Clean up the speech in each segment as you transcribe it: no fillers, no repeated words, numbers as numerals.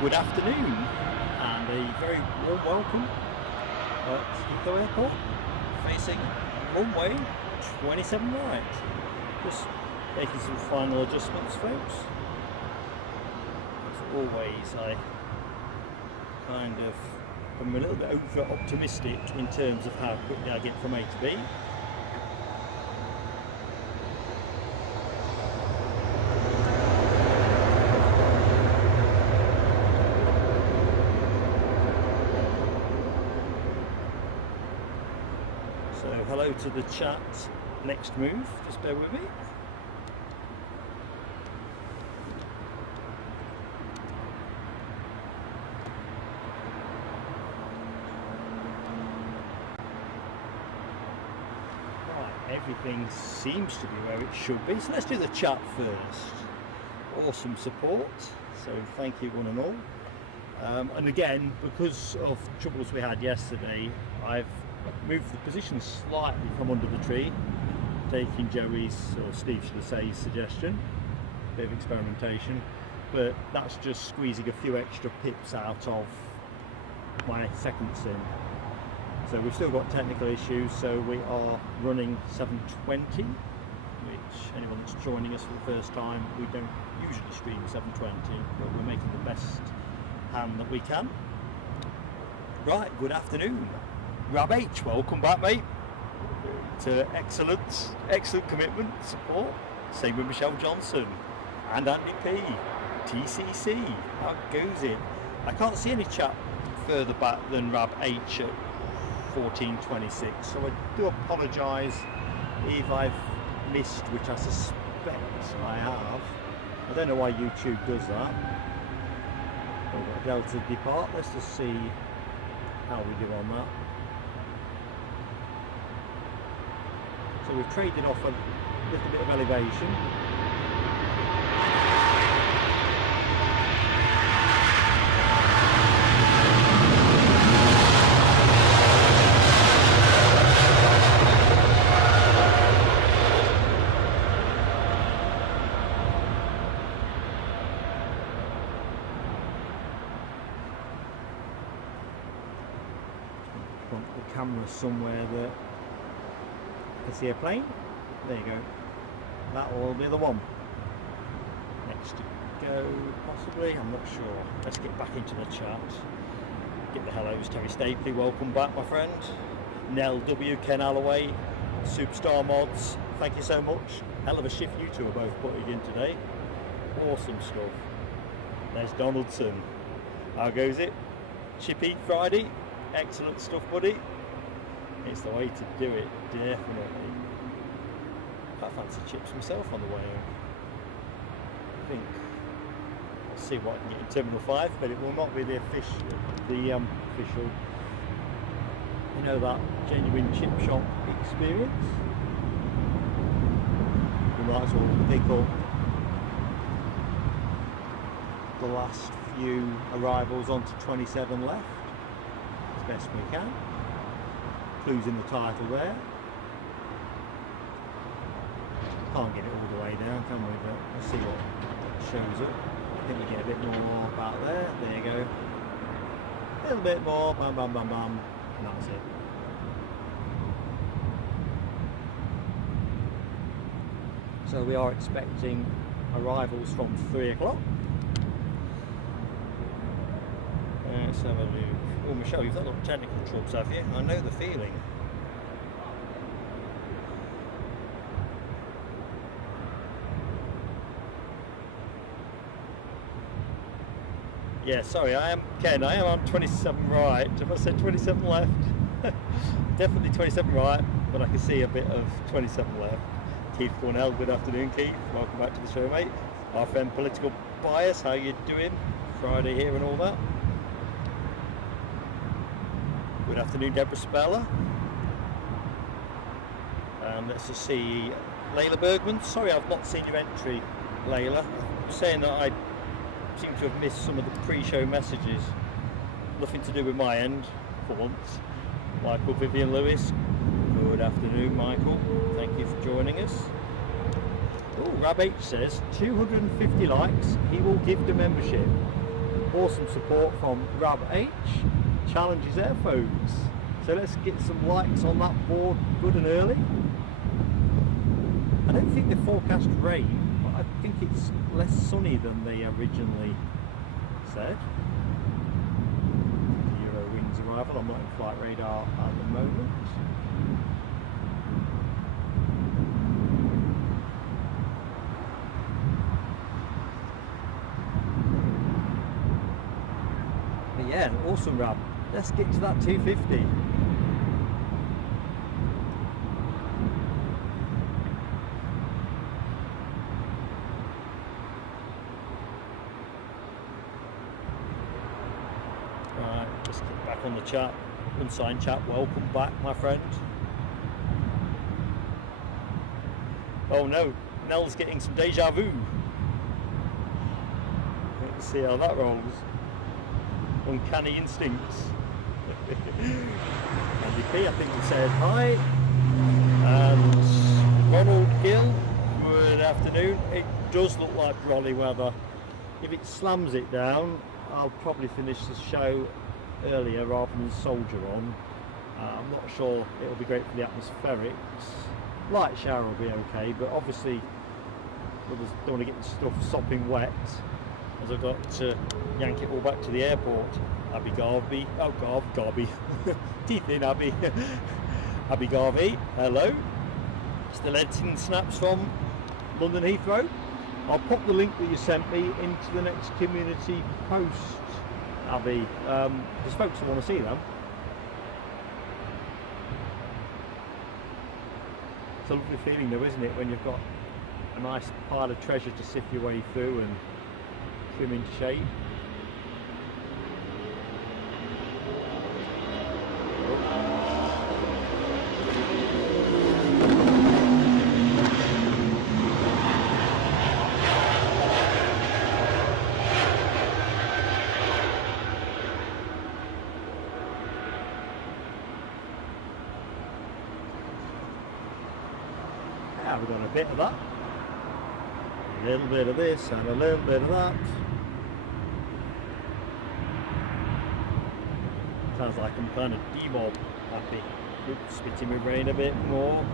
Good afternoon and a very warm welcome at Heathrow Airport, facing runway 27 right. Just making some final adjustments, folks. As always, I am a little bit over optimistic in terms of how quickly I get from A to B. So hello to the chat, next move, just bear with me. Right, everything seems to be where it should be, so let's do the chat first. Awesome support, so thank you one and all. And again, because of troubles we had yesterday, I've moved the position slightly from under the tree, taking Joey's, or Steve should I say, suggestion. Bit of experimentation, but that's just squeezing a few extra pips out of my second sim. So we've still got technical issues, so we are running 720, which anyone that's joining us for the first time, we don't usually stream 720, but we're making the best hand that we can. Right, good afternoon. Rob H, welcome back, mate, to excellent commitment, support. Same with Michelle Johnson and Andy P, TCC. How goes it? I can't see any chat further back than Rab H at 1426, so I do apologise if I've missed, which I suspect I have. I don't know why YouTube does that. We've got Delta depart. Let's just see how we do on that. So we've traded off a little bit of elevation. Put the camera somewhere that see a plane. There you go. That will be the one. Next to go, possibly. I'm not sure. Let's get back into the chat. Get the hellos. Terry Stapley, welcome back, my friend. Nell W, Ken Alloway, Superstar Mods. Thank you so much. Hell of a shift you two are both putting in today. Awesome stuff. There's Donaldson. How goes it? Chippy Friday. Excellent stuff, buddy. It's the way to do it, definitely. I fancy chips myself on the way home. I think I'll see what I can get in Terminal 5, but it will not be the official, you know, that genuine chip shop experience. We might as well pick up the last few arrivals onto 27 left as best we can. Clues in the title there. Can't get it all the way down, can we? But let's see what shows up. I think we get a bit more about there. There you go. A little bit more. Bam, bam, bam, bam. And that's it. So we are expecting arrivals from 3 o'clock. Let's have a look. Oh, Michelle, you've not got technical troubles, have you? I know the feeling. Yeah, sorry, I am Ken. I am on 27 right. Have I said 27 left? Definitely 27 right, but I can see a bit of 27 left. Keith Cornell, good afternoon, Keith. Welcome back to the show, mate. Our friend Political Bias, how you doing? Friday here and all that. Good afternoon, Deborah Speller. Let's just see, Layla Bergman. Sorry, I've not seen your entry, Layla. I'm saying that I seem to have missed some of the pre-show messages. Nothing to do with my end, for once. Michael Vivian Lewis. Good afternoon, Michael. Thank you for joining us. Oh, Rab H says 250 likes. He will give the membership. awesome support from Rab H. Challenge is there, folks. So let's get some lights on that board good and early. I don't think they forecast rain, but I think it's less sunny than they originally said. Eurowings arrival. I'm not in flight radar at the moment. But yeah, awesome, Rab. Let's get to that 250. Right, just get back on the chat. Unsigned chat, welcome back, my friend. Oh no, Nell's getting some deja vu. Let's see how that rolls. Uncanny instincts. Andy P, I think he said hi. And Ronald Gill, good afternoon. It does look like brolly weather. If it slams it down, I'll probably finish the show earlier rather than soldier on. I'm not sure it'll be great for the atmospherics. Light shower will be okay, but obviously we just don't want to get the stuff sopping wet, as I've got to yank it all back to the airport. Abby Garvey, oh Garvey, teeth in Abby. Abby Garvey, hello. Still editing snaps from London Heathrow. I'll pop the link that you sent me into the next community post, Abby, because folks will want to see them. It's a lovely feeling though, isn't it, when you've got a nice pile of treasure to sift your way through and trim into shape. We've got a bit of that, a little bit of this and a little bit of that. Sounds like I'm kind of demob happy. Oops, spitting my brain a bit more,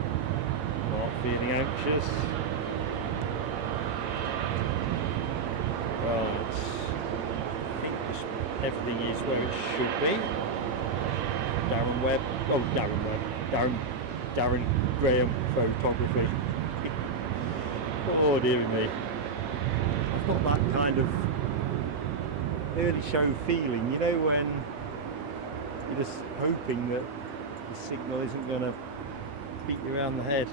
not feeling anxious. Well, I think everything is where it should be. Darren Graham photography. Oh dear me. I've got that kind of early show feeling, you know, when you're just hoping that the signal isn't going to beat you around the head.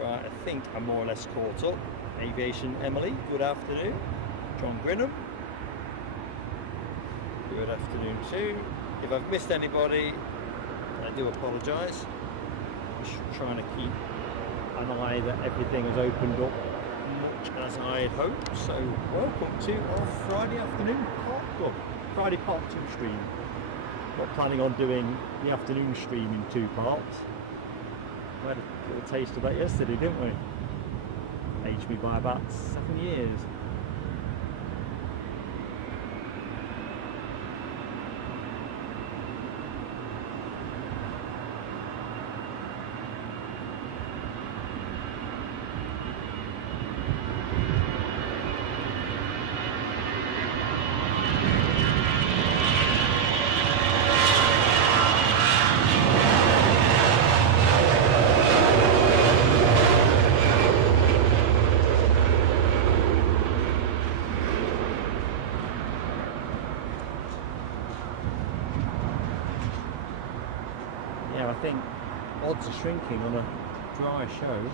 Right, I think I'm more or less caught up. Aviation Emily, good afternoon. John Grinham, good afternoon too. If I've missed anybody, I do apologise. I'm just trying to keep an eye that everything has opened up much as I had hoped. So welcome to our Friday afternoon part, well, Friday part 2 stream. Not planning on doing the afternoon stream in 2 parts. We had a little taste of that yesterday, didn't we? Aged me by about 7 years. I think odds are shrinking on a dry show.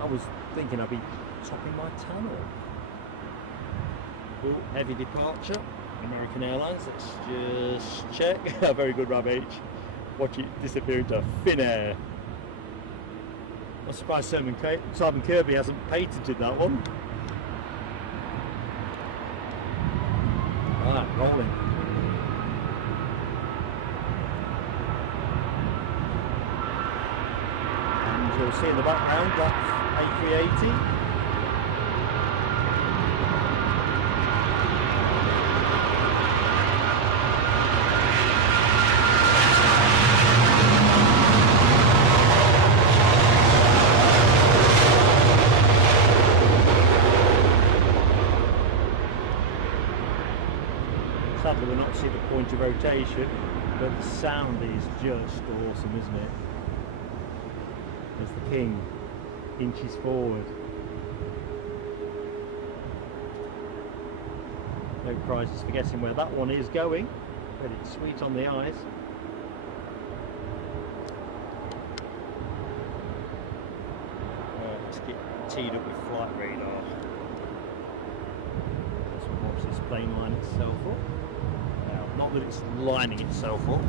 I was thinking I'd be topping my tan up. Oh, heavy departure, American Airlines. Let's just check. Very good, Rab H. Watch it disappear into thin air. I'm surprised Simon Kirby hasn't patented that one. Right, rolling. you'll see in the background, that's A380. Sadly we'll not see the point of rotation, but the sound is just awesome, isn't it? As the King inches forward. No prizes for guessing where that one is going, but it's sweet on the eyes. Let's get teed up with flight radar. Let's watch this plane line itself up. Not that it's lining itself up.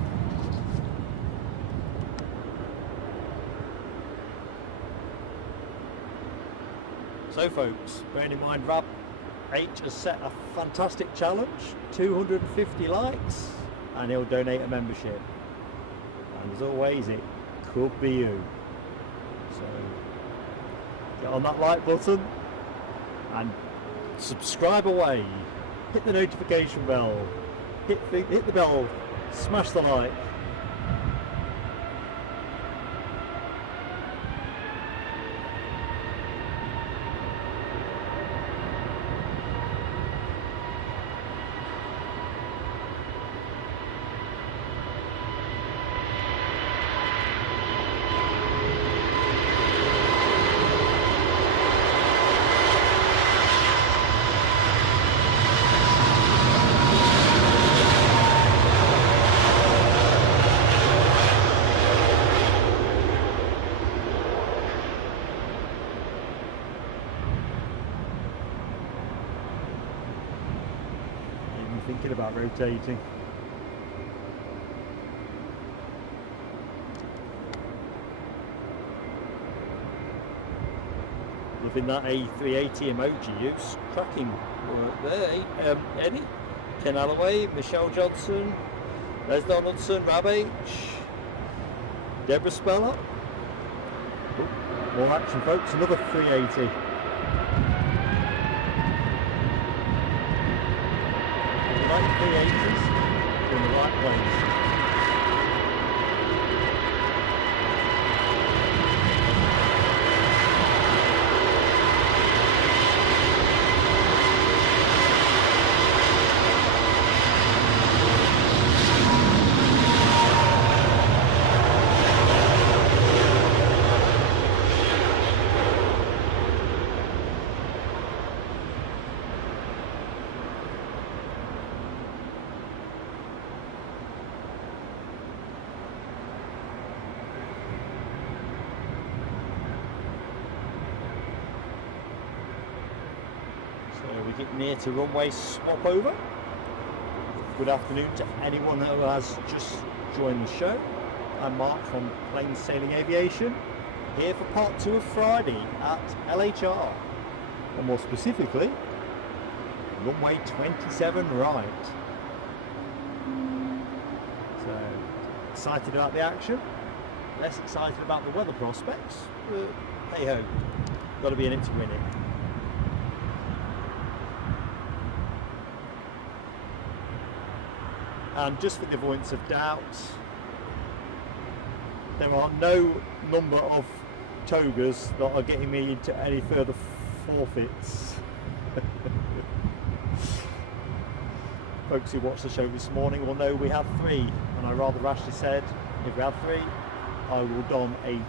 So folks, bearing in mind Rab H has set a fantastic challenge, 250 likes, and he'll donate a membership. And as always, it could be you. So get on that like button and subscribe away. Hit the notification bell. Hit the bell, smash the like. Thinking about rotating. Loving that A380 emoji use. Cracking work there. Eddie, Ken Alloway, Michelle Johnson, Les Donaldson, Rab H, Deborah Speller. More action folks, another 380. Like 380s in the right place. We get near to runway swap over. Good afternoon to anyone who has just joined the show. I'm Mark from Plain Sailing Aviation, here for part 2 of Friday at LHR, and more specifically, runway 27 right. So, excited about the action, less excited about the weather prospects, but hey ho, got to be in it to win it. And just for the avoidance of doubt, there are no number of togas that are getting me into any further forfeits. Folks who watched the show this morning will know we have 3, and I rather rashly said, if we have 3, I will don a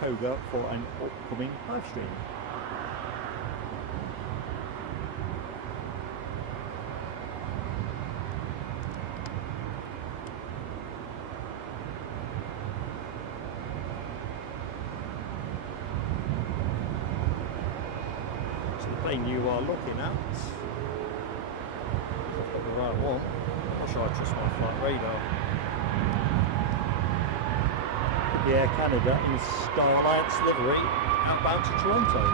toga for an upcoming live stream. You are looking at, I've got the right one, or should I trust my flight radar? The Air Canada in Star Alliance livery, outbound to Toronto.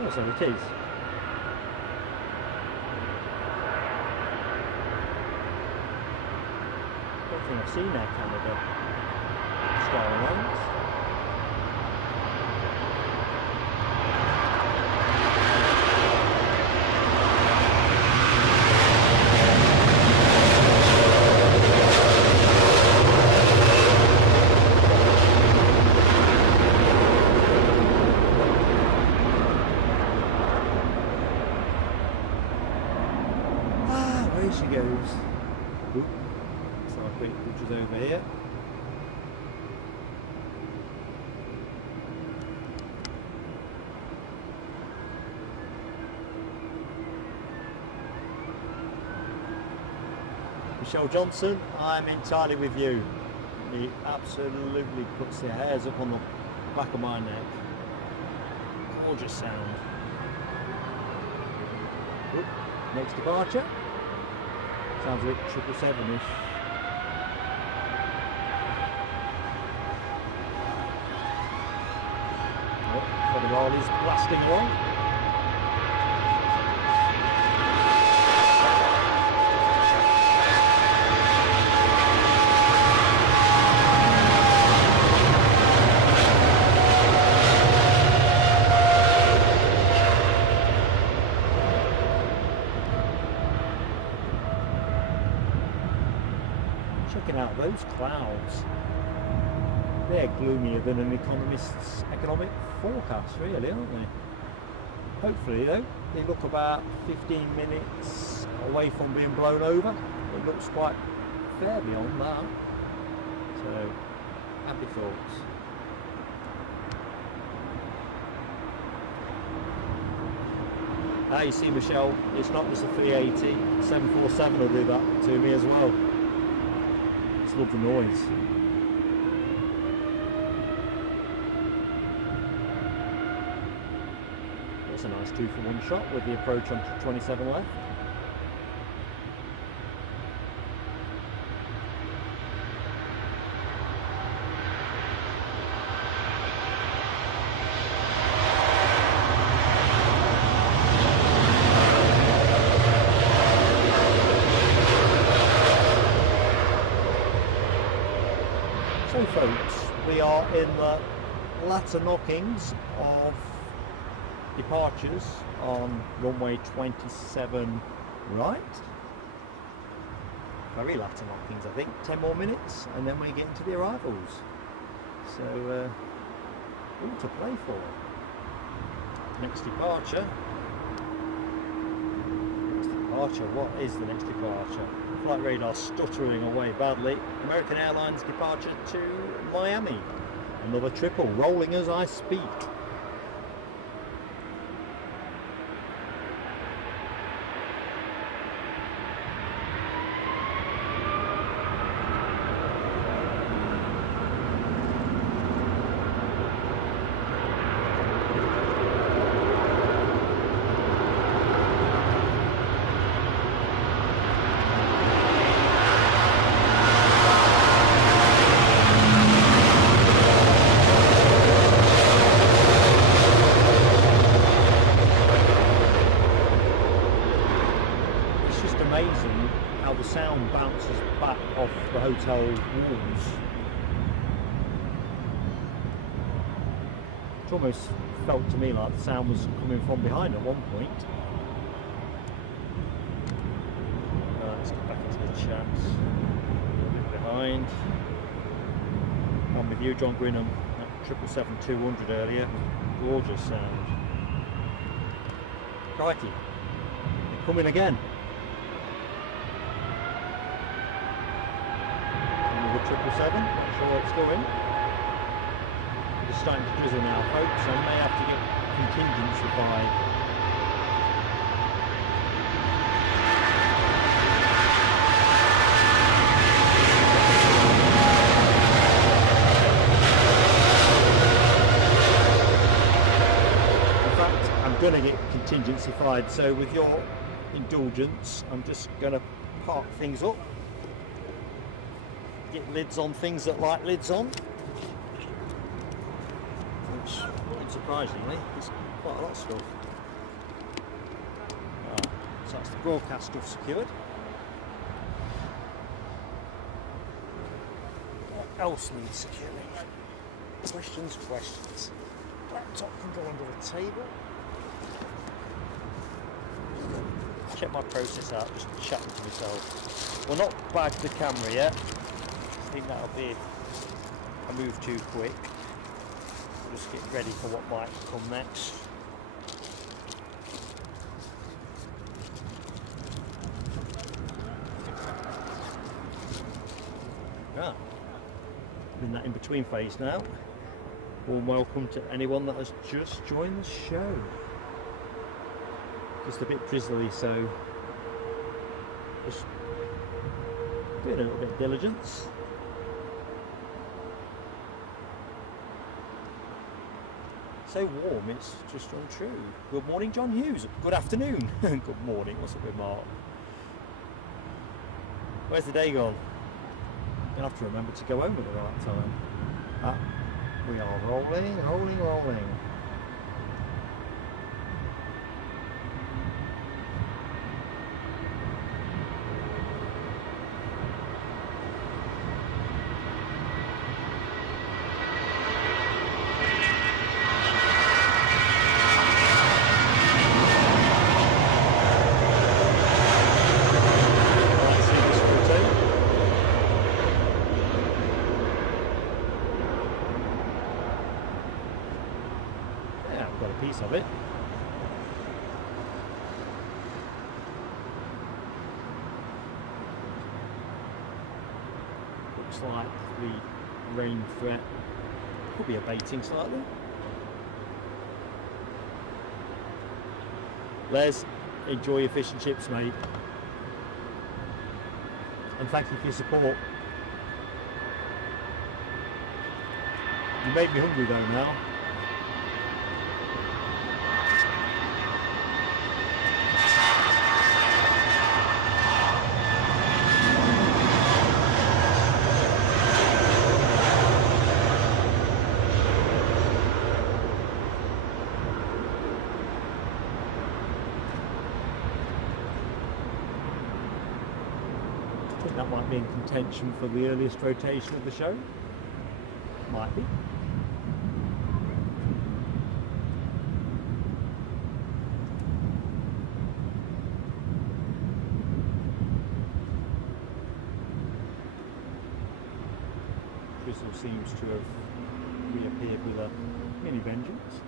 Oh, so it is. I don't think I've seen Air Canada. Starlines. There she goes. Oop. So I think which is over here. Michelle Johnson, I'm entirely with you. It absolutely puts the hairs up on the back of my neck. Gorgeous sound. Oop. Next departure. Sounds a bit 777-ish. Oh, the roll is blasting along. Checking out those clouds. They're gloomier than an economist's economic forecast, really, aren't they? Hopefully, though, they look about 15 minutes away from being blown over. It looks quite fair beyond that. So, happy thoughts. You see, Michelle, it's not just a 380, 747 will do that to me as well. Just love the noise. That's a nice 2-for-1 shot with the approach on 27 left. So folks, we are in the latter knockings of departures on runway 27 right. Very latter knockings, I think. 10 more minutes and then we get into the arrivals. So all to play for. Next departure. What is the next departure? Flight radar stuttering away badly. American Airlines departure to Miami. Another triple rolling as I speak. Amazing how the sound bounces back off the hotel walls. It almost felt to me like the sound was coming from behind at one point. Let's get back into the chat. A bit behind. I'm with you, John Grinham, at 777-200 earlier. Gorgeous sound. Crikey, they're coming again. 777, not sure where it's going. It's starting to drizzle now, folks, so I may have to get contingency by. In fact, I'm going to get contingency-fied, so with your indulgence, I'm just going to park things up. Get lids on things that like lids on, which, quite surprisingly, is quite a lot of stuff. So that's the broadcast stuff secured. else needs securing? Questions. Laptop can go under the table. Check my process out, just chatting to myself. Well, not bag the camera yet. I think that'll be a move too quick. Just get ready for what might come next. In that in-between phase now. Warm welcome to anyone that has just joined the show. Just a bit drizzly, so just doing a little bit of diligence. So warm, it's just untrue. Good morning, John Hughes. Good afternoon. Good morning. What's up with Mark? Where's the day gone? You'll have to remember to go home at the right time. We are rolling. Of it. Looks like the rain threat could be abating slightly. Les, enjoy your fish and chips, mate. And thank you for your support. You made me hungry though now. That might be in contention for the earliest rotation of the show. Might be. Drizzle seems to have reappeared with a mini vengeance.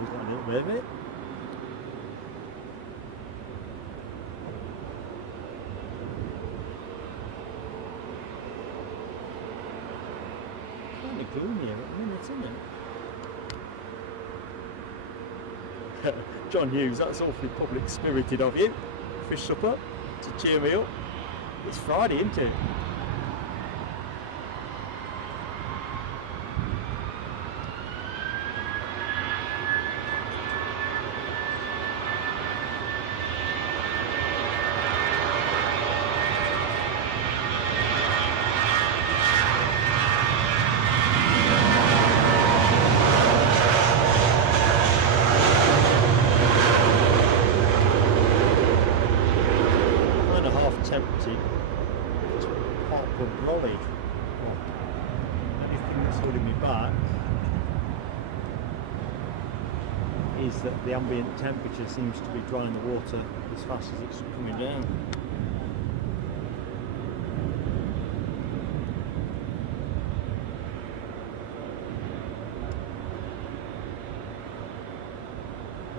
We've got a little bit of it. Kind of gloomy here at the minute, isn't it? John Hughes, that's awfully public spirited of you. Fish supper to cheer me up. It's Friday, isn't it? Tempted to pop a brolly. Well, anything that's holding me back is that the ambient temperature seems to be drying the water as fast as it's coming down.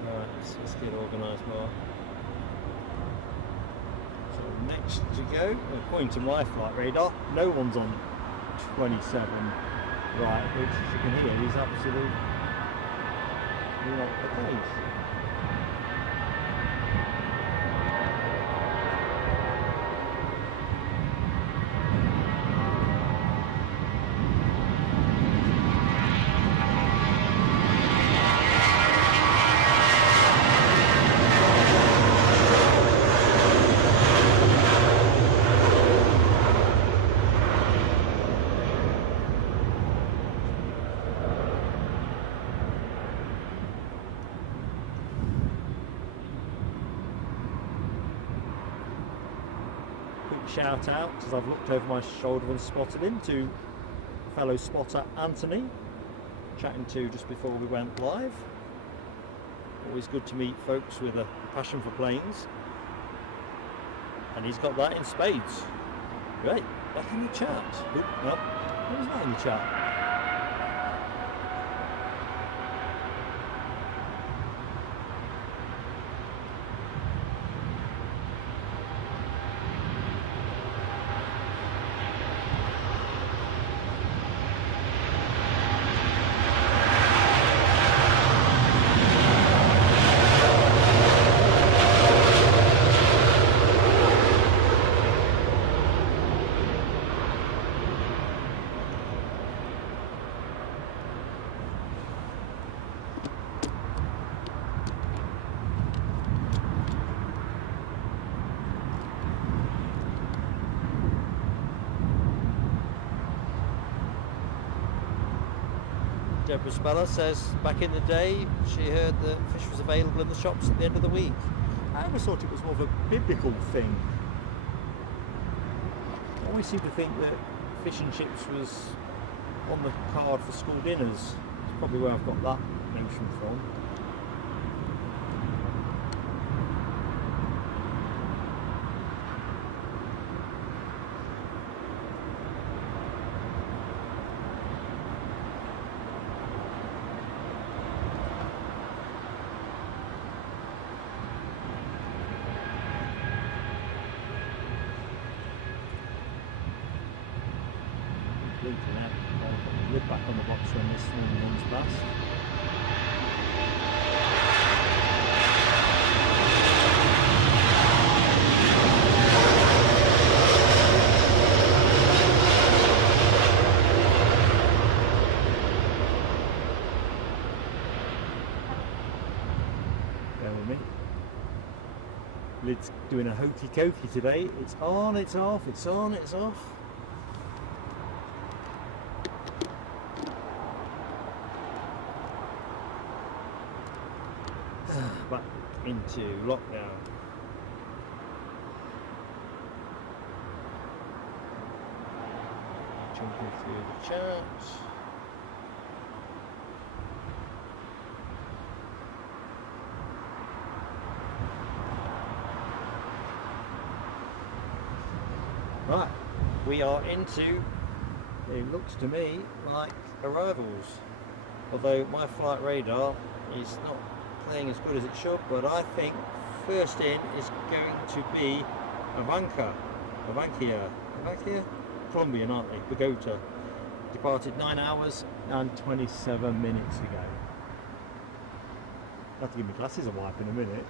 Right, let's get organised more. Next to go, according to my flight radar, no one's on 27 right, which as you can hear is absolute You're not the case. Shout out, because I've looked over my shoulder and spotted him, to fellow spotter Anthony, chatting to just before we went live. Always good to meet folks with a passion for planes, and he's got that in spades. Great, back in the chat. Oop, no, he's not in the chat. Deborah Speller says back in the day she heard that fish was available in the shops at the end of the week. I always thought it was more of a biblical thing. I always seem to think that fish and chips was on the card for school dinners. It's probably where I've got that notion from. Lid back on the box when this one runs past. Bear with me. Lid's doing a hokey cokey today. It's on, it's off, it's on, it's off. Back into lockdown. Jumping through the chat. Right, we are into, it looks to me like arrivals, although my flight radar is not playing as good as it should, but I think first in is going to be Avankia, Colombian, aren't they? Bogota, departed 9 hours and 27 minutes ago. I have to give my glasses a wipe in a minute.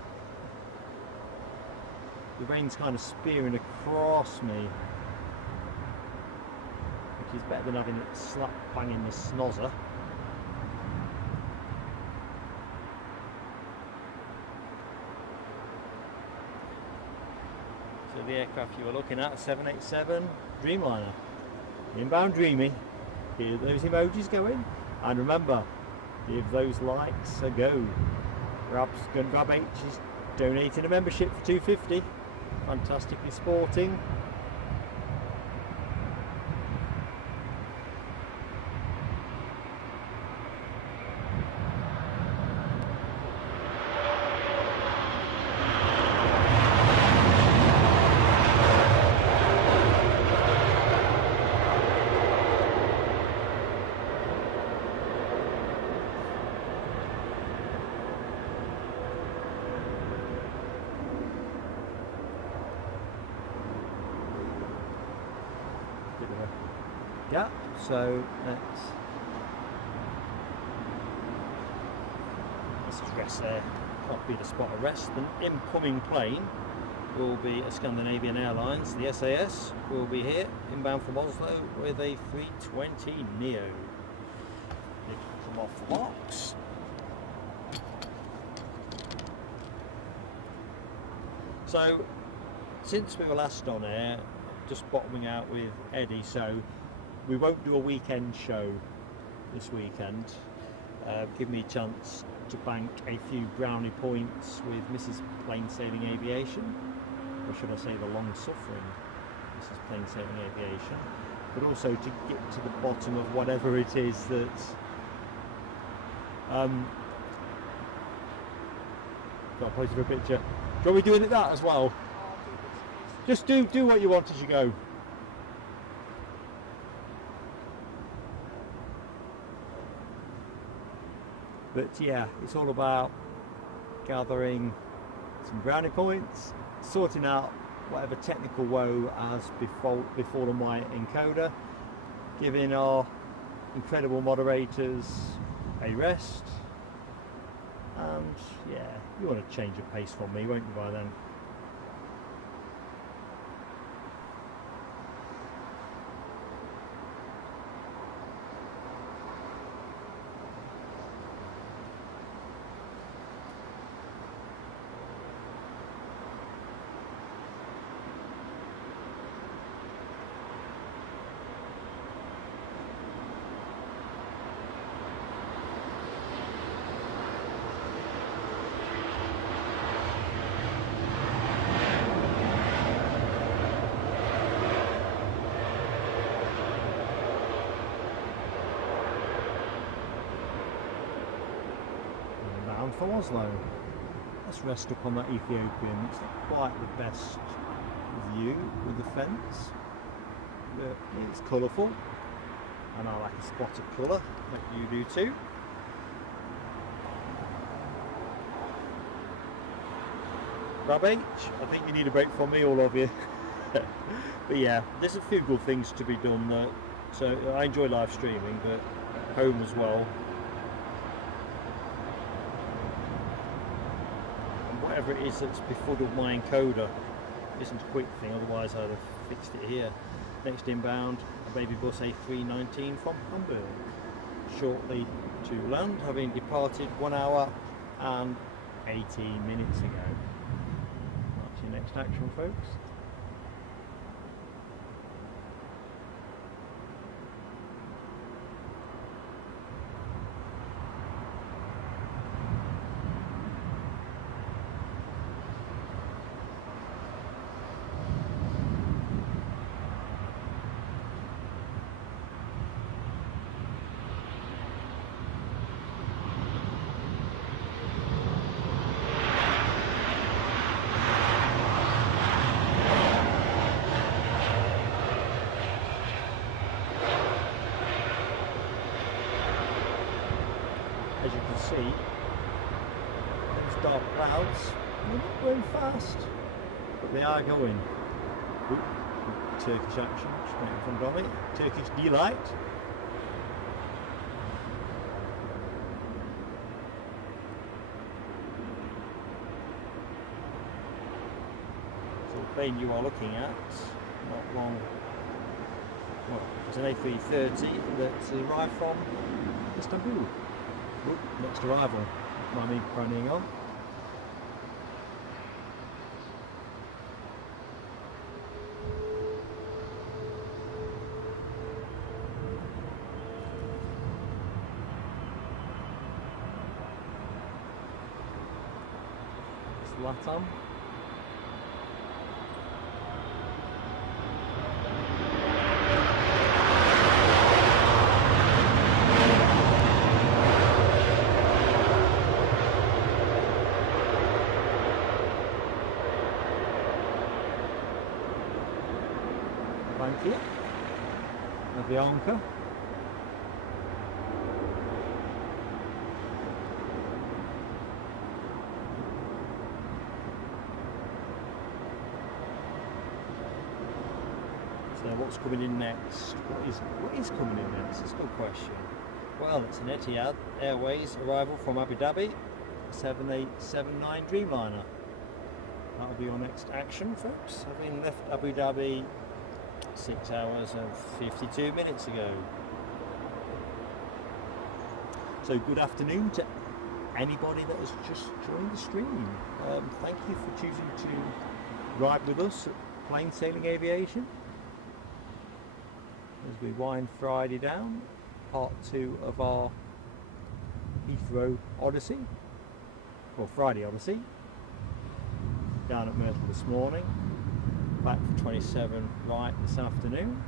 The rain's kind of spearing across me, which is better than having it slap bang in the snozzer. So the aircraft you were looking at, 787 Dreamliner, inbound Dreamy. Hear those emojis going, and remember, give those likes a go. Grab H is donating a membership for $2.50. Fantastically sporting. Yeah, so let's this is rest there, can't be the spot of rest. The incoming plane will be a Scandinavian Airlines, the SAS will be here, inbound from Oslo with a 320 Neo. They come off the box. So, since we were last on air, just bottoming out with Eddie, so we won't do a weekend show this weekend. Give me a chance to bank a few brownie points with Mrs. Plain Sailing Aviation, or should I say the long-suffering Mrs. Plain Sailing Aviation, but also to get to the bottom of whatever it is that got to post a picture. Do you want me doing it that as well? Just do what you want as you go. But yeah, it's all about gathering some brownie points, sorting out whatever technical woe has befallen my encoder, giving our incredible moderators a rest, and yeah, you want to change of pace from me, won't you, by then? For Oslo. Let's rest up on that Ethiopian. It's not quite the best view with the fence, but it's colourful, and I like a spot of colour, like you do too. Grab H, I think you need a break from me, all of you. But yeah, there's a few good things to be done. So I enjoy live streaming, but at home as well. Whatever it is that's befuddled my encoder isn't a quick thing, otherwise I'd have fixed it here. Next inbound, a baby bus A319 from Hamburg, shortly to land, having departed 1 hour and 18 minutes ago. That's your next action, folks. As you can see, these dark clouds, they're not going fast, but they are going. Ooh, Turkish action, straight in front of me. Turkish delight. So the plane you are looking at, not long, well, it's an A330 that arrived from Istanbul. Ooh, next arrival, mind me running on. It's Latam. Thank you. Aviation. So what's coming in next? What is coming in next? It's a good question. Well, it's an Etihad Airways arrival from Abu Dhabi, 7879 Dreamliner. That'll be your next action, folks. Having left Abu Dhabi 6 hours and 52 minutes ago. So good afternoon to anybody that has just joined the stream. Thank you for choosing to ride with us at Plain Sailing Aviation as we wind Friday down, part 2 of our Heathrow Odyssey, or Friday Odyssey. Down at Myrtle this morning, back for 27 right this afternoon.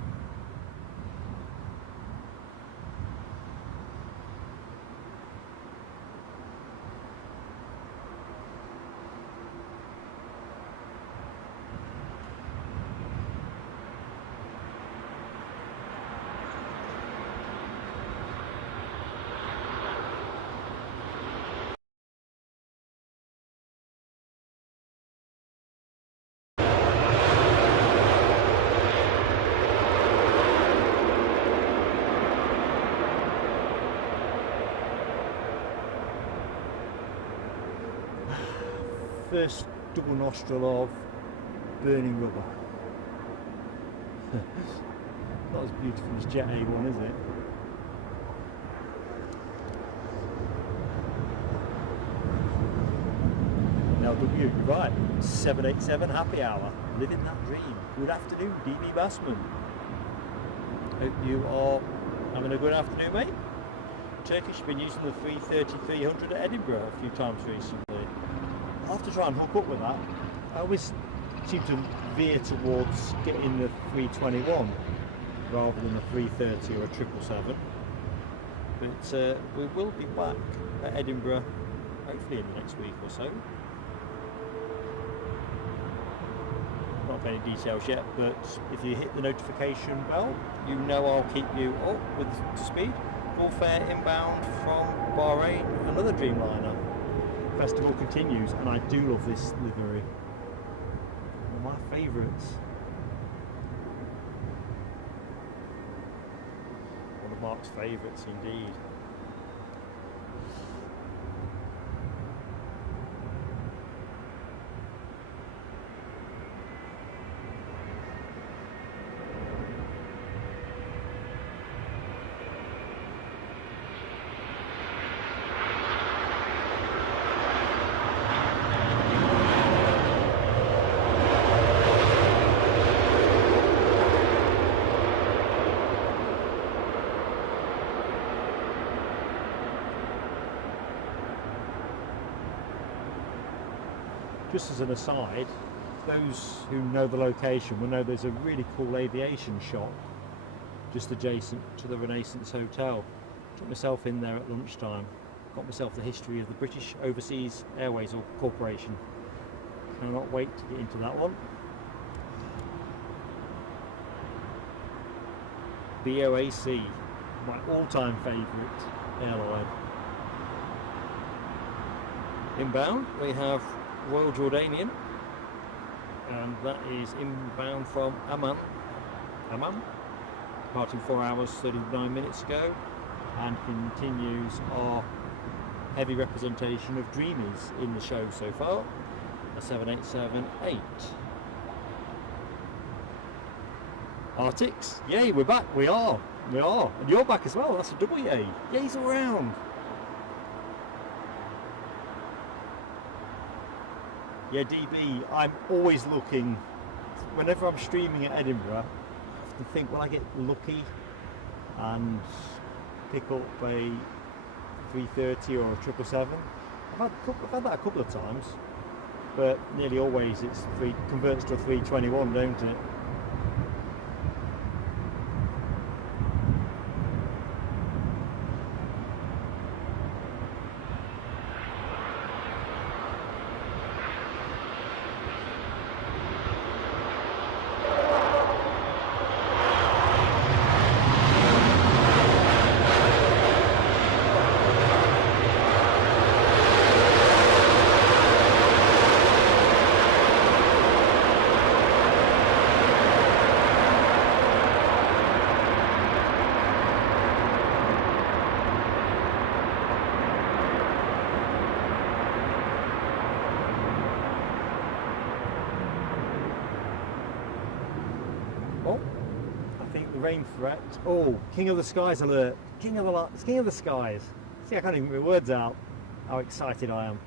First double nostril of burning rubber. Not as beautiful as Jet A1, is it? Now W, you're right, 787 happy hour, living that dream. Good afternoon, DB Bassman. Hope you are having a good afternoon, mate. Turkish been using the 330-300 at Edinburgh a few times recently. I'll have to try and hook up with that. I always seem to veer towards getting the 321 rather than the 330 or a 777. But we will be back at Edinburgh hopefully in the next week or so. Not any details yet, but if you hit the notification bell, you know I'll keep you up with to speed. Full fare inbound from Bahrain, another Dreamliner. Festival continues, and I do love this livery. One of my favourites. One of Mark's favourites indeed. Just as an aside, those who know the location will know there's a really cool aviation shop just adjacent to the Renaissance Hotel. Took myself in there at lunchtime, got myself the history of the British Overseas Airways Corporation. Cannot wait to get into that one. BOAC, my all-time favourite airline. Inbound we have Royal Jordanian, and that is inbound from Amman, departing 4 hours 39 minutes ago, and continues our heavy representation of Dreamies in the show so far, a 787-8. Arctics, yay, we're back, we are, and you're back as well, that's a double yay, yays all round. Yeah, DB, I'm always looking, whenever I'm streaming at Edinburgh, I have to think, will I get lucky and pick up a 330 or a 777? I've had that a couple of times, but nearly always it's converts to a 321, don't it? the rain threat. Oh, King of the Skies alert! King of the Skies. See, I can't even get my words out. How excited I am.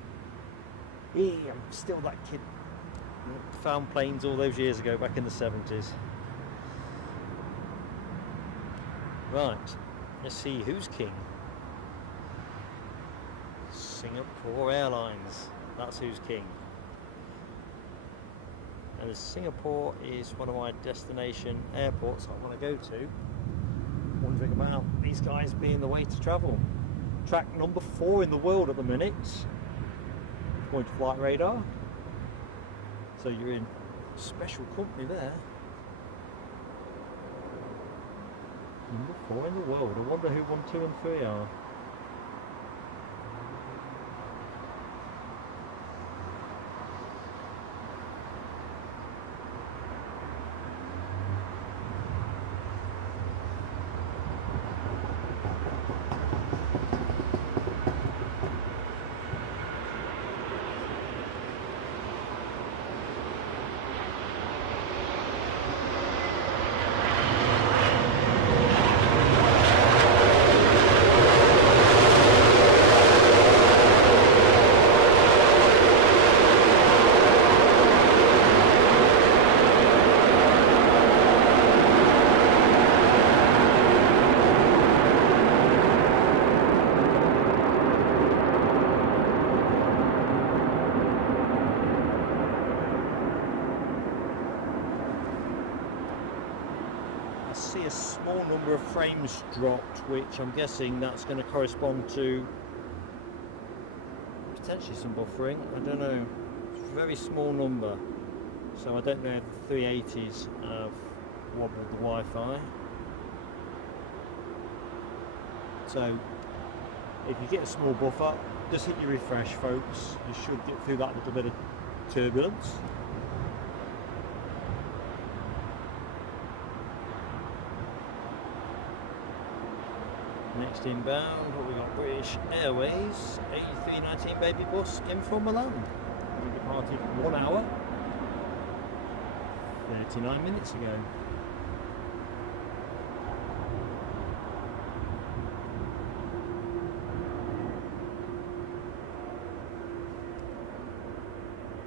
Yeah, I'm still that kid that found planes all those years ago, back in the 70s. Right, let's see who's king. Singapore Airlines. That's who's king. And Singapore is one of my destination airports I want to go to. Wondering about these guys being the way to travel. Track number 4 in the world at the minute. Point of flight radar. So you're in special company there. Number 4 in the world. I wonder who 1, 2 and 3 are. See a small number of frames dropped, which I'm guessing that's going to correspond to potentially some buffering. I don't know, it's a very small number, so I don't know if the 380s have wobbled the Wi-Fi. So if you get a small buffer, just hit your refresh, folks. You should get through that little bit of turbulence. Next inbound, what we got? British Airways A319 baby bus in from Milan. We departed 1 hour 39 minutes ago.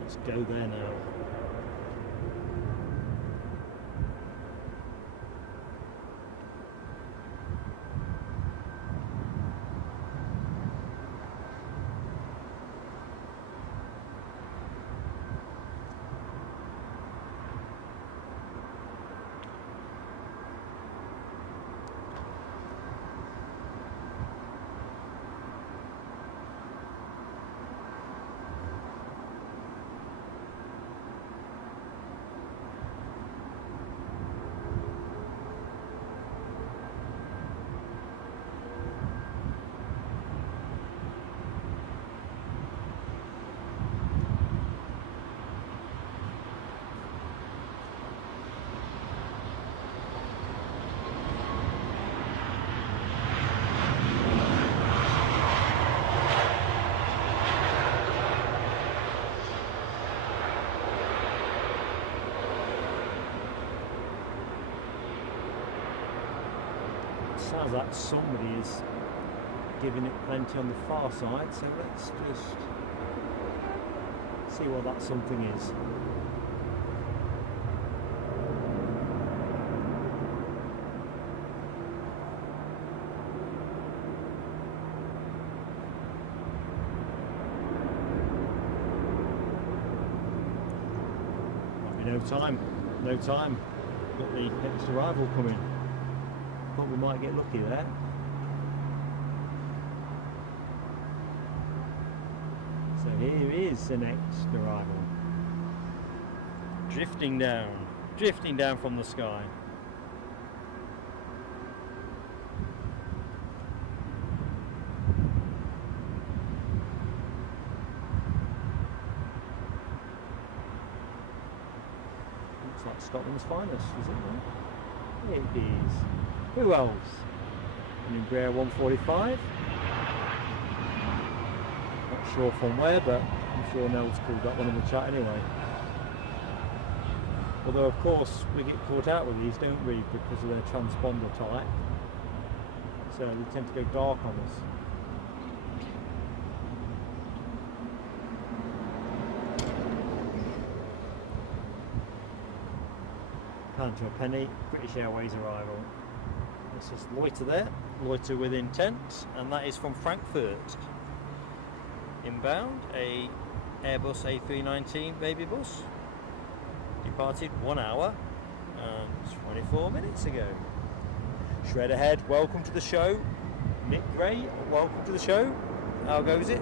Let's go there now. Sounds like somebody is giving it plenty on the far side, so let's just see what that something is. Might be no time. Got the next arrival coming. Thought we might get lucky there. So here is the next arrival. Drifting down from the sky. Looks like Scotland's finest, is it? It is. Who else? An Embraer 145. Not sure from where, but I'm sure Nell's called that one in the chat anyway. Although of course we get caught out with these, don't we, because of their transponder type. So they tend to go dark on us. Pound to a penny, British Airways arrival. Let's just loiter there, loiter with intent, and that is from Frankfurt. Inbound, a Airbus A319 baby bus. Departed 1 hour and 24 minutes ago. Shred ahead, welcome to the show. Nick Gray, welcome to the show. How goes it?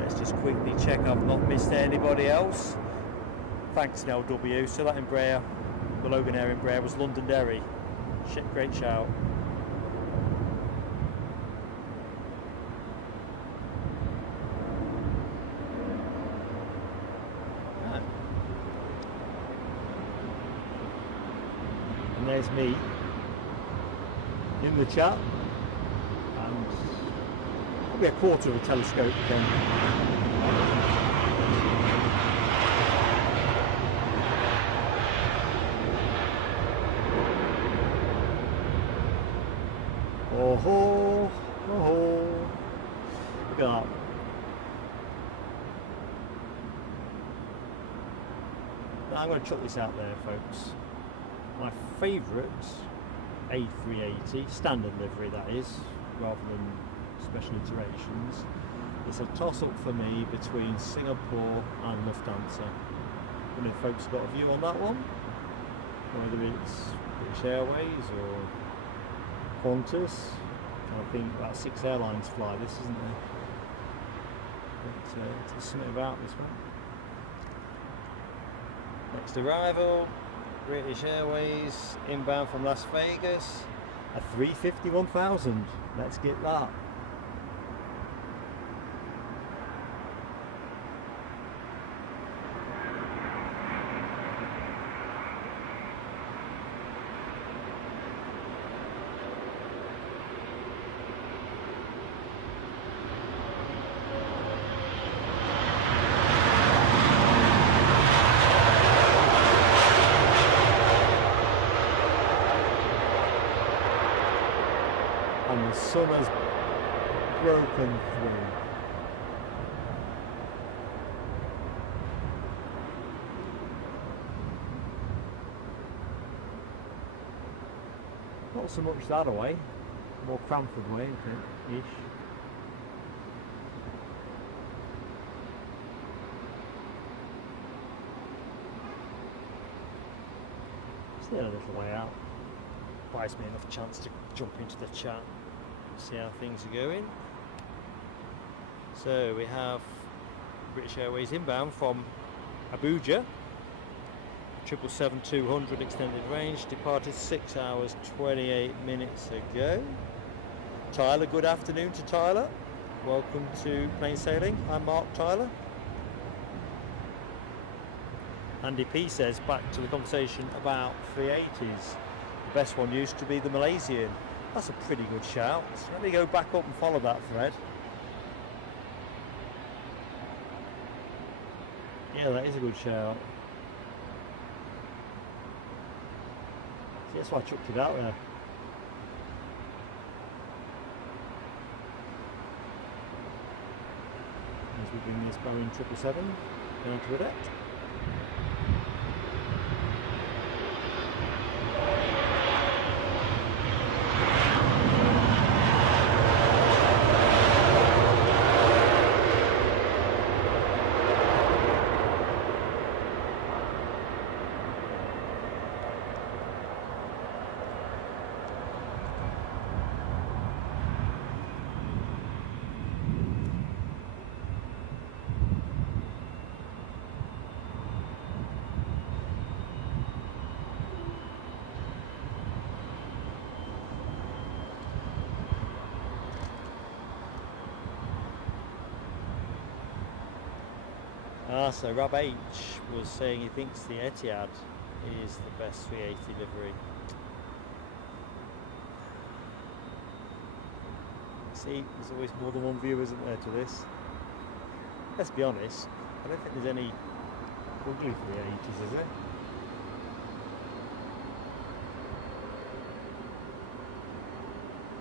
Let's just quickly check I've not missed anybody else. Thanks, Nell W. So that Embraer, the Logan Air Embraer, was Londonderry. Shit, great shout. And there's me in the chat, and probably a quarter of a telescope then. Oh ho, oh ho. Look at that. Now I'm going to chuck this out there, folks. My favourite A380, standard livery that is, rather than special iterations. It's a toss-up for me between Singapore and Lufthansa. I don't know if folks have got a view on that one, whether it's British Airways or Qantas. I think about 6 airlines fly this, isn't there? But there's something about this one. Next arrival, British Airways, inbound from Las Vegas, a 350-1000. Let's get that. And the sun has broken through. Not so much that away, more Cranford way, I think, ish. Still a little way out. Buys me enough chance to jump into the chat. See how things are going. So we have British Airways inbound from Abuja, 777-200 extended range, departed 6 hours 28 minutes ago. Tyler, good afternoon to Tyler. Welcome to Plain Sailing. I'm Mark Tyler. Andy P says, back to the conversation about 380s. The best one used to be the Malaysian. That's a pretty good shout. So let me go back up and follow that thread. Yeah, that is a good shout. See, that's why I chucked it out there. As we bring this Boeing 777 down to the deck. So Rob H was saying he thinks the Etihad is the best 380 livery. See, there's always more than one view, isn't there, to this? Let's be honest, I don't think there's any ugly 380s, is there?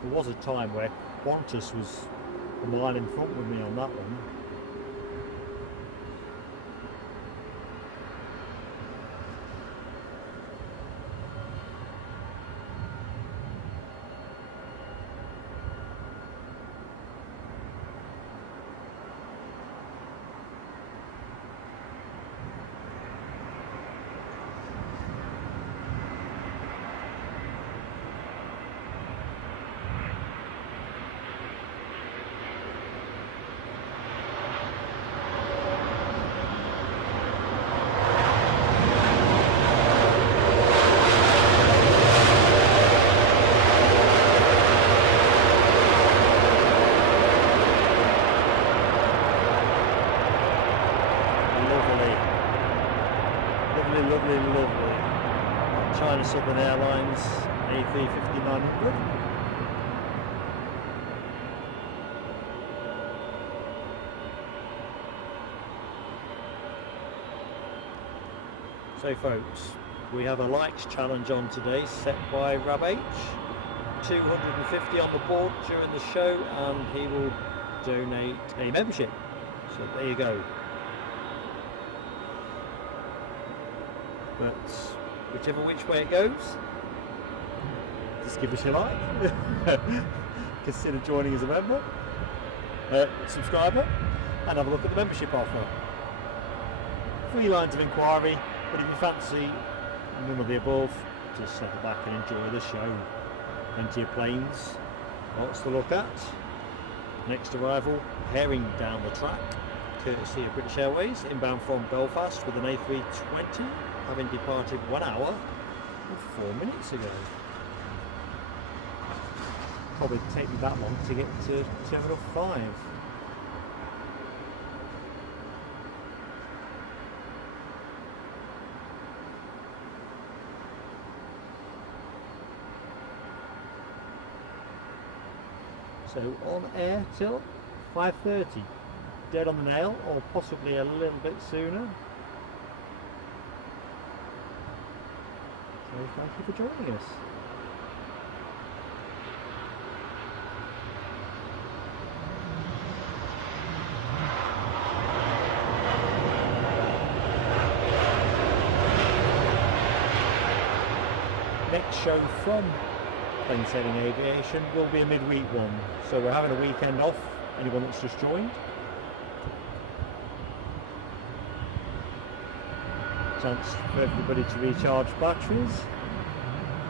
There was a time where Qantas was a mile in front with me on that one. Lovely. China Southern Airlines AV5900. So folks, we have a likes challenge on today set by Rab H. 250 on the board during the show, and he will donate a membership. So there you go. But whichever which way it goes, just give us your like. Consider joining as a member, subscriber, and have a look at the membership offer. 3 lines of inquiry, but if you fancy none of the above, just settle back and enjoy the show. Plenty of planes, lots to look at. Next arrival, herring down the track, courtesy of British Airways, inbound from Belfast with an A320. Having departed 1 hour and 4 minutes ago. Probably take me that long to get to Terminal 5. So on air till 5:30, dead on the nail, or possibly a little bit sooner. So thank you for joining us. Next show from Plain Sailing Aviation will be a midweek one. So we're having a weekend off, anyone that's just joined. Chance for everybody to recharge batteries,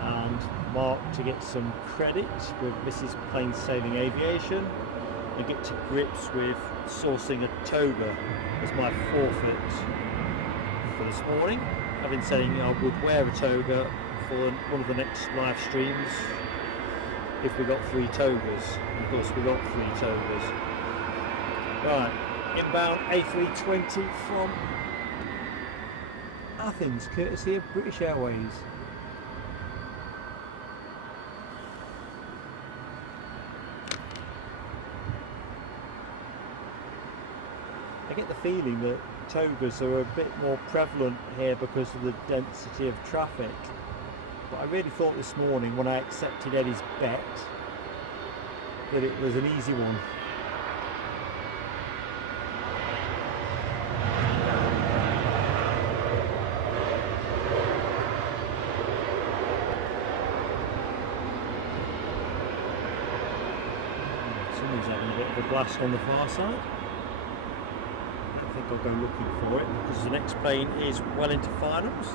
and Mark to get some credit with Mrs. Plain Sailing Aviation and get to grips with sourcing a toga as my forfeit for this morning. I've been saying I would wear a toga for one of the next live streams if we got 3 togas. And of course we got 3 togas. Right, inbound A320 from Athens, courtesy of British Airways. I get the feeling that togas are a bit more prevalent here because of the density of traffic. But I really thought this morning when I accepted Eddie's bet that it was an easy one. Somebody's having a bit of a blast on the far side. I think I'll go looking for it because the next plane is well into finals,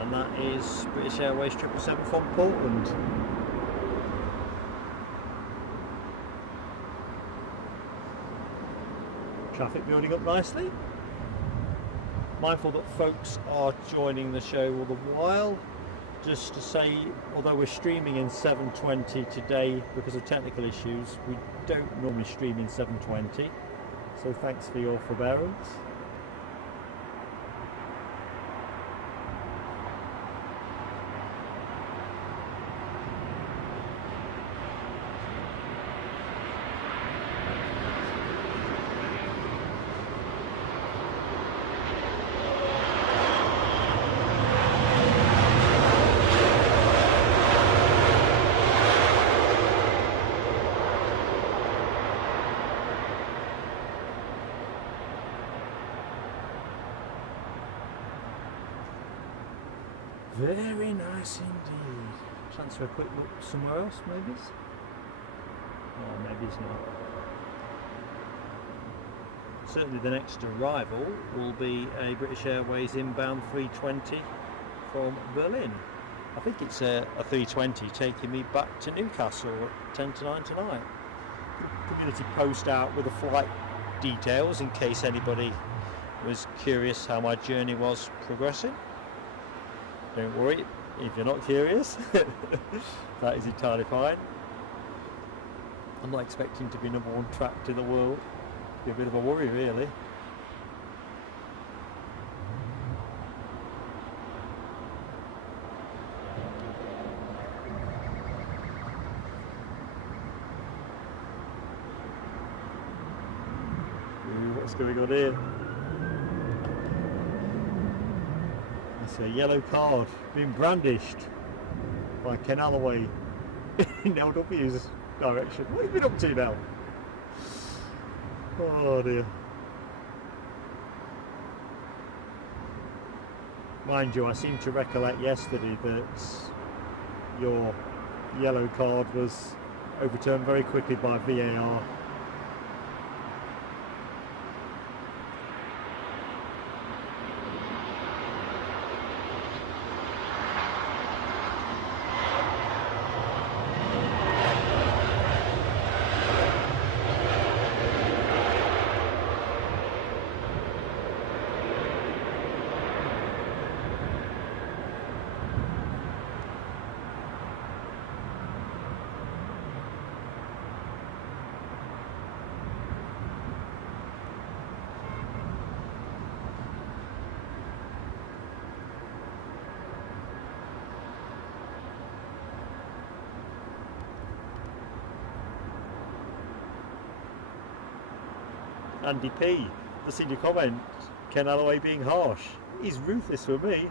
and that is British Airways 777 from Portland. Traffic building up nicely. Mindful that folks are joining the show all the while. Just to say, although we're streaming in 720 today because of technical issues, we don't normally stream in 720. So thanks for your forbearance. Very nice indeed. Transfer a quick look somewhere else, maybe? Oh, maybe it's not. Certainly the next arrival will be a British Airways inbound 320 from Berlin. I think it's a 320 taking me back to Newcastle at 10 to 9 tonight. Community post out with the flight details in case anybody was curious how my journey was progressing. Don't worry if you're not curious, that is entirely fine. I'm not expecting to be #1 tracked in the world. Be a bit of a worry, really. Ooh, what's going on here? It's a yellow card being brandished by Ken Alloway in LW's direction. What have you been up to now? Oh dear. Mind you, I seem to recollect yesterday that your yellow card was overturned very quickly by VAR. Andy P, the senior comment, Ken Alloway being harsh. He's ruthless with me.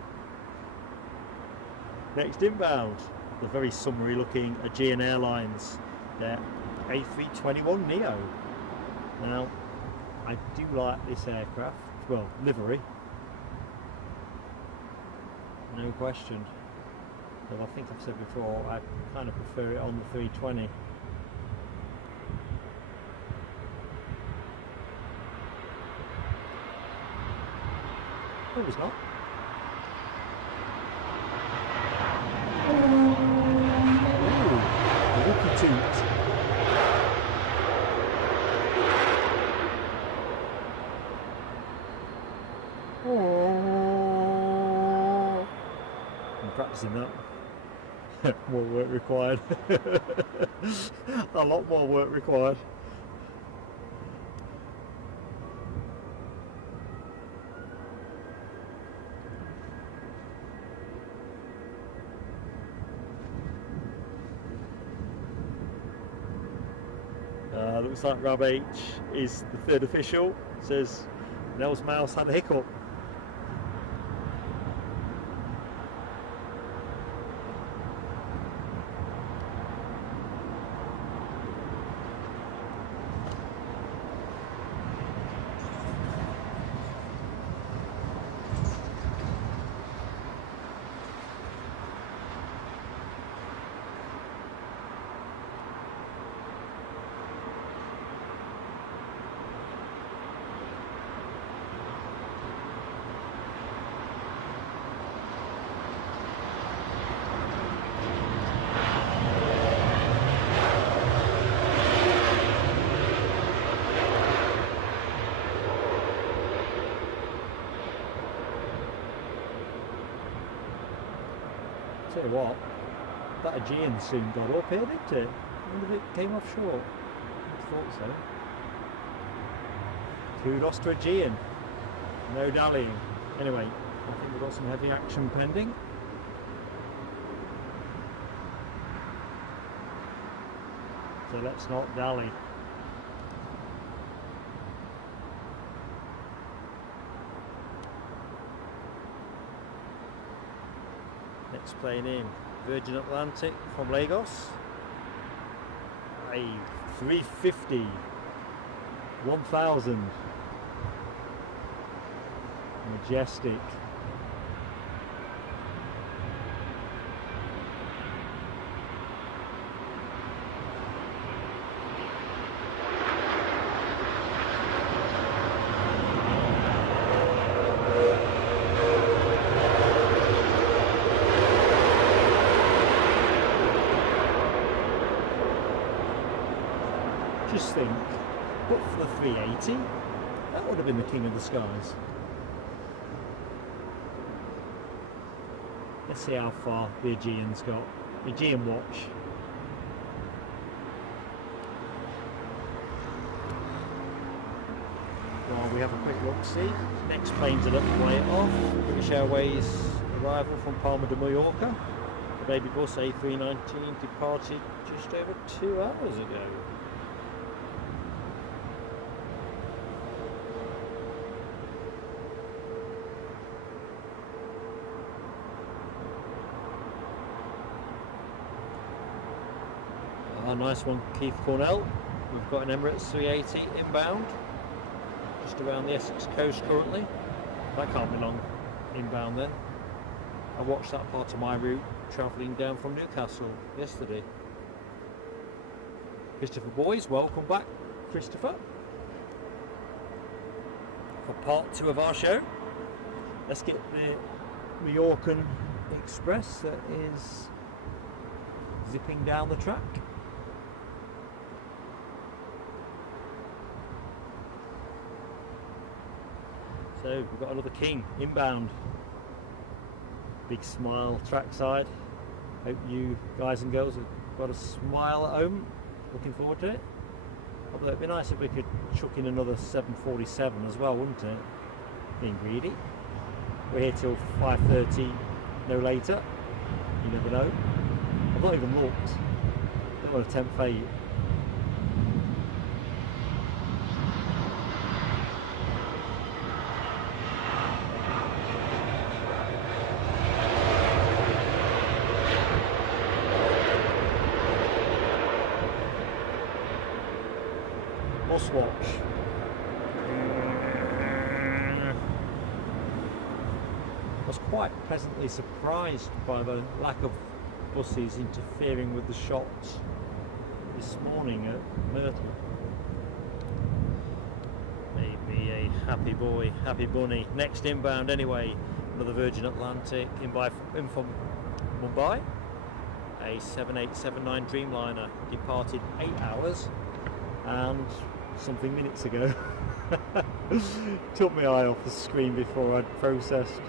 Next inbound, the very summary looking Aegean Airlines, their A321neo. Now, I do like this aircraft, well, livery, no question. Though I think I've said before, I kind of prefer it on the 320. No, it's not. Ooh, a whoopie toot. Oh. I'm practicing that. More work required. A lot more work required. Looks like Rab H is the third official. Says Nels Mouse had a hiccup. Tell you what, that Aegean soon got up here, didn't it? I wonder if it came off short. I thought so. Kudos to Aegean. No dallying. Anyway, I think we've got some heavy action pending. So let's not dally. Next plane in, Virgin Atlantic from Lagos, a 350 1000 majestic Just think, but for the 380, that would have been the king of the skies. Let's see how far the Aegean's got. Aegean watch. Well, we have a quick look, see. Next plane's a little way off. British Airways arrival from Palma de Mallorca. The baby bus A319 departed just over 2 hours ago. A nice one, Keith Cornell. We've got an Emirates 380 inbound, just around the Essex coast currently. That can't be long inbound then. I watched that part of my route travelling down from Newcastle yesterday. Christopher Boys, welcome back, Christopher, for part 2 of our show. Let's get the Mallorcan Express that is zipping down the track. So we've got another king inbound. Big smile trackside. Hope you guys and girls have got a smile at home. Looking forward to it. Although it'd be nice if we could chuck in another 747 as well, wouldn't it? Being greedy. We're here till 5:30, no later. You never know. I've not even looked. Don't want to tempt fate. Watch. I was quite pleasantly surprised by the lack of buses interfering with the shots this morning at Myrtle. Made me a happy boy, happy bunny. Next inbound anyway, another Virgin Atlantic in from Mumbai. A 7879 Dreamliner departed 8 hours and something minutes ago. Took my eye off the screen before I'd processed.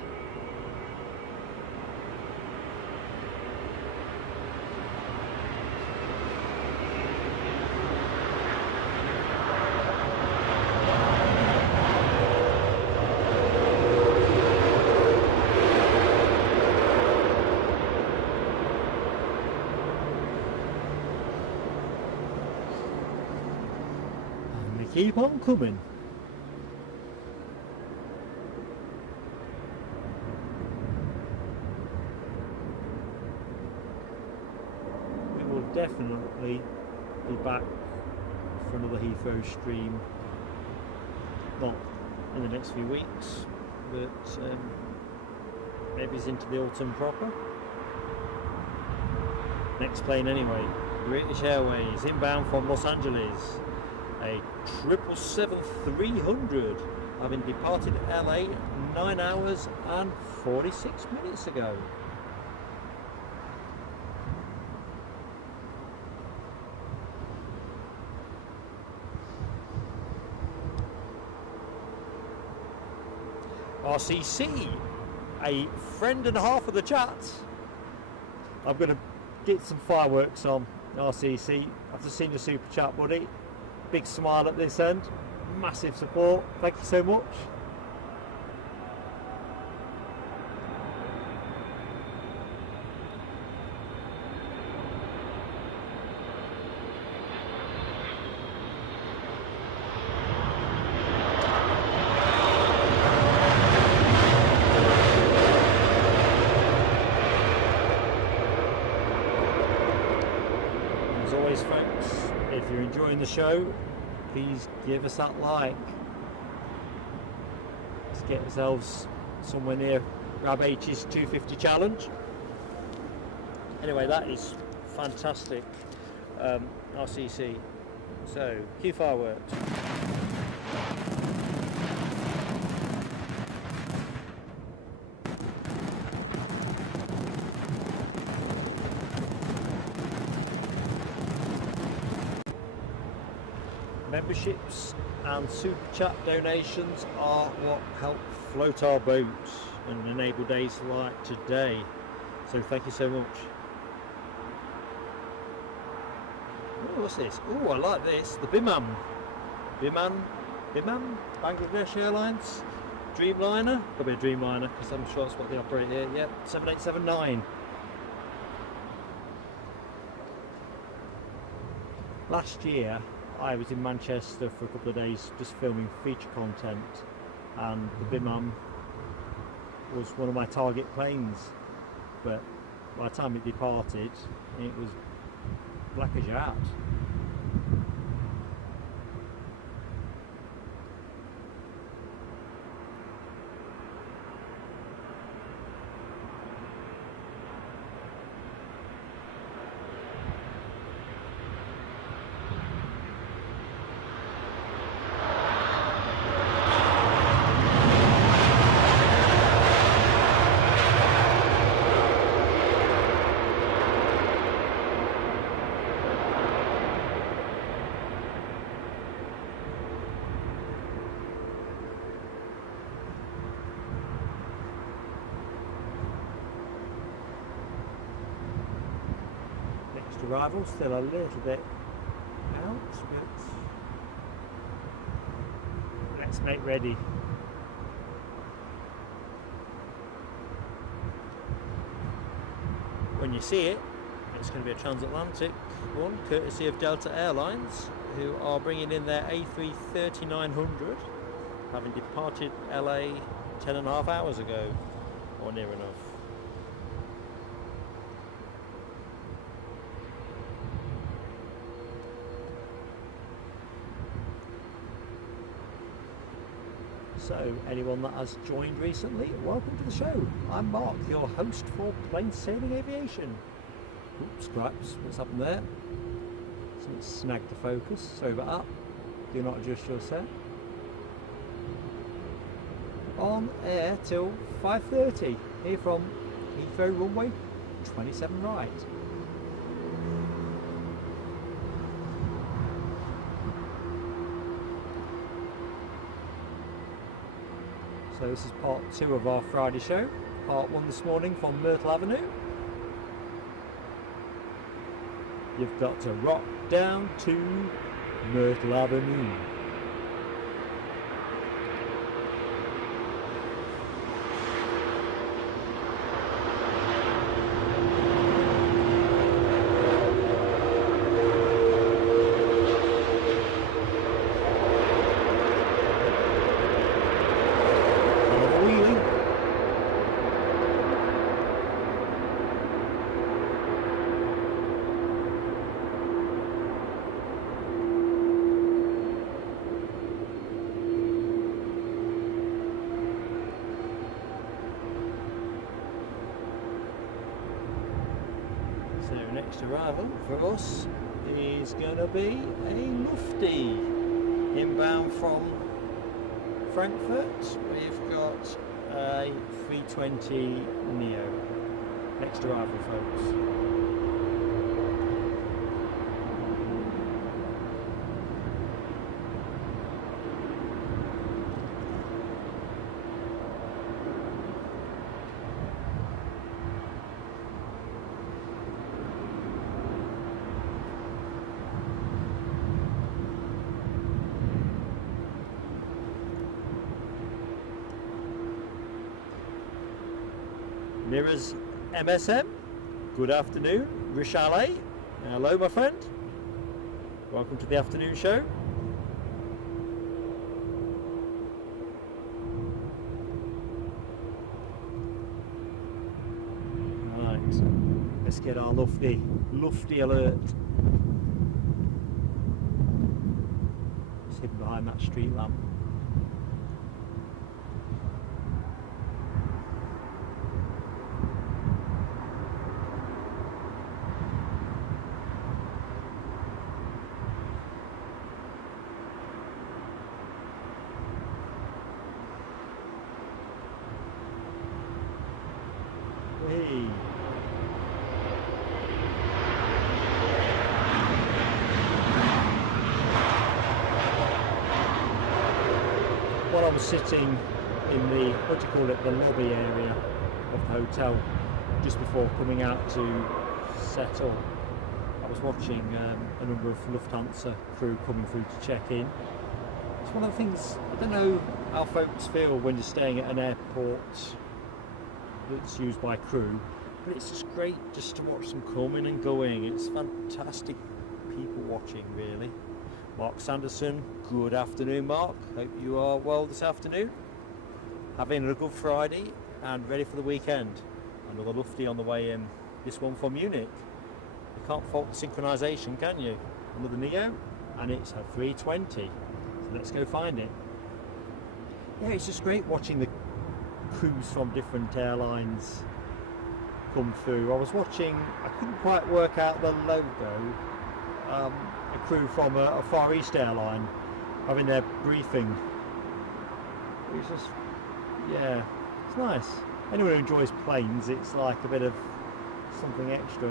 Keep on coming. We will definitely be back for another Heathrow stream, not in the next few weeks, but maybe it's into the autumn proper. Next plane anyway, British Airways inbound from Los Angeles. A 777-300, having departed LA 9 hours and 46 minutes ago. RCC, a friend and a half of the chat. I'm going to get some fireworks on RCC after seeing the super chat, buddy. Big smile at this end, massive support, thank you so much. As always, folks, if you're enjoying the show, please give us that like. Let's get ourselves somewhere near Rab H's 250 challenge. Anyway, that is fantastic. RCC. So, cue fireworks. Memberships and super chat donations are what help float our boat and enable days like today. So thank you so much. Oh, what's this? Oh, I like this. The Biman, Bangladesh Airlines Dreamliner. Could be a Dreamliner because I'm sure that's what they operate here. Yep, 7879. Last year I was in Manchester for a couple of days just filming feature content, and the Biman was one of my target planes, but by the time it departed it was black as your hat. Arrival still a little bit out, but let's make ready. When you see it, it's going to be a transatlantic one, courtesy of Delta Airlines, who are bringing in their A330-900, having departed LA 10.5 hours ago, or near enough. So, anyone that has joined recently, welcome to the show. I'm Mark, your host for Plain Sailing Aviation. Oops, scraps, what's happened there? Something snagged the focus, sorry about that. Do not adjust your set. On air till 5:30, here from Heathrow Runway 27 right. So this is part 2 of our Friday show. Part 1 this morning from Myrtle Avenue. You've got to rock down to Myrtle Avenue. Next arrival for us is going to be a Lufty inbound from Frankfurt. We've got a 320 Neo. Next arrival, folks. Mirrors MSM, good afternoon. Richale, hello my friend. Welcome to the afternoon show. Right, let's get our lufty alert. It's hidden behind that street lamp. Hey. I'm sitting in the, what do you call it, the lobby area of the hotel just before coming out to settle. I was watching a number of Lufthansa crew coming through to check in. It's one of the things, I don't know how folks feel when you're staying at an airport that's used by crew, but it's just great just to watch them coming and going. It's fantastic people watching, really. Mark Sanderson, good afternoon, Mark. Hope you are well this afternoon. Having a good Friday and ready for the weekend. Another lufty on the way in, this one from Munich. You can't fault the synchronisation, can you? Another Neo, and it's a 320. So let's go find it. Yeah, it's just great watching the crews from different airlines come through. I was watching, I couldn't quite work out the logo. A crew from a Far East airline having their briefing. It was just, yeah, it's nice. Anyone who enjoys planes, it's like a bit of something extra.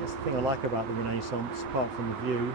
That's the thing I like about the Renaissance, apart from the view.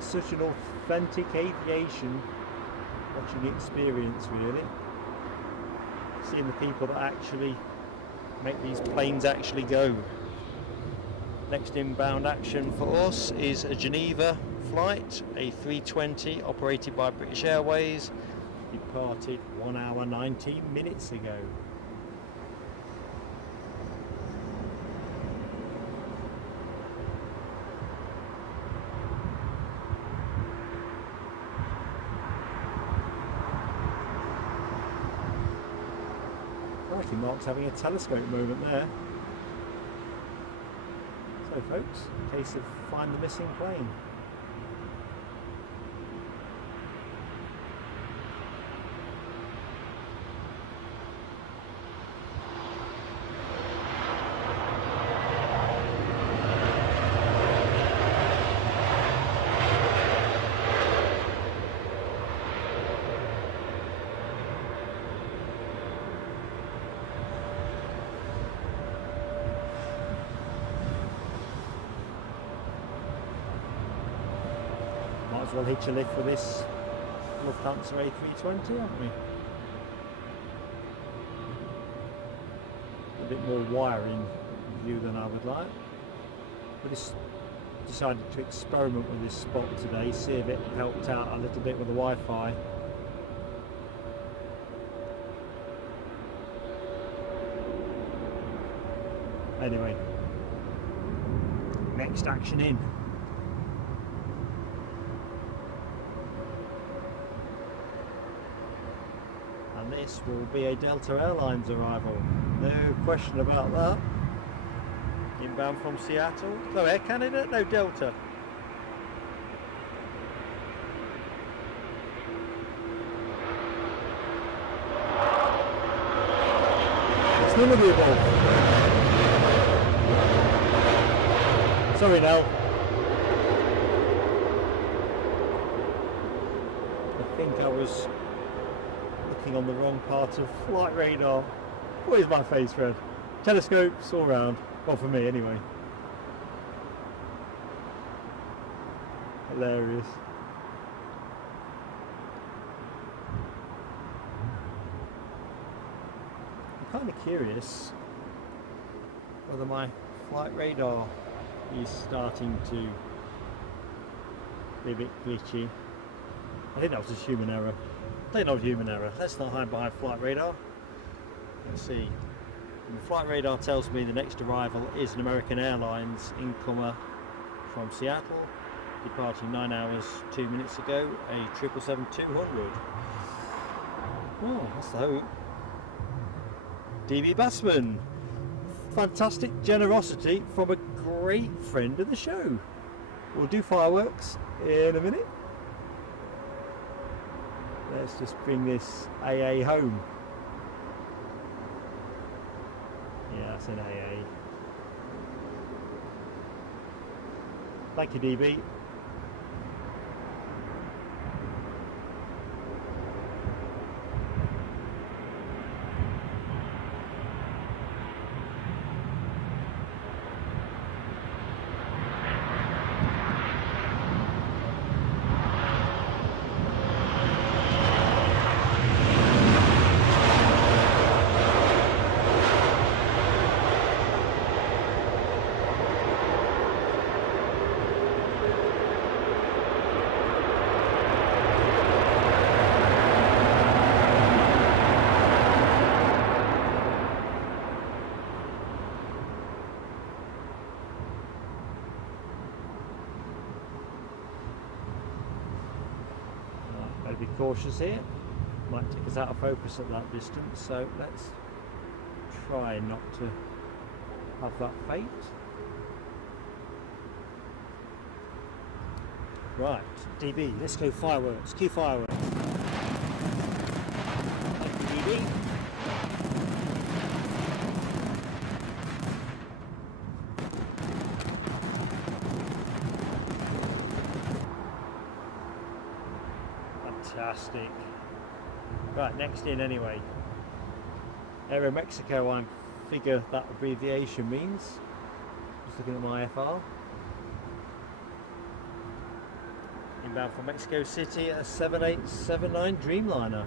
Such an authentic aviation watching experience, really. Seeing the people that actually make these planes actually go. Next inbound action for us is a Geneva flight, a 320 operated by British Airways, departed 1 hour 19 minutes ago. Mark's having a telescope moment there. So folks, case of find the missing plane. Might as well hitch a lift for this Lufthansa A320, haven't we? A bit more wiring view than I would like. But it's decided to experiment with this spot today, see if it helped out a little bit with the Wi-Fi. Anyway, next action in. And this will be a Delta Airlines arrival, no question about that. Inbound from Seattle. No Air Canada, no Delta. It's none of the above. Sorry now. I think I was looking on the wrong part of flight radar. What is my face, Fred? Telescopes all round. Well, for me anyway. Hilarious. I'm kind of curious whether my flight radar is starting to be a bit glitchy. I think that was just human error. I think that was human error. Let's not hide behind flight radar. Let's see. The flight radar tells me the next arrival is an American Airlines incomer from Seattle, departing 9 hours 2 minutes ago, a 777-200. Oh, that's the hope. DB Bassman, fantastic generosity from a great friend of the show. We'll do fireworks in a minute. Let's just bring this AA home. Yeah, that's an AA. Thank you, DB. Be cautious here, might take us out of focus at that distance, so let's try not to have that fate. Right, DB, let's go fireworks, cue fireworks. Thank you, DB. Fantastic. Right, next in anyway. Aero Mexico, I figure that abbreviation means. Just looking at my FR. Inbound from Mexico City at a 7879 Dreamliner.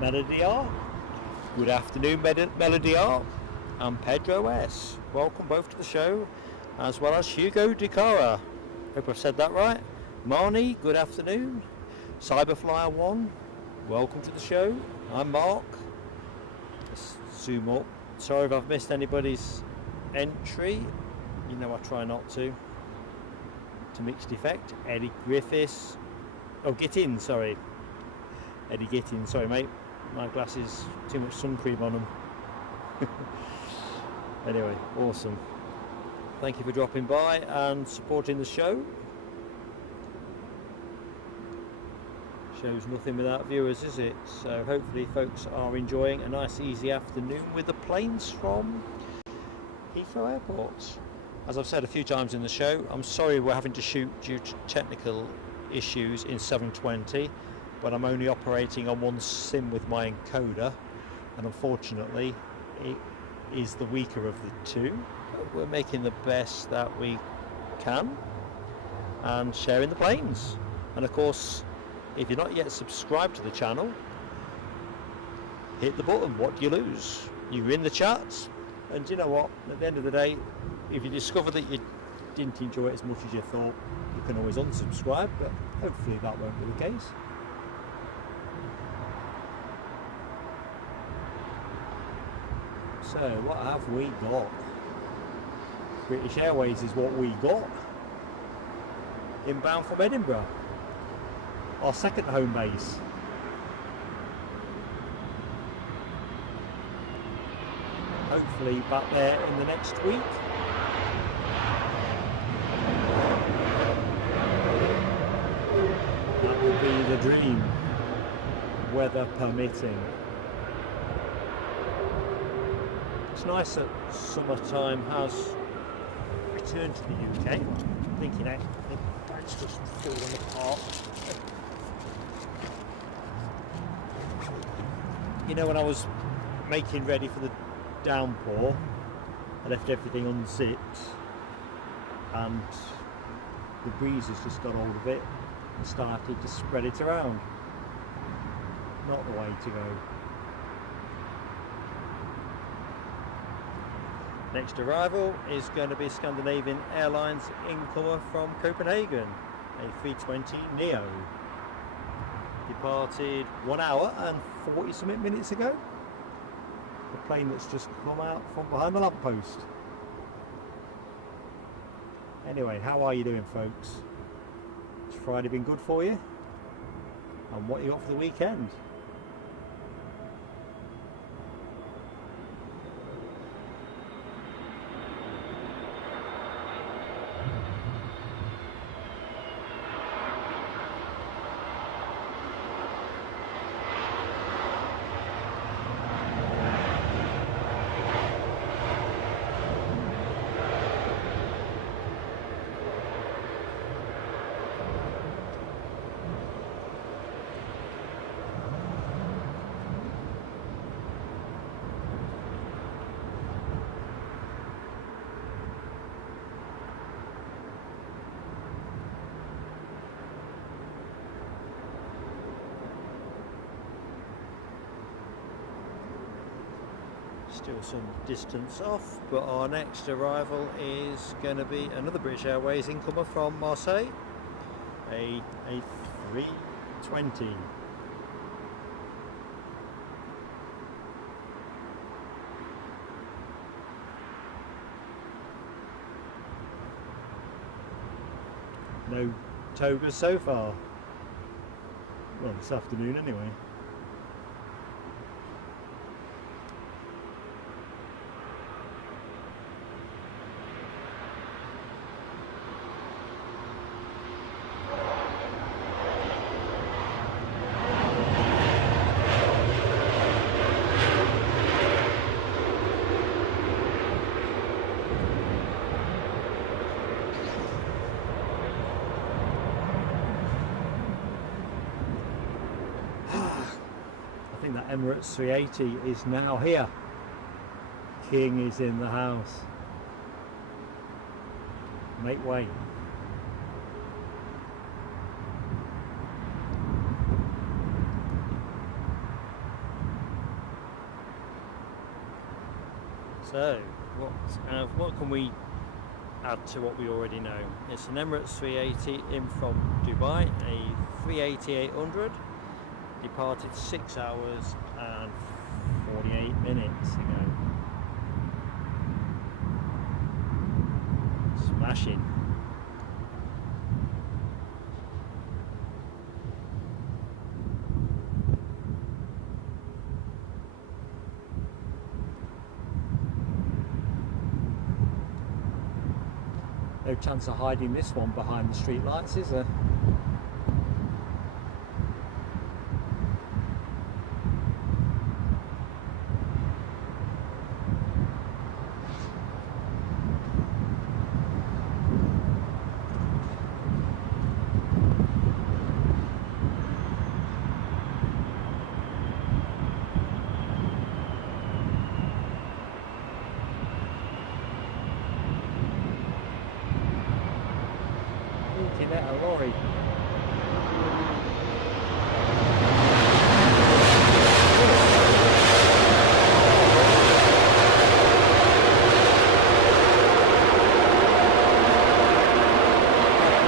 Melody R. Good afternoon, Melody R. I'm Pedro S. Welcome both to the show, as well as Hugo Decara. Hope I've said that right. Marnie, good afternoon. Cyberflyer 1, welcome to the show. I'm Mark. Let's zoom up. Sorry if I've missed anybody's entry. You know I try not to. To mixed effect. Eddie Griffiths. Oh, get in, sorry. Eddie, get in. Sorry, mate. My glasses, too much sun cream on them. Anyway, awesome. Thank you for dropping by and supporting the show. Shows nothing without viewers, is it? So hopefully folks are enjoying a nice easy afternoon with the planes from Heathrow Airport. As I've said a few times in the show, I'm sorry we're having to shoot due to technical issues in 720. But I'm only operating on one sim with my encoder, and unfortunately it is the weaker of the two. But we're making the best that we can and sharing the planes. And of course, if you're not yet subscribed to the channel, hit the button. What do you lose? You're in the chats, and you know what, at the end of the day, if you discover that you didn't enjoy it as much as you thought, you can always unsubscribe, but hopefully that won't be the case. So what have we got? British Airways is what we got. Inbound from Edinburgh, our second home base. Hopefully back there in the next week. That will be the dream, weather permitting. It's nice that summertime has returned to the UK. I'm thinking that's just falling apart. you know, when I was making ready for the downpour, I left everything unzipped and the breeze has just got hold of it and started to spread it around. Not the way to go. Next arrival is going to be Scandinavian Airlines incomer from Copenhagen, a 320 Neo. Departed 1 hour and 40 something minutes ago. The plane that's just come out from behind the lamppost. Anyway, how are you doing, folks? Has Friday been good for you? And what you got for the weekend? Still some distance off, but our next arrival is going to be another British Airways incomer from Marseille, a 320. No togas so far. Well, this afternoon anyway. I think that Emirates 380 is now here. King is in the house. Make way. So, what can we add to what we already know? It's an Emirates 380 in from Dubai, a 380-800. Departed 6 hours and 48 minutes ago. Smashing. No chance of hiding this one behind the street lights, is there? Looking at a lorry.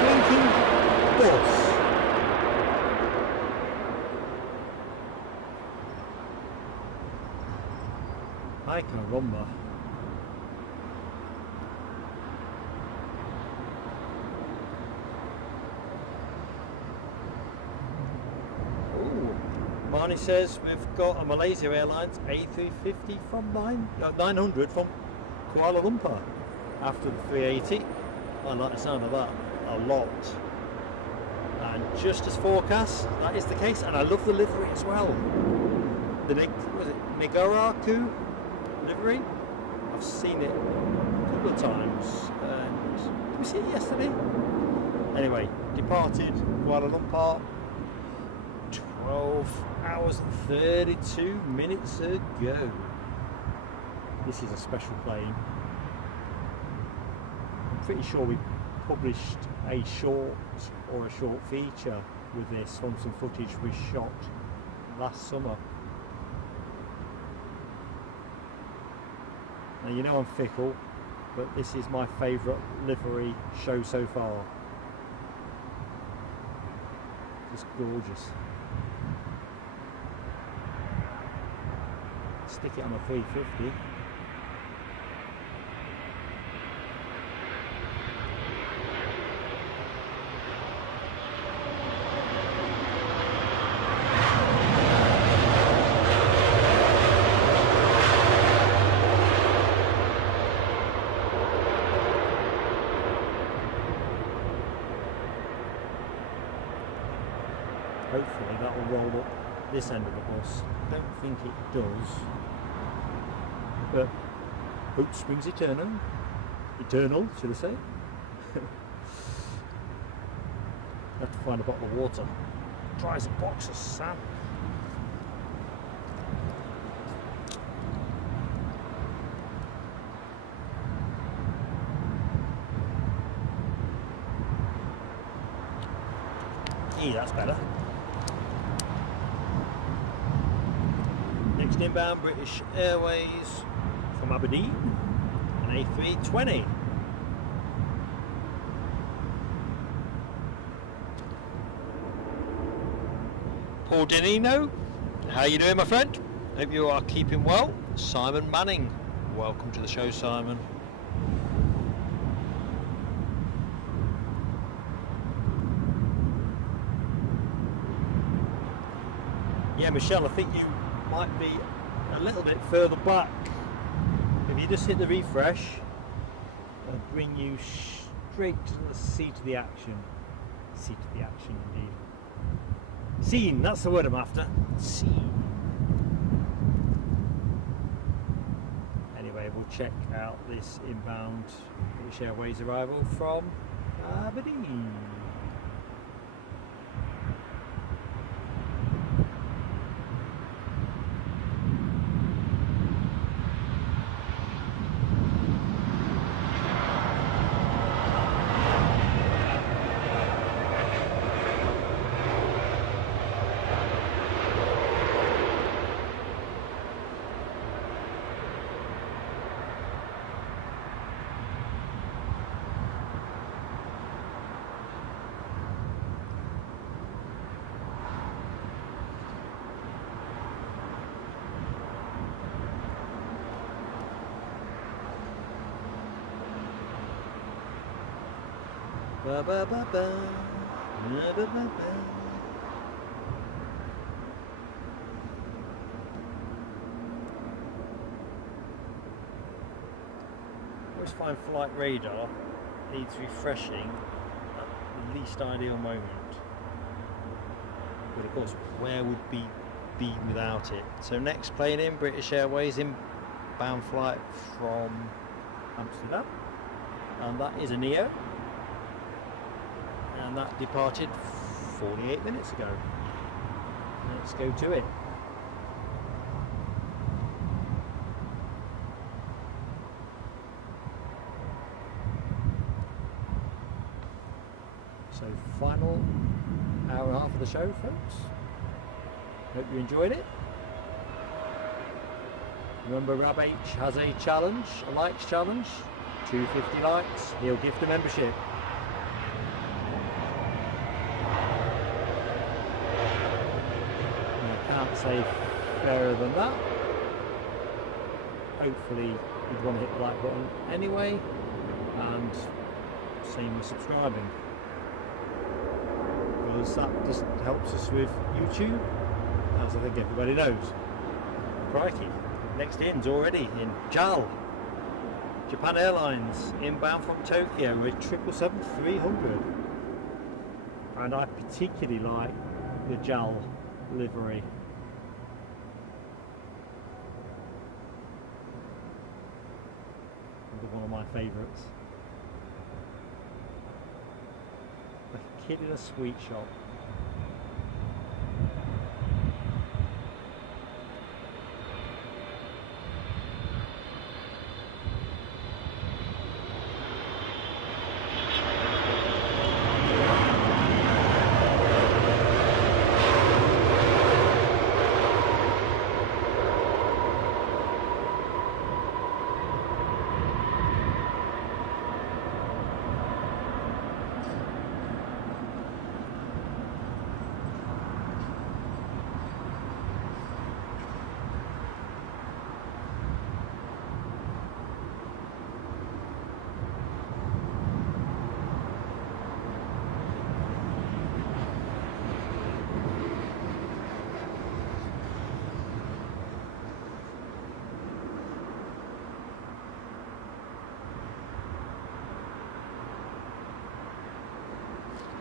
Blinking bus. I can remember. Marnie says we've got a Malaysia Airlines A350 from 900 from Kuala Lumpur after the 380. I like the sound of that a lot. And just as forecast, that is the case, and I love the livery as well. The Negaraku livery. I've seen it a couple of times, and did we see it yesterday? Anyway, departed Kuala Lumpur 12 hours and 32 minutes ago. This is a special plane. I'm pretty sure we published a short or a short feature with this from some footage we shot last summer. Now you know I'm fickle, but this is my favourite livery show so far. Just gorgeous. Stick it on a 350. Hopefully that will roll up this end of the bus. Don't think it does, but hope springs eternal. Eternal, should I say? Have to find a bottle of water. Try some box of sand. That's better. Next inbound, British Airways from Aberdeen, an A320. Paul Dinino, how you doing, my friend? Hope you are keeping well. Simon Manning, welcome to the show, Simon. Yeah, Michelle, I think you might be a little bit further back. If you just hit the refresh, it'll bring you straight to the seat of the action. Seat of the action, indeed. Scene, that's the word I'm after. Scene. Anyway, we'll check out this inbound British Airways arrival from Aberdeen. Ba ba ba ba, ba ba ba ba. I always find flight radar needs refreshing at the least ideal moment. But of course, where would be without it? So next plane in, British Airways inbound flight from Amsterdam, and that is a Neo. And that departed 48 minutes ago. Let's go to it. So final hour and a half of the show, folks. Hope you enjoyed it. Remember, Rab H has a challenge, a likes challenge. 250 likes, he'll gift a membership. Say fairer than that. Hopefully you'd want to hit the like button anyway, and same with subscribing, because that just helps us with YouTube, as I think everybody knows. Crikey, next in's already in JAL, Japan Airlines, inbound from Tokyo with 777-300, and I particularly like the JAL livery. One of my favourites. A kid in a sweet shop.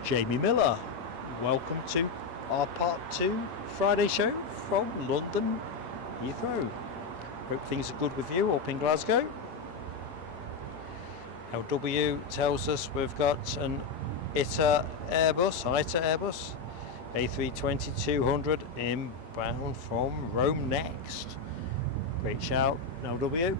Jamie Miller. Welcome to our part 2 Friday show from London Heathrow. Hope things are good with you up in Glasgow. LW tells us we've got an ITA Airbus A320-200 inbound from Rome next. Great shout, LW.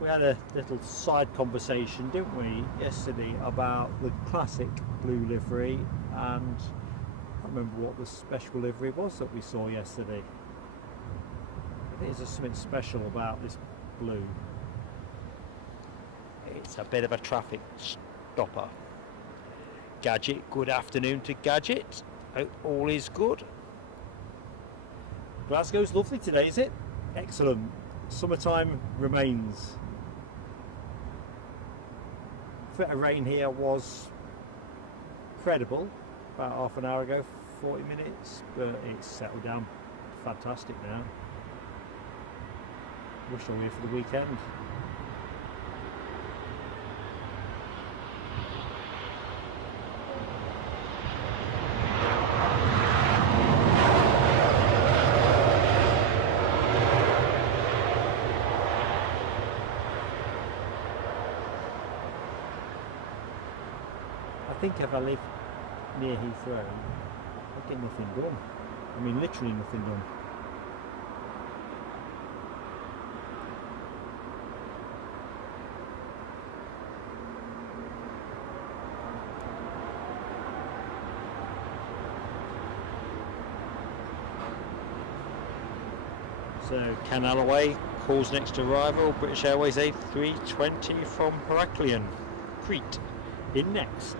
We had a little side conversation, didn't we, yesterday about the classic blue livery, and I can't remember what the special livery was that we saw yesterday. I think there's something special about this blue. It's a bit of a traffic stopper. Gadget, good afternoon to Gadget. Hope all is good. Glasgow's lovely today, is it? Excellent. Summertime remains. Bit of rain here was credible about half an hour ago, 40 minutes, but it's settled down fantastic now. Wish I were here for the weekend. I think if I live near Heathrow, I'd get nothing done. I mean, literally nothing done. So, Canalaway calls next arrival, British Airways A320 from Heraklion, Crete, in next.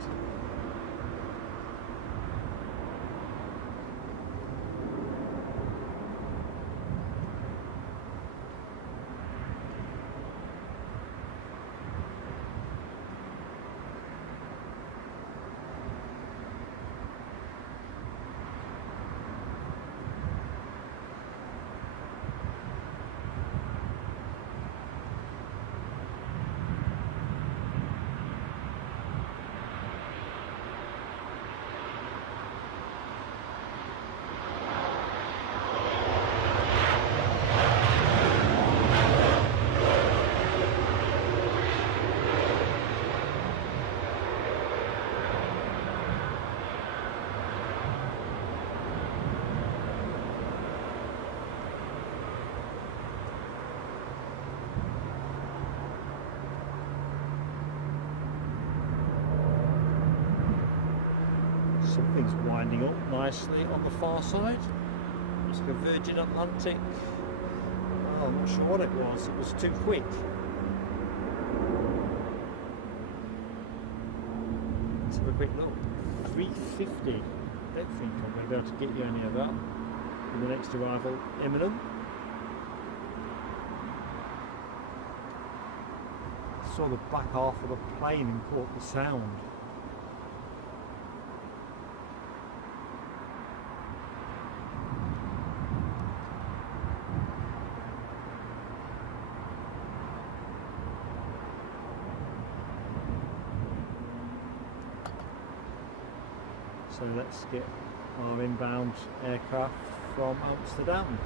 Something's winding up nicely on the far side. It's like a Virgin Atlantic. Oh, I'm not sure what it was. It was too quick. Let's have a quick look. 350. I don't think I'm going to be able to get you any of that. And the next arrival imminent. Saw the back half of the plane and caught the sound. So let's get our inbound aircraft from Amsterdam.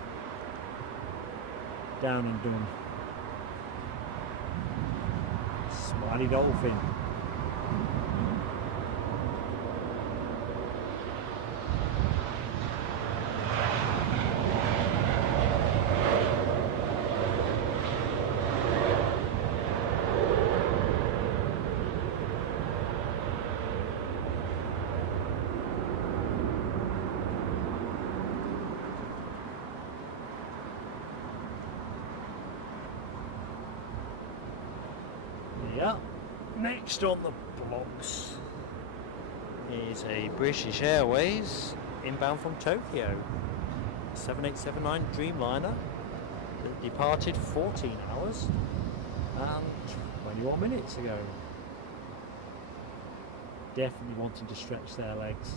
Down and done. Smiley Dolphin. Yeah. Next on the blocks is a British Airways inbound from Tokyo, 7879 Dreamliner that departed 14 hours and 21 minutes ago. Definitely wanting to stretch their legs.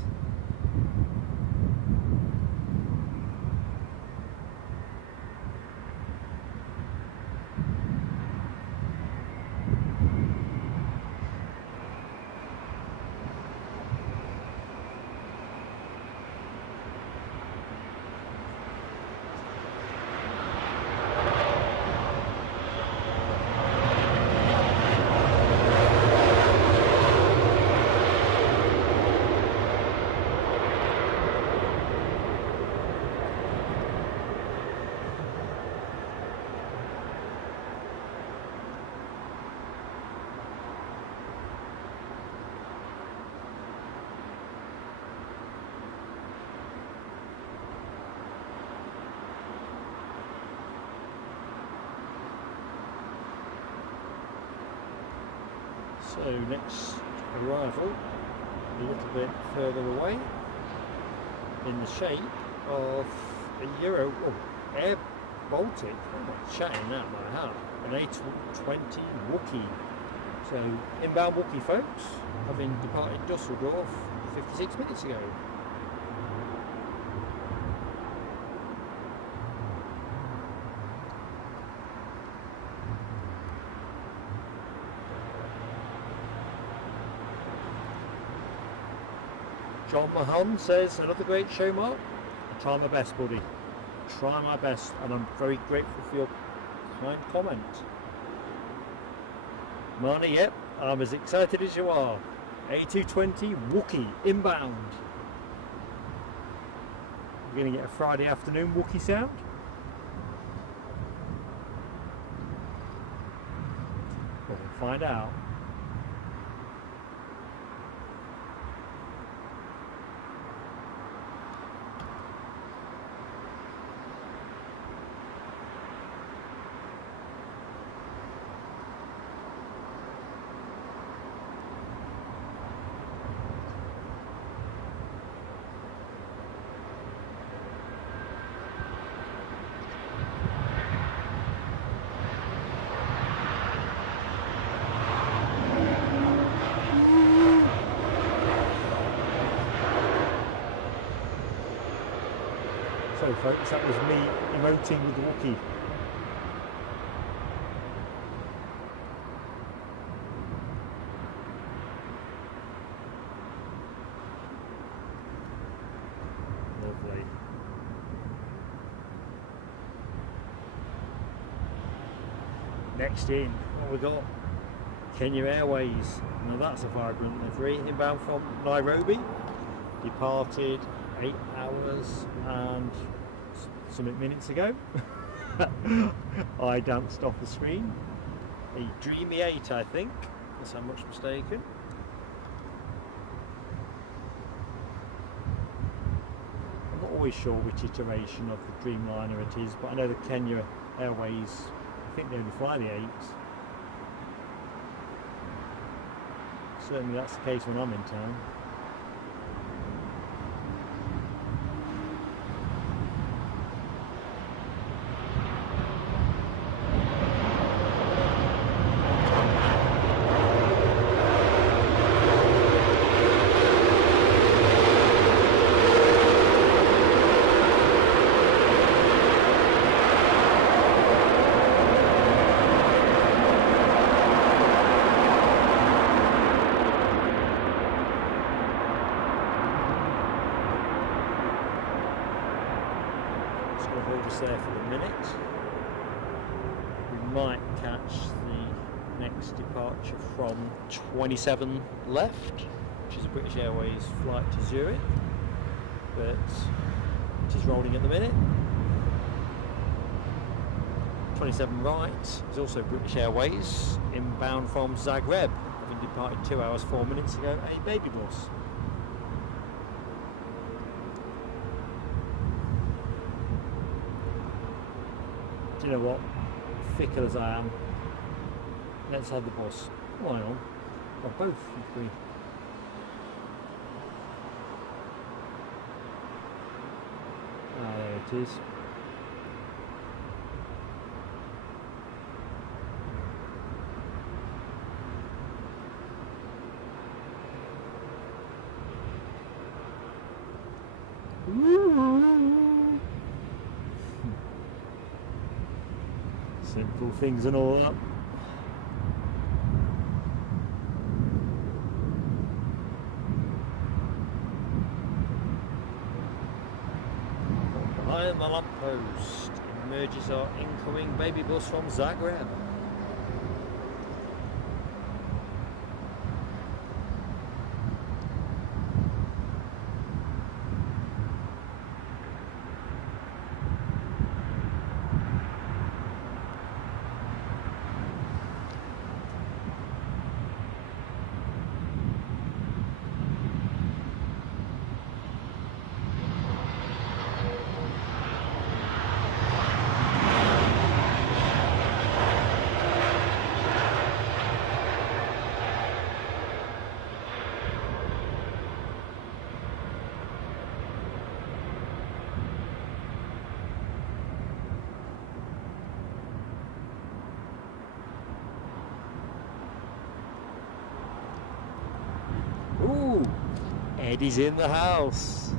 So next arrival, a little bit further away, in the shape of a Euro, Air Baltic, I'm chatting that by heart, an A220 Wookiee. So inbound Wookiee folks, having departed Dusseldorf 56 minutes ago. John Mahon says, another great show, Mark. I try my best, buddy. Try my best, and I'm very grateful for your kind comment. Marnie, yep, I'm as excited as you are. A220 Wookiee inbound. We're going to get a Friday afternoon Wookiee sound. Well, we'll find out. So folks, that was me emoting with the Wookiee. Lovely. Next in, what we got? Kenya Airways. Now that's a vibrant livery, inbound from Nairobi. Departed 8 hours and some minutes ago. I danced off the screen. A Dreamy 8, I think, unless I'm much mistaken. I'm not always sure which iteration of the Dreamliner it is, but I know the Kenya Airways, I think they only fly the 8s. Certainly that's the case when I'm in town. Hold us there for the minute. We might catch the next departure from 27 left, which is a British Airways flight to Zurich, but it is rolling at the minute. 27 right is also British Airways, inbound from Zagreb, having departed 2 hours 4 minutes ago, a baby bus. Do you know what? Fickle as I am, let's have the bus. Why not? Or both, if we. Ah, there it is. Simple things and all that. Behind the lamppost emerges our incoming baby bus from Zagreb. Eddie's in the house.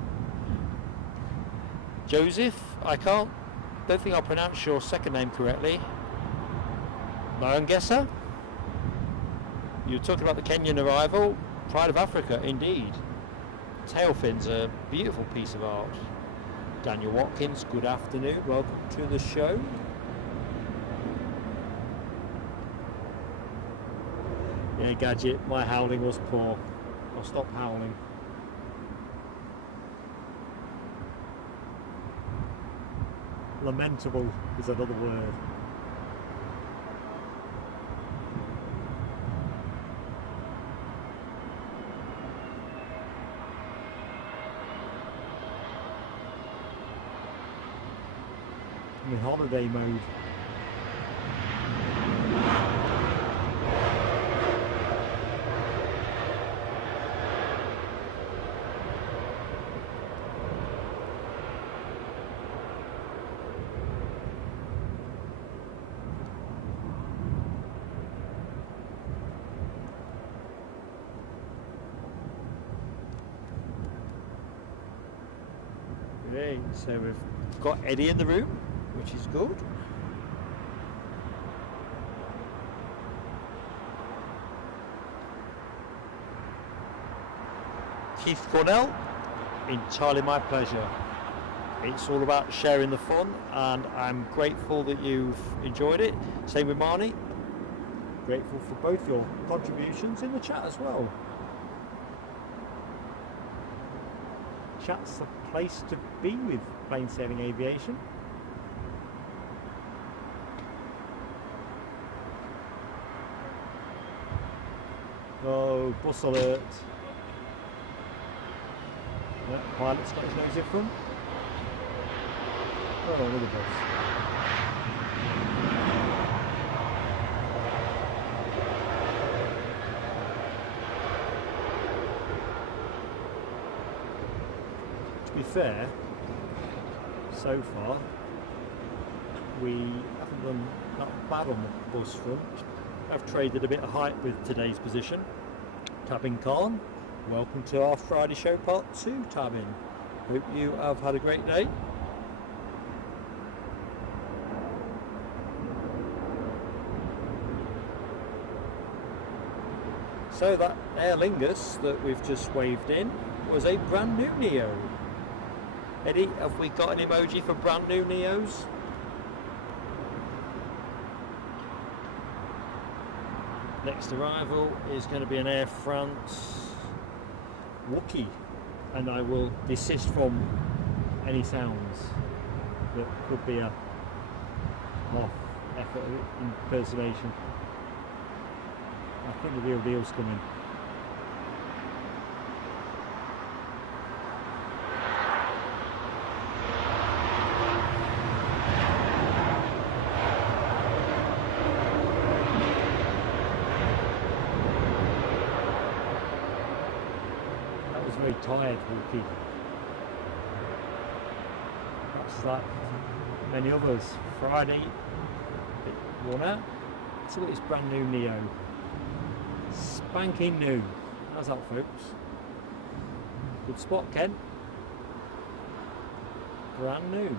Joseph, don't think I pronounced your second name correctly. Marangesa? You were talking about the Kenyan arrival. Pride of Africa, indeed. Tail fins, a beautiful piece of art. Daniel Watkins, good afternoon. Welcome to the show. Yeah, Gadget, my howling was poor. I'll stop howling. Lamentable is another word. I'm in holiday mode. Great, so we've got Eddie in the room, which is good. Keith Cornell, entirely my pleasure. It's all about sharing the fun, and I'm grateful that you've enjoyed it. Same with Marnie. Grateful for both your contributions in the chat as well. Chat's the place to be with plain sailing aviation. Oh, bus alert. Yeah, pilot's got his nose in front. Oh no, another bus. To be fair, so far we haven't done that bad on the bus front. I've traded a bit of height with today's position. Tabin Khan, welcome to our Friday show part 2, Tabin. Hope you have had a great day. So that Aer Lingus that we've just waved in was a brand new Neo. Eddie, have we got an emoji for brand new Neos? Next arrival is going to be an Air France Wookie, and I will desist from any sounds that could be a half effort impersonation. I think the real deal's coming. Very tired walking. That's like many others. Friday, a bit worn out. Let's look at this brand new Neo. Spanking new. How's that, folks? Good spot, Ken. Brand new.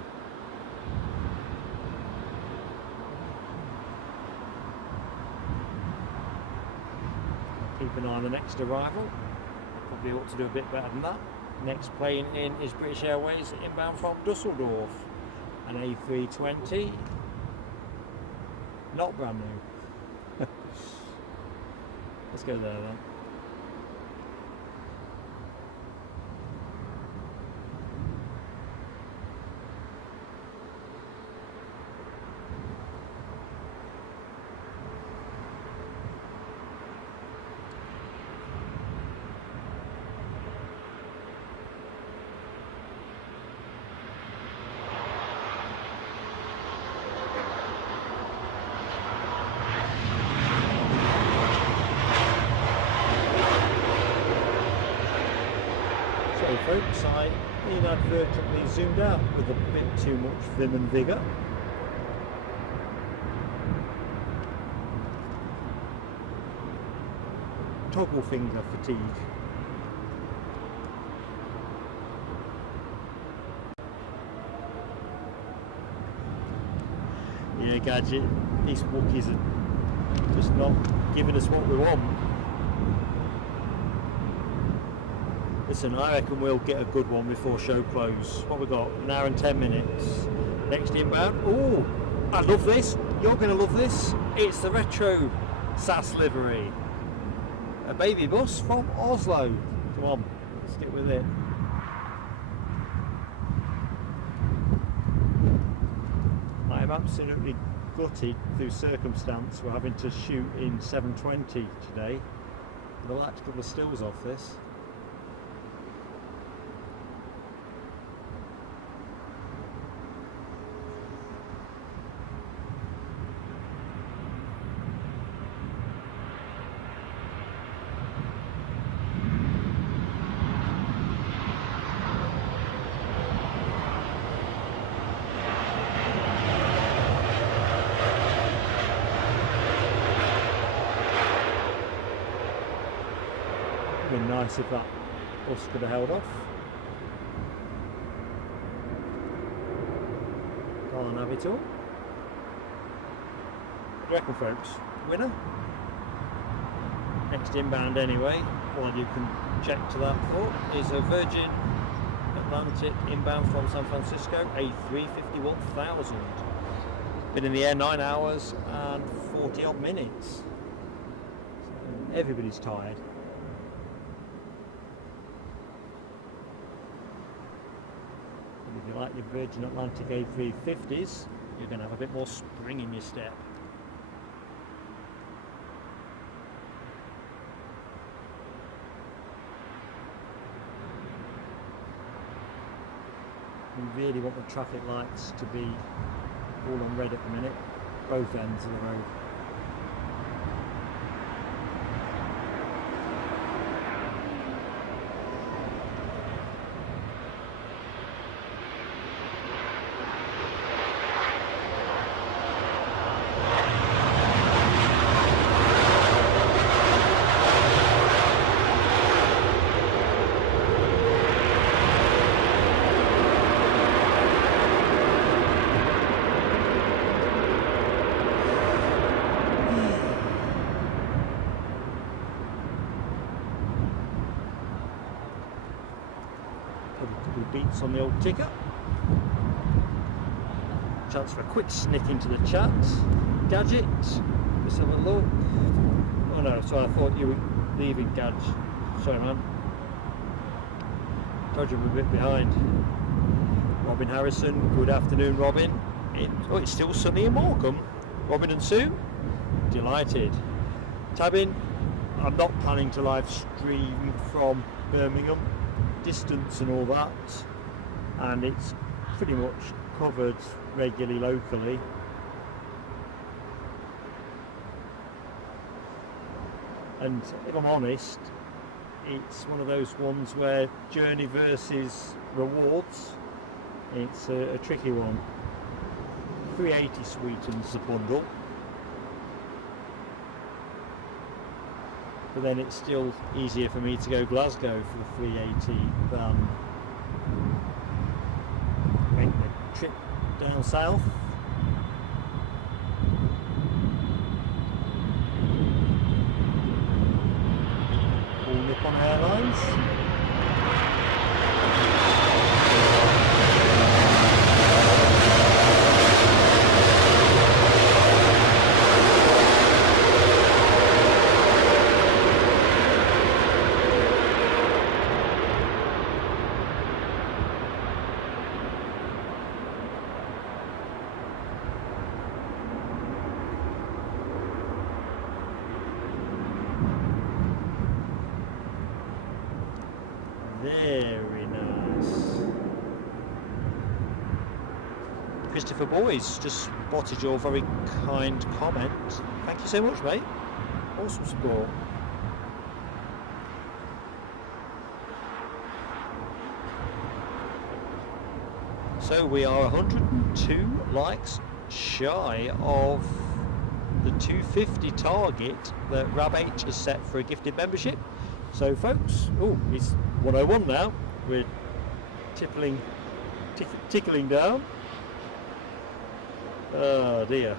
Keep an eye on the next arrival. Probably ought to do a bit better than that. Next plane in is British Airways inbound from Dusseldorf. An A320. Not brand new. Let's go there then. Folks, I inadvertently zoomed out with a bit too much vim and vigour. Toggle finger fatigue. Yeah, Gadget, these Wookiees are just not giving us what we want. Listen, I reckon we'll get a good one before show close. What we got? An hour and 10 minutes. Next inbound. Oh, I love this. You're going to love this. It's the retro SAS livery. A baby bus from Oslo. Come on, let's get with it. I am absolutely gutted through circumstance we're having to shoot in 720 today. But I'd like a couple of stills off this. Been nice if that bus could have held off. Can't have it all. What do you reckon, folks? Winner? Next inbound anyway, while you can check to that thought, is a Virgin Atlantic inbound from San Francisco, A350-1000. Been in the air 9 hours and 40 odd minutes. So everybody's tired. If you like your Virgin Atlantic A350s, you're going to have a bit more spring in your step. We really want the traffic lights to be all on red at the minute, both ends of the road. Couple of beats on the old ticker. Chance for a quick snick into the chat. Gadget, let's have a look. Oh no, so I thought you were leaving, Gadge. Sorry, man. Told you we're a bit behind. Robin Harrison, good afternoon, Robin. It's still sunny in Morecambe. Robin and Sue, delighted. Tabin, I'm not planning to live stream from Birmingham. Distance and all that, and it's pretty much covered regularly locally. And if I'm honest, it's one of those ones where journey versus rewards, it's a tricky one. 380 sweetens the bundle, but then it's still easier for me to go Glasgow for the 380 than make the trip down south. All Nippon Airlines. Very nice. Christopher Boys just spotted your very kind comment. Thank you so much, mate. Awesome support. So we are 102 likes shy of the 250 target that RabH has set for a gifted membership. So folks, oh, it's 101 now. We're tickling down. Oh dear.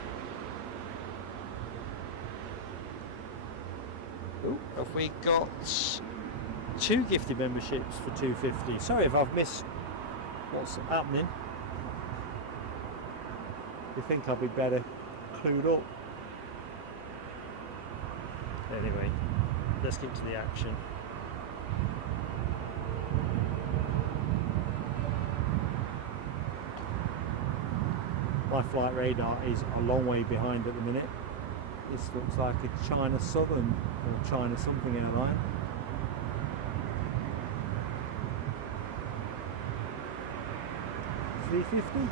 Ooh, have we got 2 gifted memberships for 250? Sorry if I've missed what's happening. You think I'll be better clued up? Anyway, let's get to the action. My flight radar is a long way behind at the minute. This looks like a China Southern or China something airline. $350.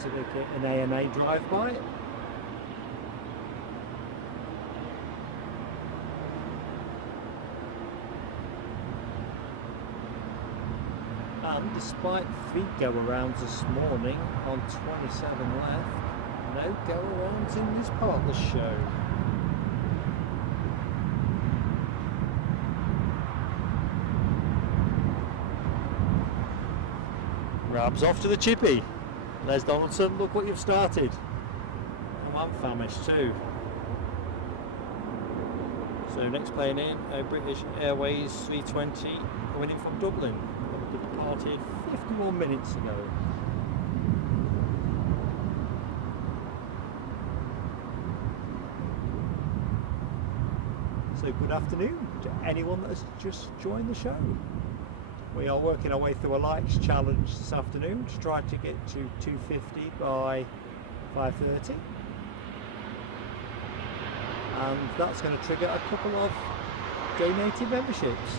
So they get an ANA drive-by. And despite 3 go-arounds this morning on 27 left, no go-arounds in this part of the show. Rabs off to the chippy. Les Donaldson, look what you've started. Oh, I'm famished too. So next plane in, British Airways 320, coming in from Dublin. Departed 51 minutes ago. So good afternoon to anyone that has just joined the show. We are working our way through a likes challenge this afternoon to try to get to 250 by 5:30, and that's going to trigger a couple of donated memberships.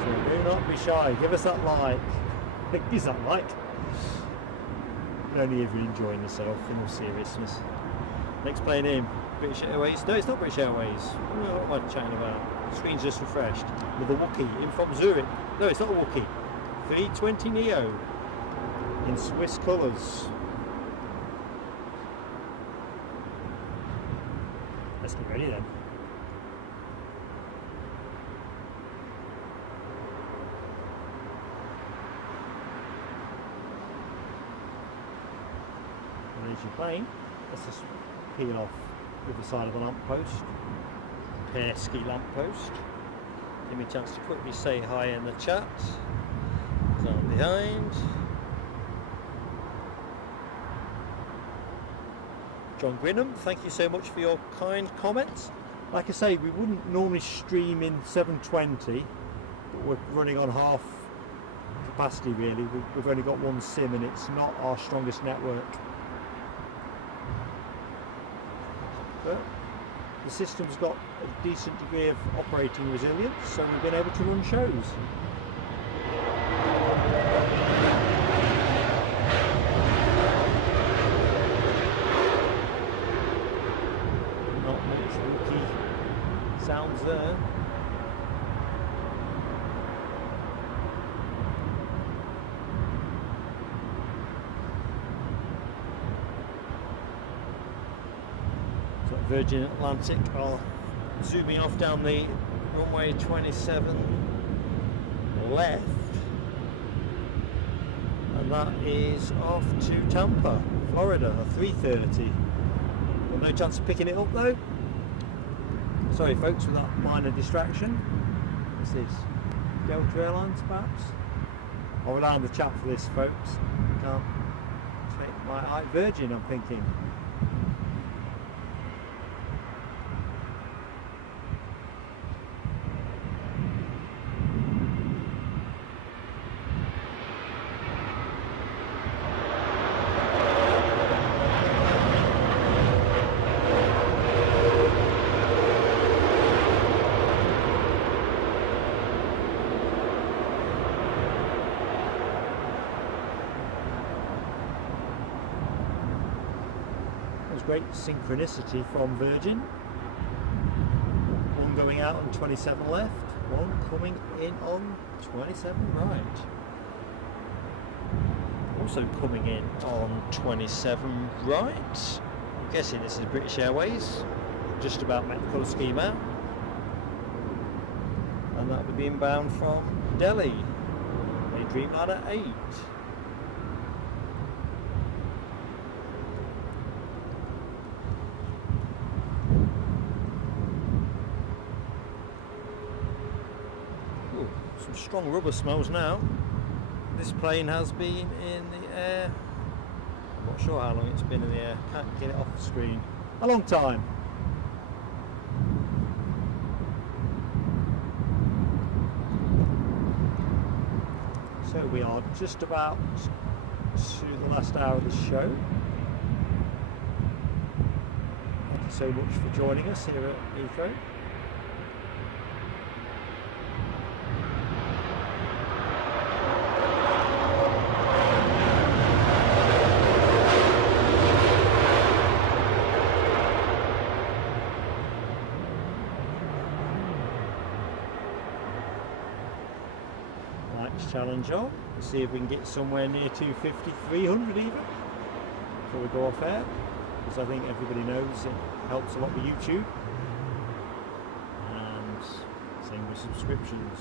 So do not be shy, give us that like. Is that like? Only if you're enjoying yourself, in all seriousness. Next plane in, British Airways. No, it's not British Airways. What am I chatting about? Screen's just refreshed. With a Wookiee in from Zurich. No, it's not a Wookiee. 320 Neo in Swiss colours. Let's get ready then. Your plane. Let's just peel off with the side of the lamppost. Pesky lamppost. Give me a chance to quickly say hi in the chat. So I'm behind. John Grinham, thank you so much for your kind comments. Like I say, we wouldn't normally stream in 720, but we're running on half capacity really. We've only got one SIM and it's not our strongest network. But the system's got a decent degree of operating resilience, so we've been able to run shows. Not much Wookiee sounds there. Virgin Atlantic are zooming off down the runway 27 left, and that is off to Tampa, Florida, 3:30. Well, no chance of picking it up though. Sorry folks for that minor distraction. What's this? Delta Airlines perhaps? I'll rely on the chat for this folks. Can't take my eye. Virgin I'm thinking. was great synchronicity from Virgin. One going out on 27 left, one coming in on 27 right. Also coming in on 27 right. I'm guessing this is British Airways. Just about met the colour scheme out. And that would be inbound from Delhi. A Dreamliner 8. Ooh, some strong rubber smells now. This plane has been in the air. I'm not sure how long it's been in the air. Can't get it off the screen. A long time. So we are just about to the last hour of the show. Thank you so much for joining us here at Heathrow. Challenge on. Let's see if we can get somewhere near 250, 300 even before we go off air, because I think everybody knows it helps a lot with YouTube and same with subscriptions.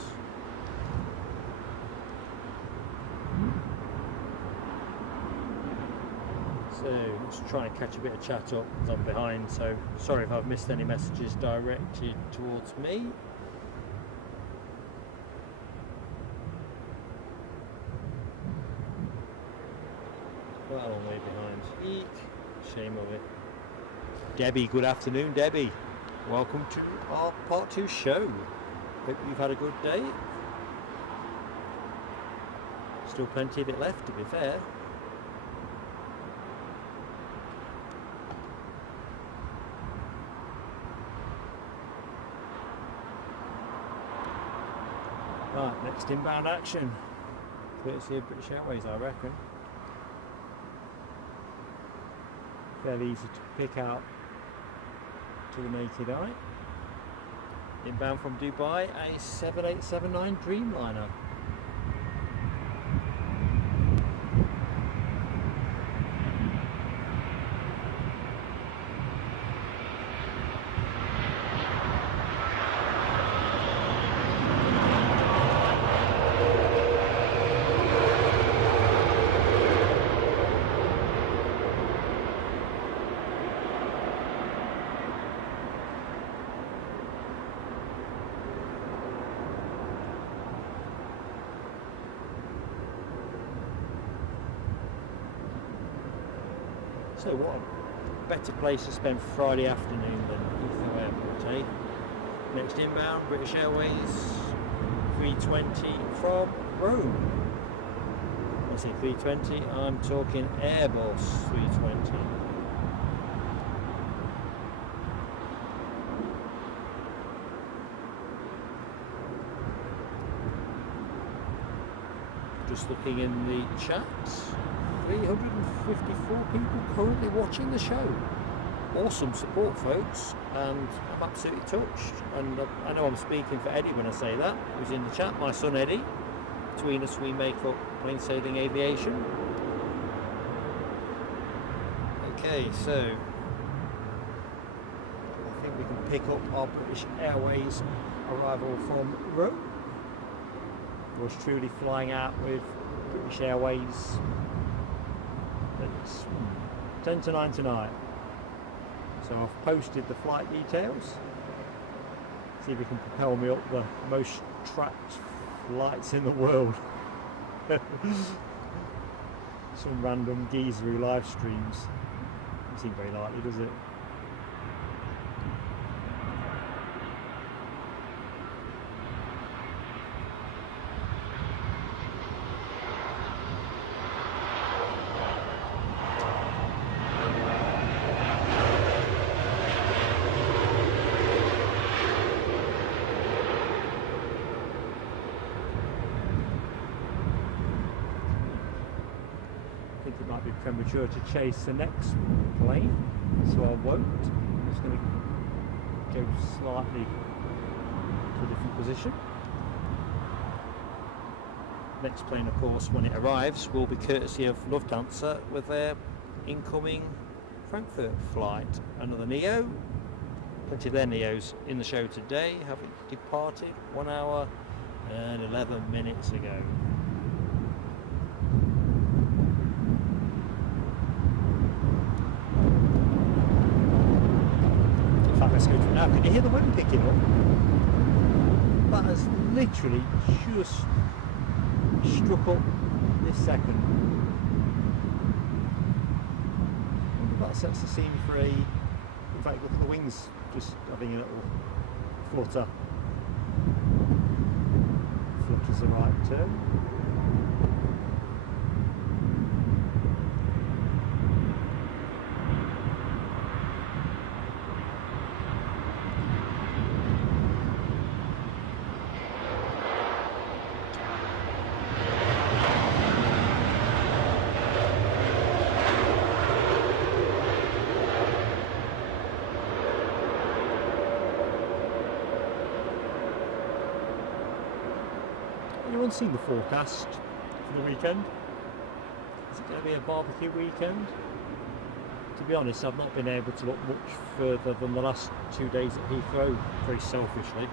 So let's try and catch a bit of chat up because I'm behind, so sorry if I've missed any messages directed towards me. Quite a long way behind. Eek. Shame of it. Debbie, good afternoon, Debbie. Welcome to our part 2 show. Hope you've had a good day. Still plenty of it left, to be fair. Right, next inbound action. Courtesy of British Airways, I reckon. Fairly easy to pick out to the naked eye. Inbound from Dubai, a 7879 Dreamliner. So what a better place to spend Friday afternoon than Heathrow Airport, eh? Next inbound, British Airways 320 from Rome. When I say 320, I'm talking Airbus 320. Just looking in the chat. 354 people currently watching the show. Awesome support, folks, and I'm absolutely touched. And I know I'm speaking for Eddie when I say that, who's in the chat, my son Eddie. Between us we make up Plain Sailing Aviation. Okay, so I think we can pick up our British Airways arrival from Rome. Was truly flying out with British Airways. It's 10 to 9 tonight. So I've posted the flight details. See if we can propel me up the most tracked flights in the world. Some random geezer who live streams. Doesn't seem very likely, does it? it might be premature to chase the next plane, so I won't. I'm just going to go slightly to a different position. Next plane, of course, when it arrives, will be courtesy of Lufthansa with their incoming Frankfurt flight. Another Neo. Plenty of their Neos in the show today, having departed 1 hour and 11 minutes ago. In fact, let's go to it now. Can you hear the wind picking up? That has literally just struck up this second. I wonder if that sets the scene for a... In fact, look at the wings just having a little flutter. Flutter's the right term. Anyone seen the forecast for the weekend? Is it going to be a barbecue weekend? To be honest, I've not been able to look much further than the last 2 days at Heathrow, very selfishly.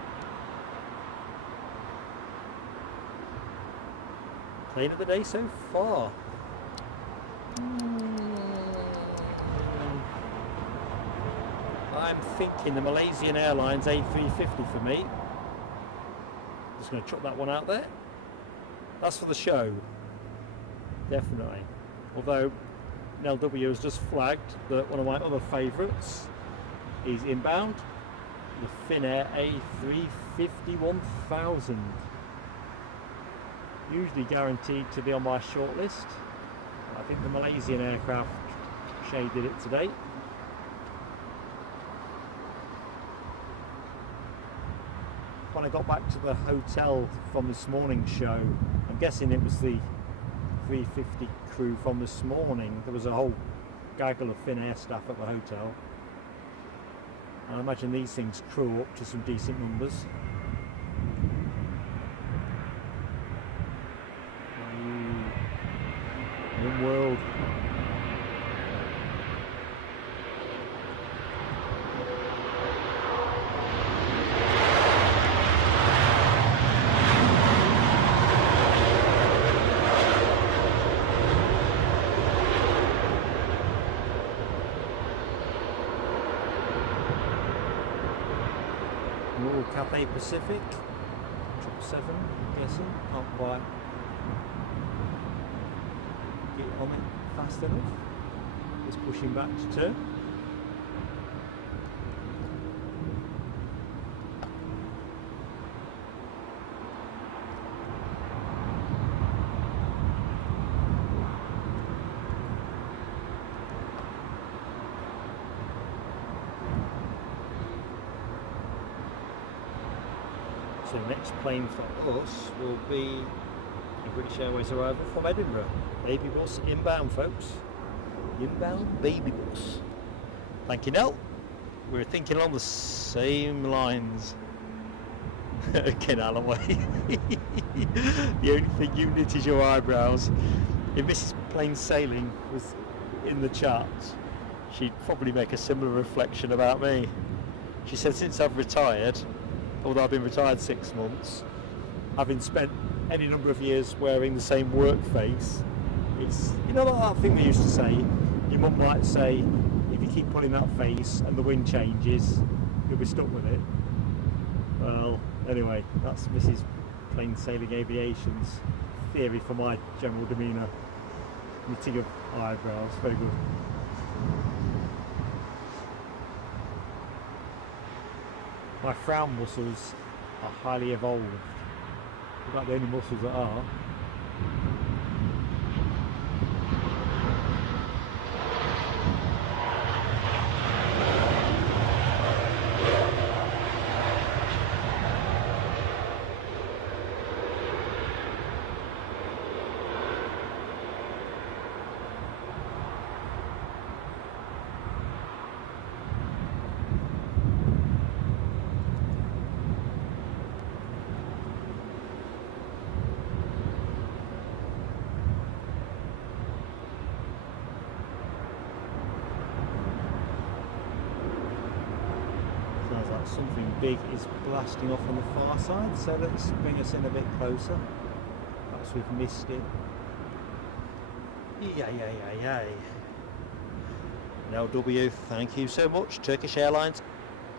Plane of the day so far. I'm thinking the Malaysian Airlines A350 for me. Just going to chuck that one out there. That's for the show, definitely. Although LW has just flagged that one of my other favourites is inbound, the Finnair A350 1000. Usually guaranteed to be on my shortlist. I think the Malaysian aircraft shaded it today. When I got back to the hotel from this morning's show, I'm guessing it was the 350 crew from this morning. There was a whole gaggle of Finnair staff at the hotel. I imagine these things crew up to some decent numbers. One world. Cathay Pacific, 777, I'm guessing, can't quite get on it fast enough, it's pushing back to turn. So the next plane for us will be a British Airways arrival from Edinburgh. Baby bus inbound, folks. Inbound baby bus. Thank you, Nell. We're thinking along the same lines. Again, Alan Way. The only thing you knit is your eyebrows. If Mrs. Plain Sailing was in the charts, she'd probably make a similar reflection about me. She said, since I've retired, although I've been retired 6 months, having spent any number of years wearing the same work face, it's, you know that thing they used to say, your mum might say, if you keep putting that face and the wind changes, you'll be stuck with it. Well, anyway, that's Mrs. Plain Sailing Aviation's theory for my general demeanour. Knitting of eyebrows, very good. My frown muscles are highly evolved. They're about the only muscles that are. something big is blasting off on the far side, so let's bring us in a bit closer. Perhaps we've missed it. Yay. LW, thank you so much. Turkish Airlines,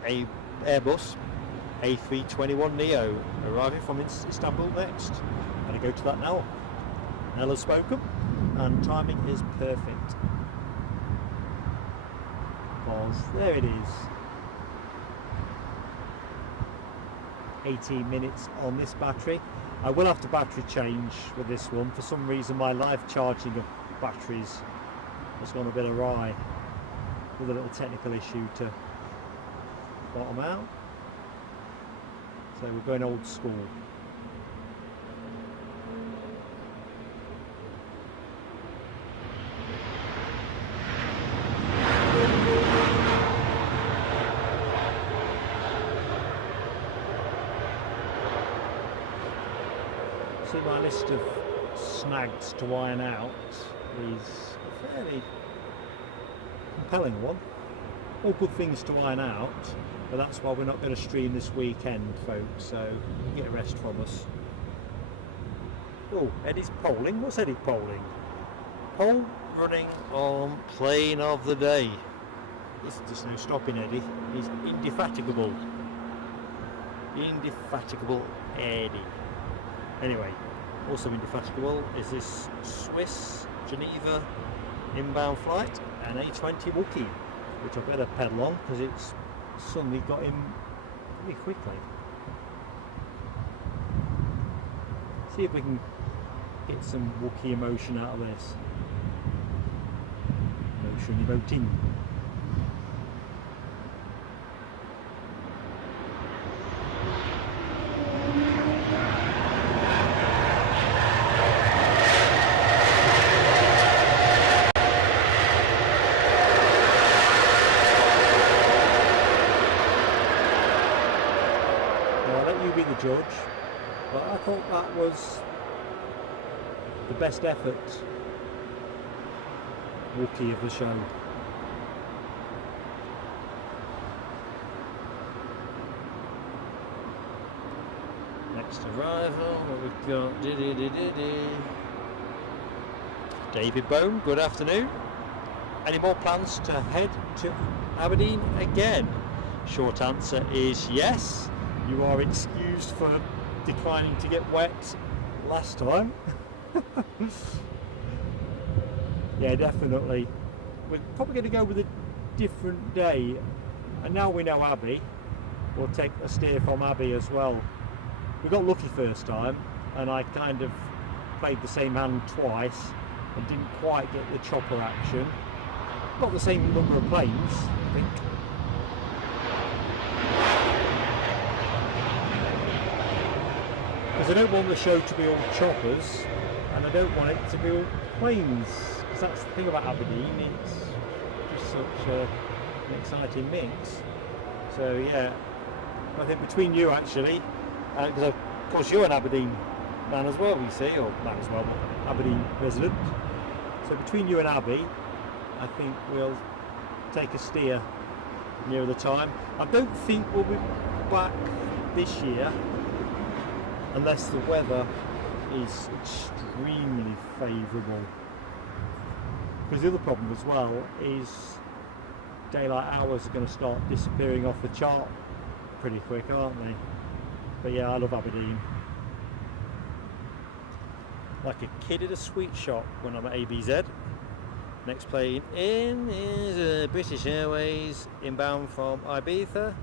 Airbus A321neo arriving from Istanbul next. I'm going to go to that now. Ella's spoken, and timing is perfect. Because there it is. 18 minutes on this battery. I will have to battery change with this one. For some reason my live charging of batteries has gone a bit awry with a little technical issue to bottom out. So we're going old school. See, my list of snags to iron out is a fairly compelling one. All good things to iron out, but that's why we're not going to stream this weekend, folks, so get a rest from us. Oh, Eddie's polling. What's Eddie polling? Poll running on plane of the day. There's just no stopping Eddie. He's indefatigable. Indefatigable Eddie. Anyway, also indefatigable is this Swiss Geneva inbound flight, an A20 Wookie, which I better pedal on because it's suddenly got him pretty quickly. See if we can get some Wookie emotion out of this. Emotion emoting. Judge, but I thought that was the best effort Wookie of the show. Next arrival, what we've got, David Bone, good afternoon. Any more plans to head to Aberdeen again? Short answer is yes. You are excused for declining to get wet last time. Yeah, definitely. We're probably going to go with a different day. And now we know Abbey, we'll take a steer from Abbey as well. We got lucky first time, and I kind of played the same hand twice and didn't quite get the chopper action. Got the same number of planes, I think. Because I don't want the show to be all choppers, and I don't want it to be all planes, because that's the thing about Aberdeen, it's just such an exciting mix. So yeah, I think between you actually, because of course you're an Aberdeen man as well, we see, or man as well, but Aberdeen resident. So between you and Abby, I think we'll take a steer nearer the time. I don't think we'll be back this year unless the weather is extremely favourable. Because the other problem as well is daylight hours are going to start disappearing off the chart pretty quick, aren't they? But yeah, I love Aberdeen. Like a kid at a sweet shop when I'm at ABZ. Next plane in is British Airways inbound from Ibiza,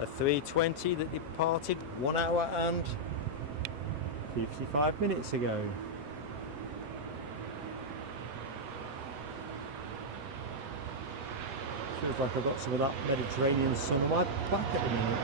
a 320 that departed 1 hour and 55 minutes ago. Feels like I've got some of that Mediterranean sun on my back at the minute.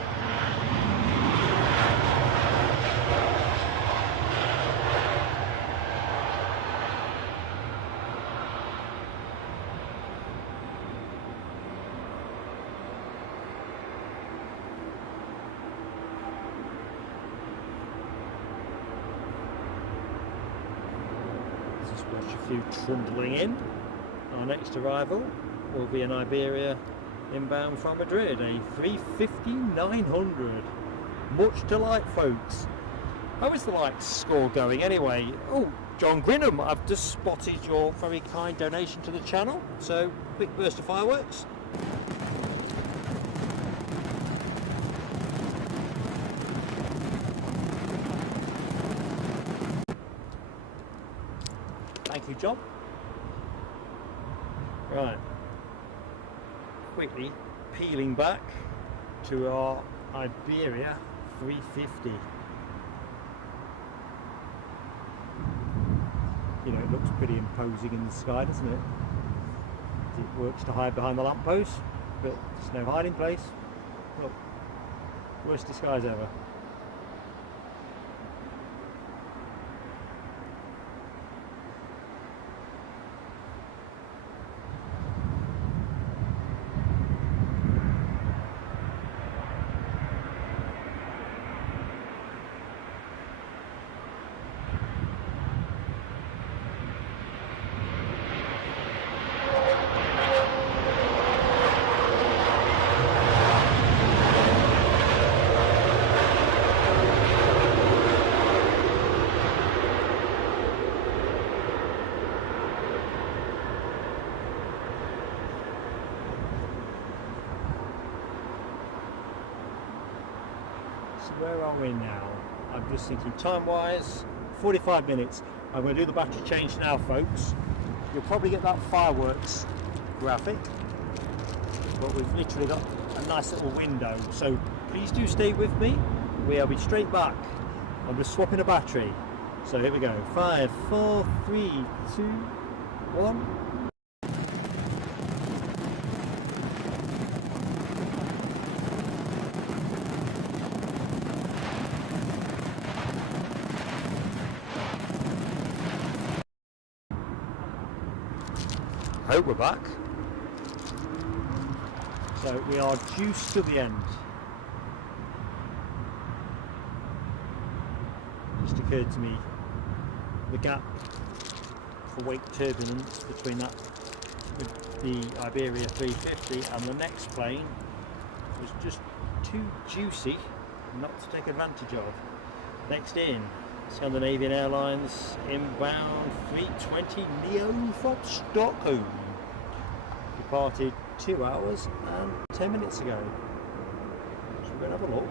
Watch a few trundling in. Our next arrival will be an Iberia inbound from Madrid, a 350-900. Much to like, folks. How is the like score going anyway? Oh, John Grinham, I've just spotted your very kind donation to the channel, so quick burst of fireworks. Thank you, John. Right, quickly peeling back to our Iberia 350. You know, it looks pretty imposing in the sky, doesn't it? It works to hide behind the lamppost, but there's no hiding place. Look, worst disguise ever. Where are we now? I'm just thinking time wise 45 minutes. I'm going to do the battery change now, folks. You'll probably get that fireworks graphic, but we've literally got a nice little window, so please do stay with me. We'll be straight back. I'm just swapping a battery, so here we go. 5, 4, 3, 2, 1. Hope we're back. So we are juiced to the end. Just occurred to me the gap for wake turbulence between that, the Iberia 350 and the next plane was just too juicy not to take advantage of. Next in, Scandinavian Airlines inbound 320 Neo from Stockholm. Departed 2 hours and 10 minutes ago. So we're going to have a look.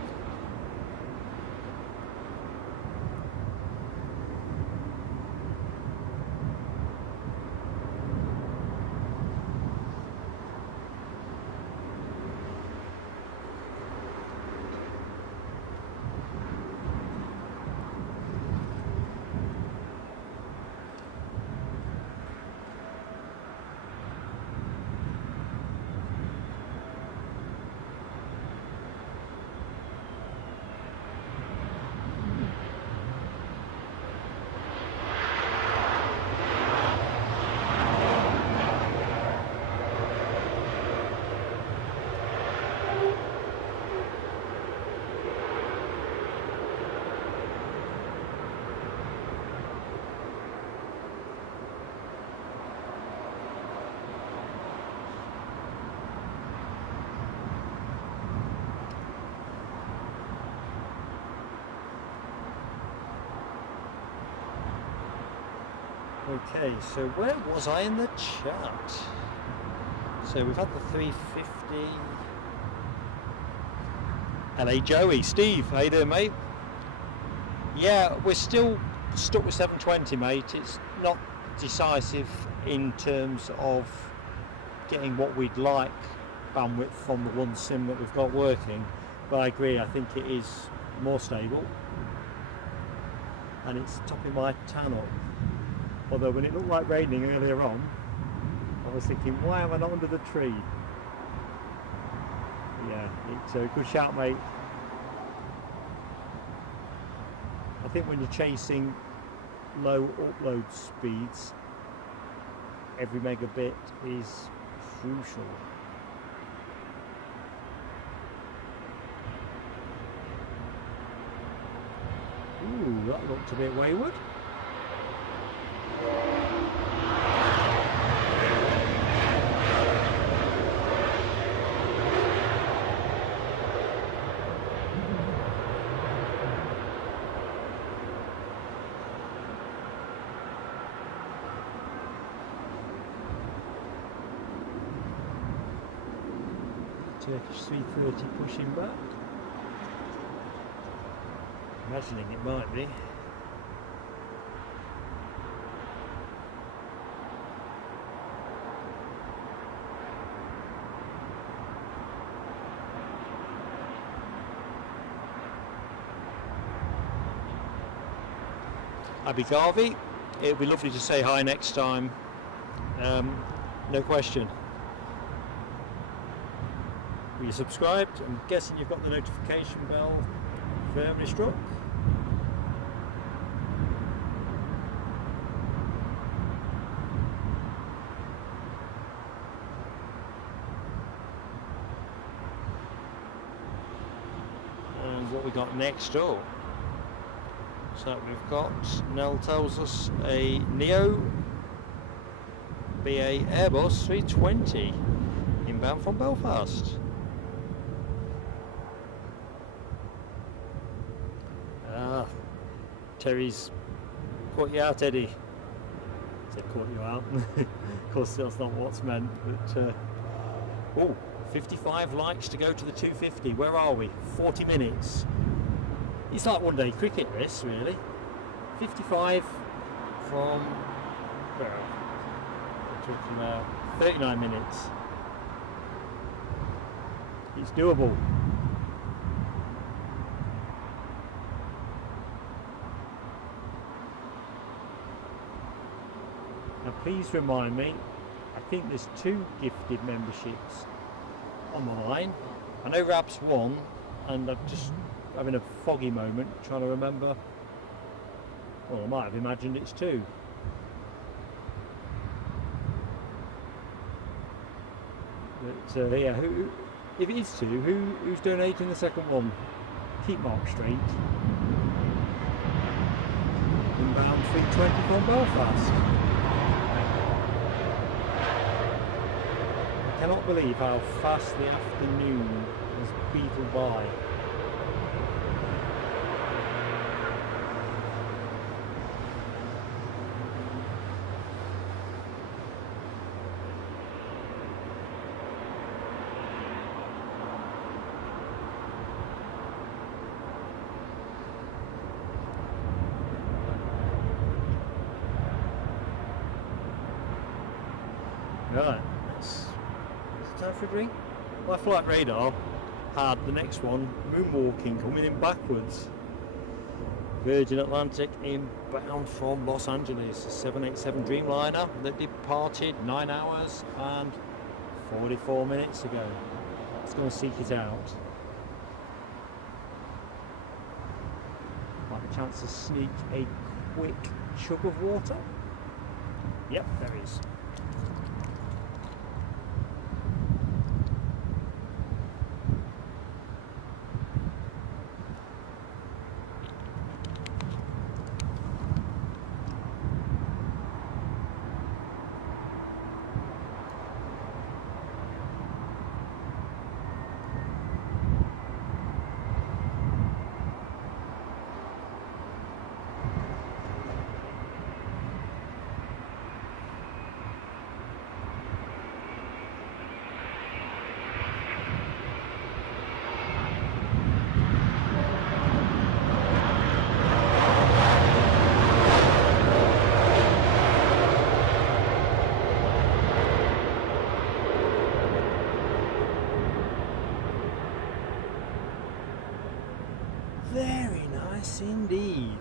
Okay, so where was I in the chat? So we've had the 350. Hello Joey, Steve, how you doing, mate? Yeah, we're still stuck with 720, mate. It's not decisive in terms of getting what we'd like bandwidth from the one sim that we've got working, but I agree, I think it is more stable and it's topping my tan up. Although when it looked like raining earlier on, I was thinking, why am I not under the tree? Yeah, it's a good shout, mate. I think when you're chasing low upload speeds, every megabit is crucial. Ooh, that looked a bit wayward. Turkish 330 pushing back. Imagining it might be. Abby Garvey, it'd be lovely to say hi next time, no question. Are you subscribed? I'm guessing you've got the notification bell firmly struck. And what we got next door? So we've got, Nell tells us, a Neo BA Airbus 320 inbound from Belfast. Terry's caught you out, Eddie. I said caught you out. Of course that's not what's meant, but oh, 55 likes to go to the 250. Where are we? 40 minutes. It's like one day cricket this, really. 55 from, well, we're talking about 39 minutes. It's doable. Now please remind me, I think there's 2 gifted memberships on the line. I know Rab's 1, and I'm just having a foggy moment trying to remember. Well, I might have imagined it's 2. But yeah, if it is 2, who's donating the second one? Keep Mark straight. Inbound 320 from Belfast. I cannot believe how fast the afternoon has beetled by. Right, it's time for a drink. My flight radar had the next one moonwalking coming in backwards. Virgin Atlantic inbound from Los Angeles, a 787 Dreamliner that departed 9 hours and 44 minutes ago. Let's go and seek it out. Might be a chance to sneak a quick chug of water. Yep, there is. Very nice indeed.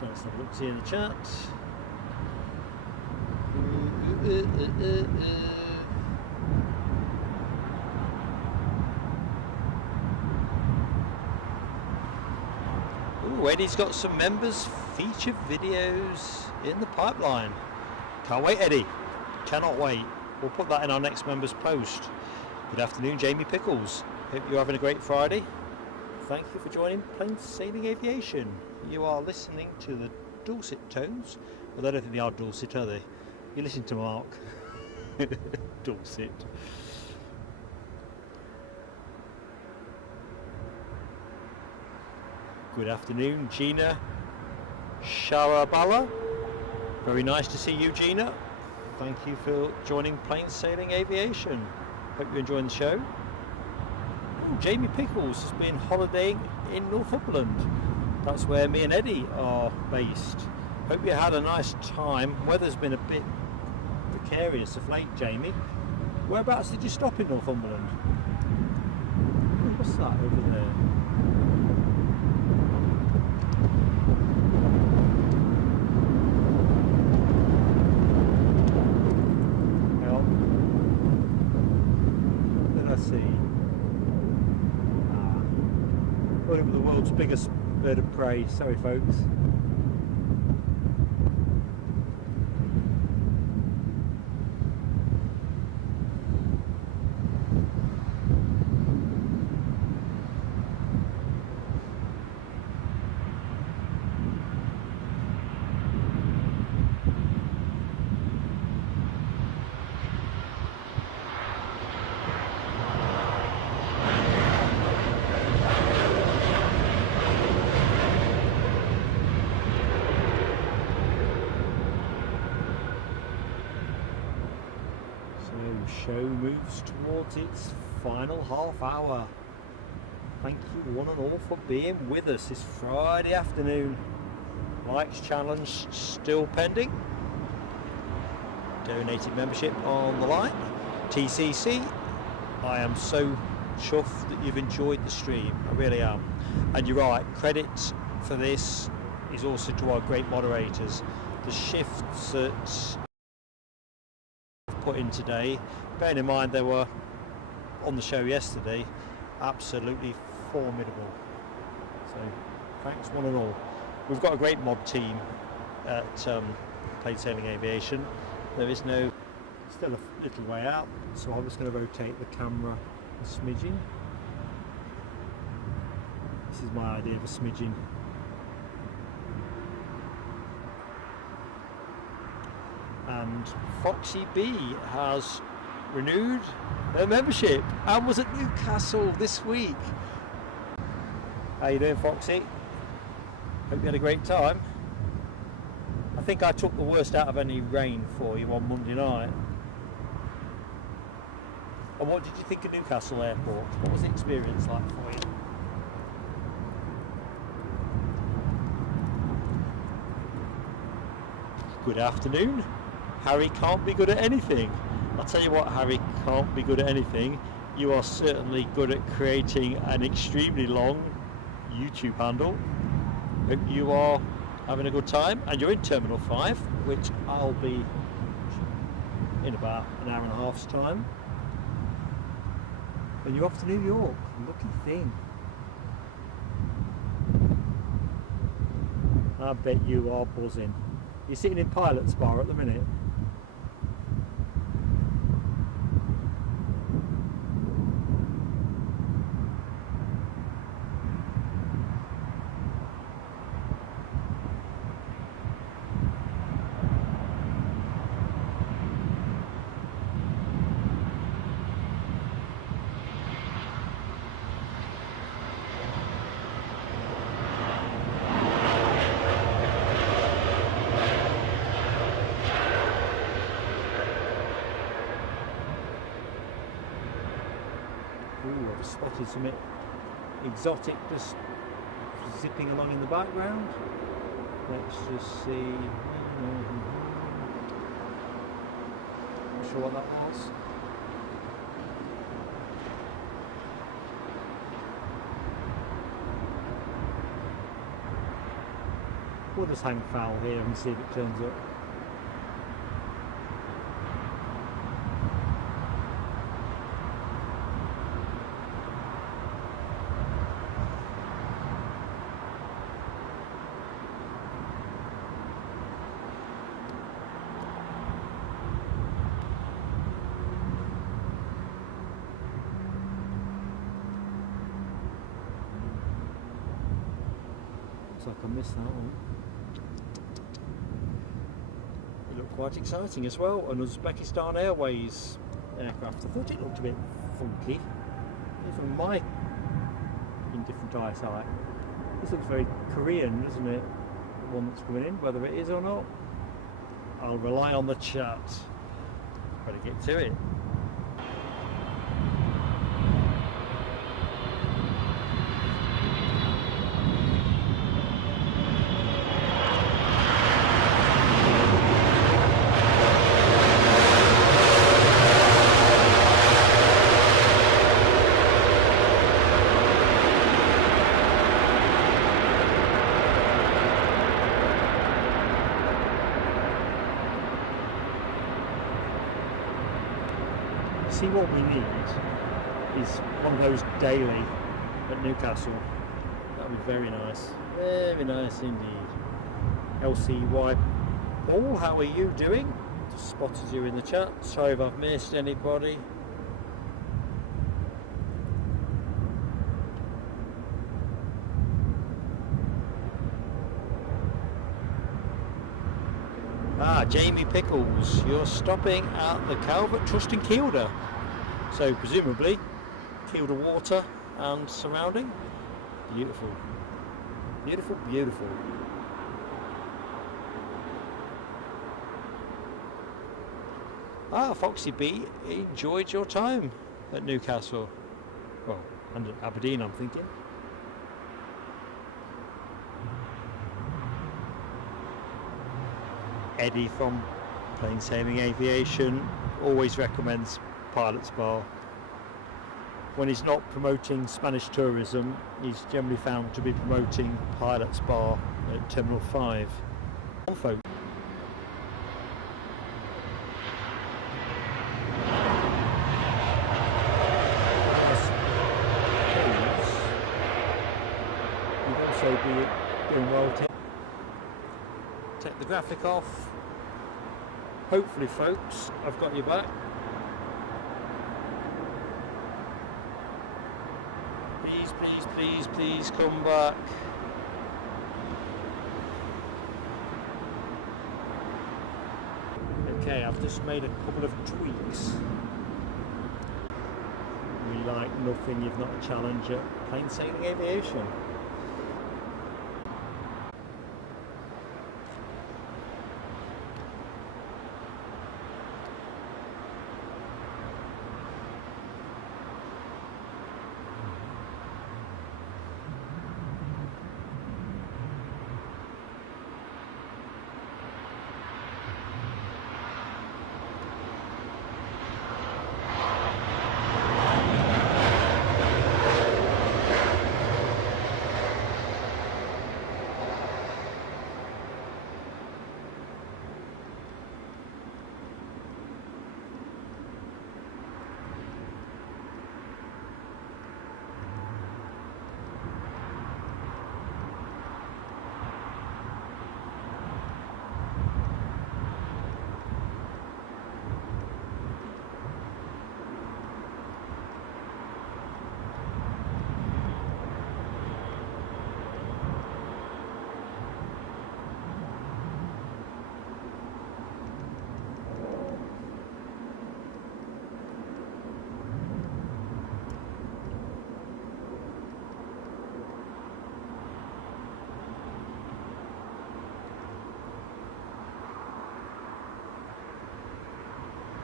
So let's have a look see in the chat. Ooh, Eddie's got some members feature videos in the pipeline. Can't wait, Eddie. Cannot wait. We'll put that in our next members post. Good afternoon, Jamie Pickles. Hope you're having a great Friday. Thank you for joining Plain Sailing Aviation. You are listening to the dulcet tones. Well, I don't think they are dulcet, are they? You listen to Mark. Dulcet. Good afternoon, Gina, Sharabala. Very nice to see you, Gina. Thank you for joining Plain Sailing Aviation. Hope you're enjoying the show. Oh, Jamie Pickles has been holidaying in Northumberland. That's where me and Eddie are based. Hope you had a nice time. Weather's been a bit precarious of late, Jamie. Whereabouts did you stop in Northumberland? Oh, what's that over there? The world's biggest bird of prey. Sorry, folks. Show moves towards its final half hour. Thank you one and all for being with us this Friday afternoon. Likes challenge still pending. Donated membership on the line. TCC. I am so chuffed that you've enjoyed the stream. I really am. And you're right, credit for this is also to our great moderators. The shifts that put in today, bearing in mind they were on the show yesterday, absolutely formidable. So thanks one and all. We've got a great mod team at Plain Sailing Aviation. There is no, still a little way out, so I'm just going to rotate the camera a smidgen. This is my idea of a smidgen. And Foxy B has renewed her membership and was at Newcastle this week. How you doing, Foxy? Hope you had a great time. I think I took the worst out of any rain for you on Monday night. And what did you think of Newcastle Airport? What was the experience like for you? Good afternoon. Harry can't be good at anything. I'll tell you what, Harry can't be good at anything. You are certainly good at creating an extremely long YouTube handle. Hope you are having a good time, and you're in Terminal 5, which I'll be in about an hour and a half's time. And you're off to New York. Lucky thing. I bet you are buzzing. You're sitting in pilot's bar at the minute. Ooh, I've spotted some exotic just zipping along in the background. Let's just see. Not sure what that was. We'll just hang foul here and see if it turns up. Like I missed that one. It looked quite exciting as well. An Uzbekistan Airways aircraft. I thought it looked a bit funky, even my indifferent eyesight. This looks very Korean, doesn't it? the one that's coming in. Whether it is or not, I'll rely on the chat. Better get to it. See, what we need is one of those daily at Newcastle. That would be very nice indeed. LCY Paul, how are you doing? Just spotted you in the chat. Sorry if I've missed anybody. Jamie Pickles, you're stopping at the Calvert Trust in Kielder, so presumably Kielder water and surrounding. Beautiful, beautiful, beautiful. Foxy B enjoyed your time at Newcastle, well, and at Aberdeen, I'm thinking. Eddie from Plain Sailing Aviation always recommends Pilot's Bar. When he's not promoting Spanish tourism, he's generally found to be promoting Pilot's Bar at Terminal 5. Folks. You'd also be doing well to take the graphic off. Hopefully, folks, I've got your back. Please, please, please, please come back. Okay, I've just made a couple of tweaks. We like nothing, you've not a challenge at Plain Sailing Aviation.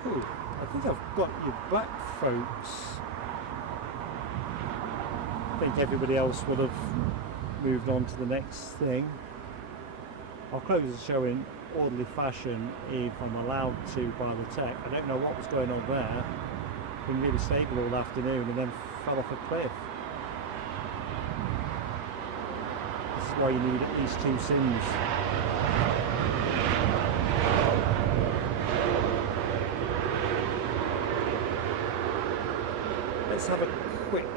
I think I've got your back, folks. I think everybody else will have moved on to the next thing. I'll close the show in orderly fashion if I'm allowed to by the tech. I don't know what was going on there. Been really stable all afternoon and then fell off a cliff. This is why you need at least 2 sims. Let's have a quick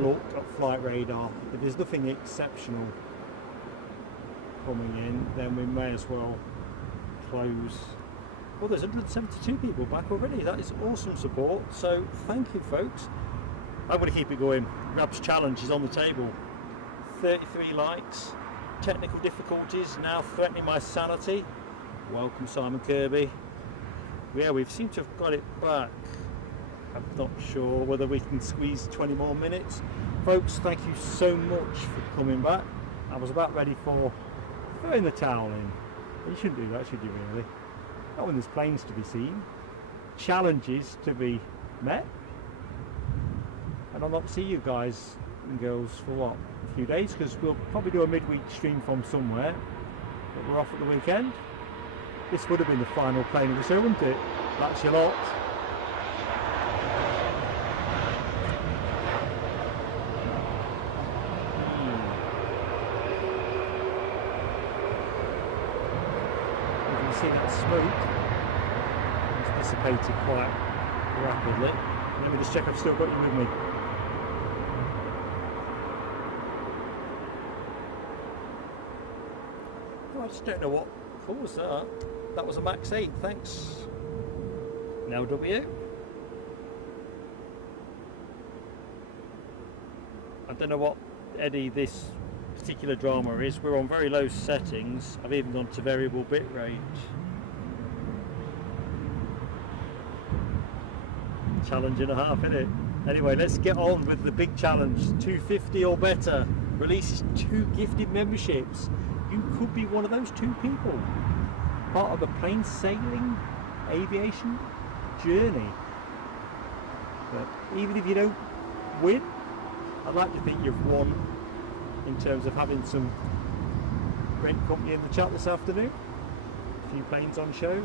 look at flight radar. If there's nothing exceptional coming in, then we may as well close. Well, there's 172 people back already. That is awesome support, so thank you, folks. I'm going to keep it going. Grab's challenge is on the table. 33 likes. Technical difficulties now threatening my sanity. Welcome, Simon Kirby. Yeah, we've seemed to have got it back. I'm not sure whether we can squeeze 20 more minutes. Folks, thank you so much for coming back. I was about ready for throwing the towel in. You shouldn't do that, should you really? Not when there's planes to be seen, challenges to be met. And I'll not see you guys and girls for what, a few days, because we'll probably do a midweek stream from somewhere, but we're off at the weekend. This would have been the final plane of the show, wouldn't it? That's your lot. You can see that smoke has dissipated quite rapidly. Let me just check I've still got you with me. Oh, I just don't know what caused that. That was a Max 8, thanks. Now W. I don't know what, Eddie, this particular drama is. We're on very low settings. I've even gone to variable bit rate. Challenge and a half, innit? Anyway, let's get on with the big challenge. 250 or better. Releases 2 gifted memberships. You could be one of those 2 people. Part of a plain sailing aviation journey. But even if you don't win, I'd like to think you've won in terms of having some great company in the chat this afternoon, a few planes on show,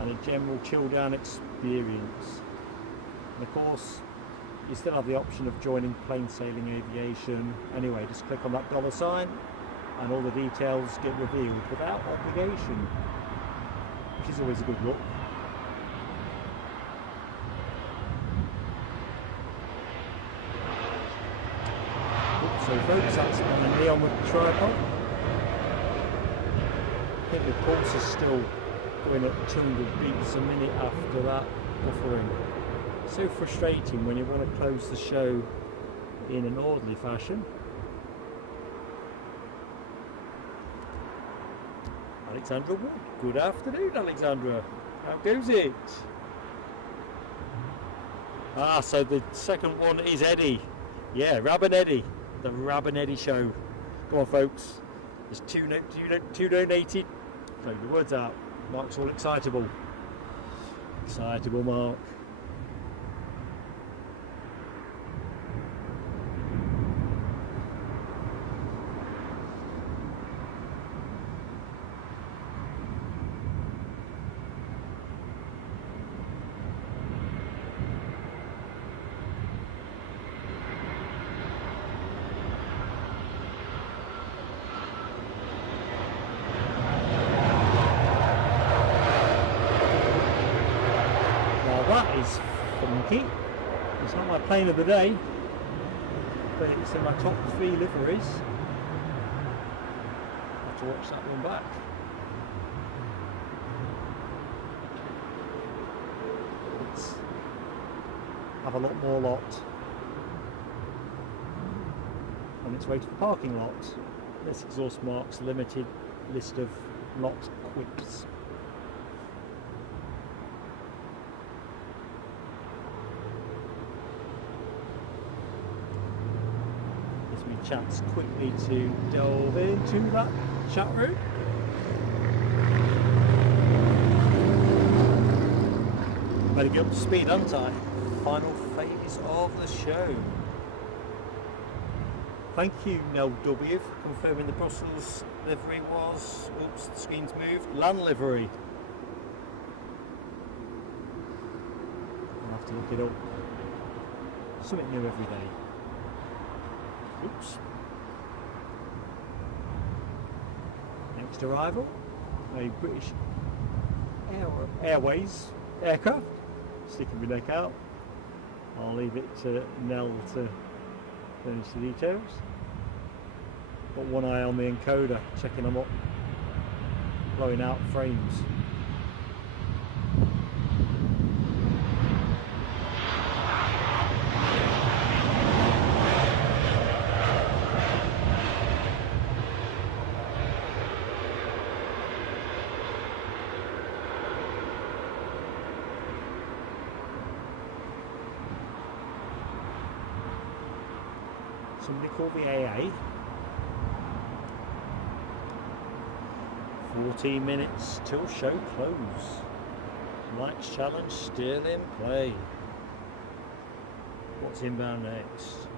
and a general chill down experience. And of course, you still have the option of joining plain sailing aviation. Anyway, just click on that $sign and all the details get revealed without obligation, which is always a good look. So folks, that's me on the tripod. I think the pulse is still going at 200 beats a minute after that buffering. So frustrating when you want to close the show in an orderly fashion. Alexandra Wood. Good afternoon, Alexandra. How goes it? Ah, so the second one is Eddie. Yeah, Rab and Eddie. The Rab and Eddie show. Come on, folks. There's two donated. Throw the words out. Mark's all excitable. Excitable Mark. That is funky. It's not my plane of the day, but it's in my top 3 liveries. I'll have to watch that one back. Let's have a lot more lot on its way to the parking lot. This exhaust Mark's limited list of lot quips. Chance quickly to delve into that chat room. Better get up to speed, haven't I? Final phase of the show. Thank you, Nell W, for confirming the Brussels livery was, oops, the screen's moved, land livery. I'll have to look it up. Something new every day. Oops. Next arrival, a British Airways aircraft. Sticking my neck out. I'll leave it to Nell to finish the details. Got one eye on the encoder, checking I'm not blowing out frames. Somebody called the AA. 14 minutes till show close. Lights challenge still in play. What's inbound next?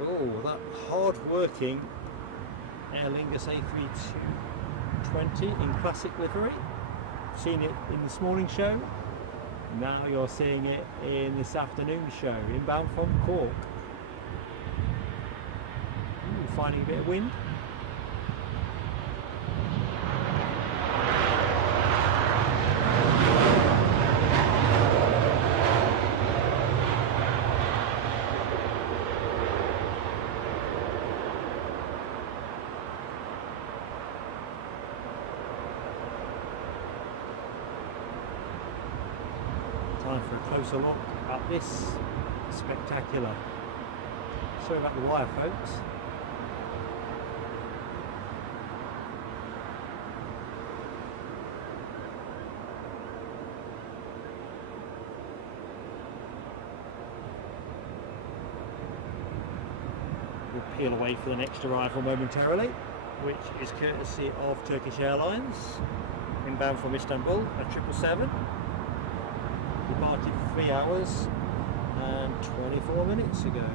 Oh, that hard-working Aer Lingus A320 in classic livery. Seen it in this morning's show. Now you're seeing it in this afternoon's show, inbound from Cork. Ooh, finding a bit of wind. Time for a closer look at this spectacular. Sorry about the wire, folks. We'll peel away for the next arrival momentarily, which is courtesy of Turkish Airlines, inbound from Istanbul, a 777. Departed 3 hours and 24 minutes ago.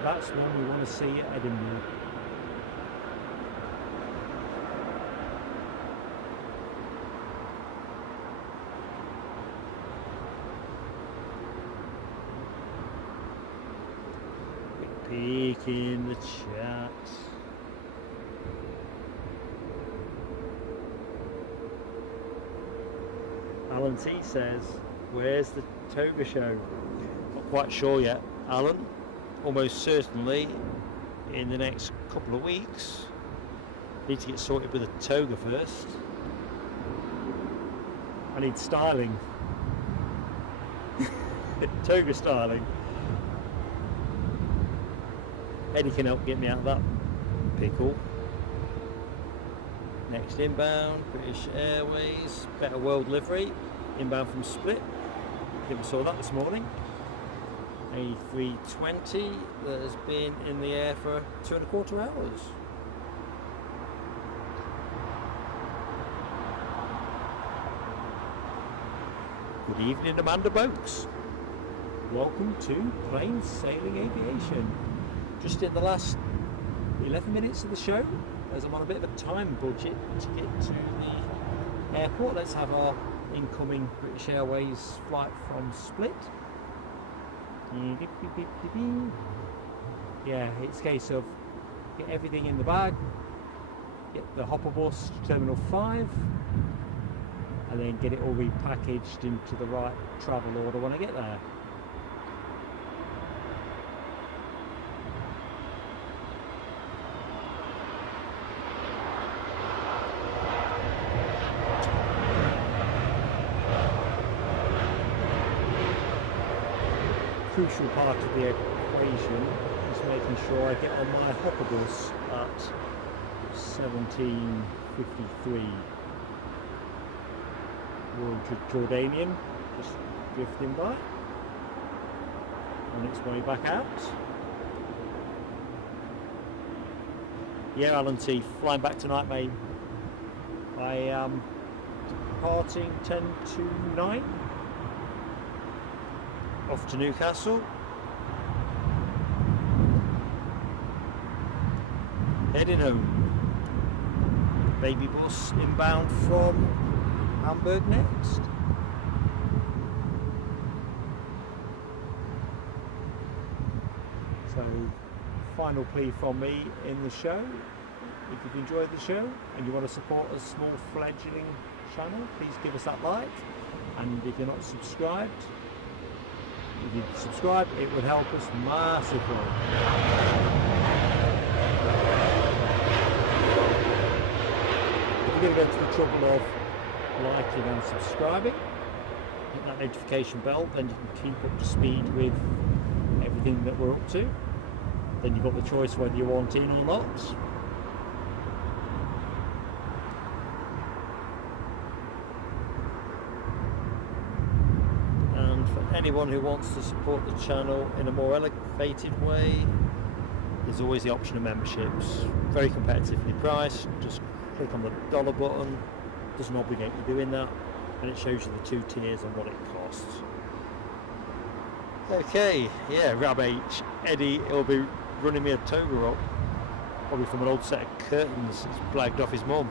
That's one we want to see at Edinburgh. Quick peek in the chat. Alan T says, where's the toga show? Not quite sure yet, Alan. Almost certainly in the next couple of weeks. Need to get sorted with a toga first. I need styling. Toga styling. Eddie can help get me out of that pickle. Next inbound, British Airways, Better World livery, inbound from Split. I think we saw that this morning. A320 that has been in the air for 2¼ hours. Good evening, Amanda Boakes. Welcome to Plain Sailing Aviation. Just in the last 11 minutes of the show, as I'm on a bit of a time budget to get to the airport, let's have our incoming British Airways flight from Split. Yeah, it's a case of get everything in the bag, get the hopper bus to Terminal 5, and then get it all repackaged into the right travel order when I get there. Crucial part of the equation is making sure I get on my hopper bus at 17:53. Royal Jordanian just drifting by on its way back out. Yeah, Alan T, flying back tonight, mate. I am departing 10 to 9. Off to Newcastle. Heading home. Baby bus inbound from Hamburg next. So, final plea from me in the show. if you've enjoyed the show and you want to support a small fledgling channel, please give us that like. And if you're not subscribed, if you subscribe, it would help us massively. If you're going to go to the trouble of liking and subscribing, hit that notification bell, then you can keep up to speed with everything that we're up to. Then you've got the choice whether you want in or not. And for anyone who wants to support the channel in a more elevated way, there's always the option of memberships. Very competitively priced. Just click on the dollar button. Doesn't obligate you doing that, and it shows you the 2 tiers and what it costs. Okay, yeah, Rab H, Eddie will be running me a toga up, probably from an old set of curtains he's blagged off his mum.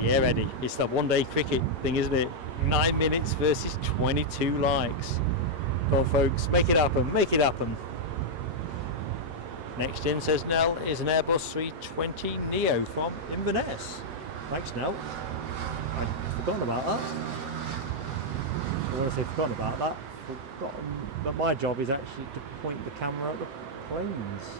Yeah, Eddie, it's that one-day cricket thing, isn't it? 9 minutes versus 22 likes. Come on, folks, make it happen, make it happen. Next in, says Nell, is an Airbus 320 Neo from Inverness. Thanks, Nell. I'd forgotten about that. When I say forgotten about that, forgotten that my job is actually to point the camera at the planes.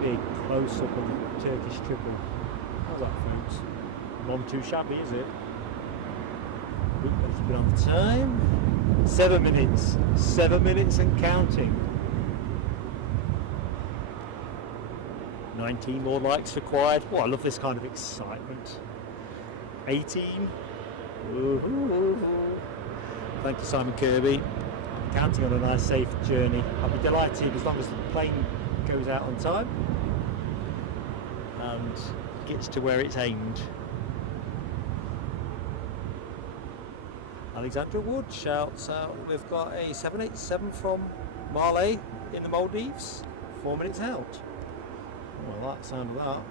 Big close up of the Turkish triple. How's that, folks? Not too shabby, is it? Let's keep it on time. 7 minutes. 7 minutes and counting. 19 more likes required. Oh, I love this kind of excitement. 18. Woohoo. Thank you, Simon Kirby. Counting on a nice, safe journey. I'll be delighted as long as the plane goes out on time and gets to where it's aimed. Alexandra Wood shouts out, we've got a 787 from Malé in the Maldives, 4 minutes out. Well, that sounded that.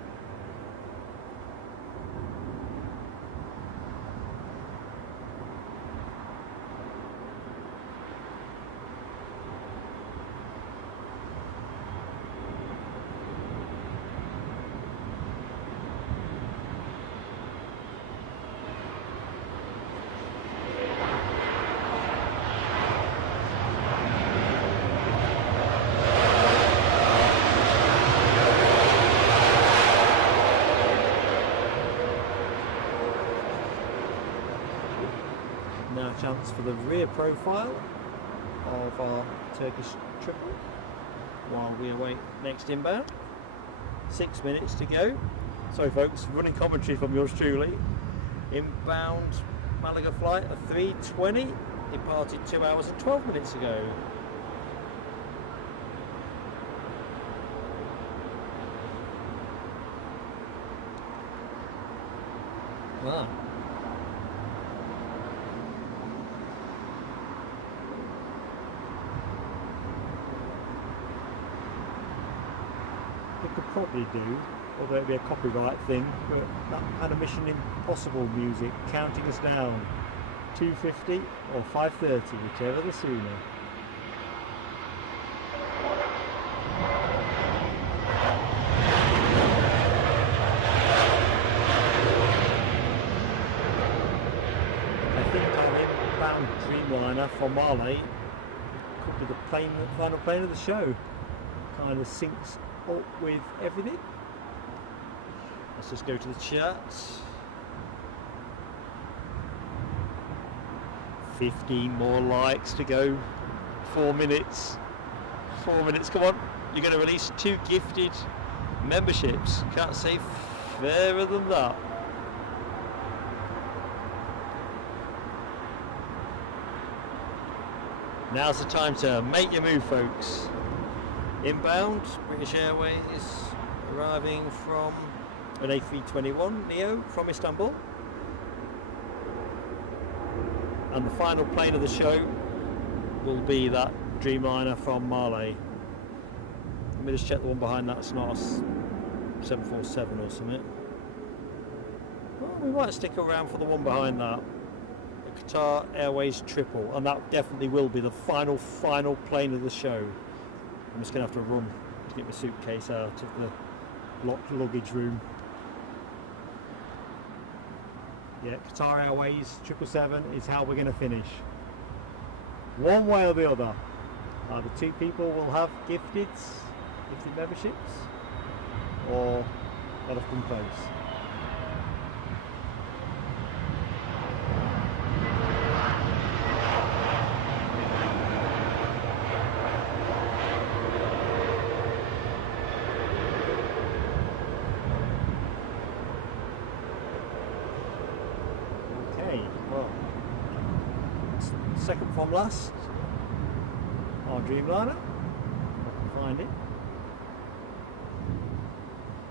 Now a chance for the rear profile of our Turkish triple while we await next inbound. 6 minutes to go. Sorry folks, running commentary from yours truly. Inbound Malaga flight of 3:20, departed 2 hours and 12 minutes ago. Wow. Could probably do, although it'd be a copyright thing, but that kind of Mission Impossible music counting us down, 2:50 or 5:30, whichever the sooner. I think our inbound Dreamliner from Malé could be the final plane of the show. Kind of syncs up with everything. Let's just go to the chat. 15 more likes to go. 4 minutes. 4 minutes, come on. You're going to release 2 gifted memberships. Can't say fairer than that. Now's the time to make your move, folks. Inbound, British Airways arriving from an A321 Neo from Istanbul. And the final plane of the show will be that Dreamliner from Male. Let me just check the one behind that's not a 747 or something. Well, we might stick around for the one behind that. The Qatar Airways triple, and that definitely will be the final plane of the show. I'm just going to have to run to get my suitcase out of the locked luggage room. Yeah, Qatar Airways 777 is how we're going to finish. One way or the other. Either two people will have gifted memberships, or they'll have come close. Second from last, our Dreamliner, if I can find it.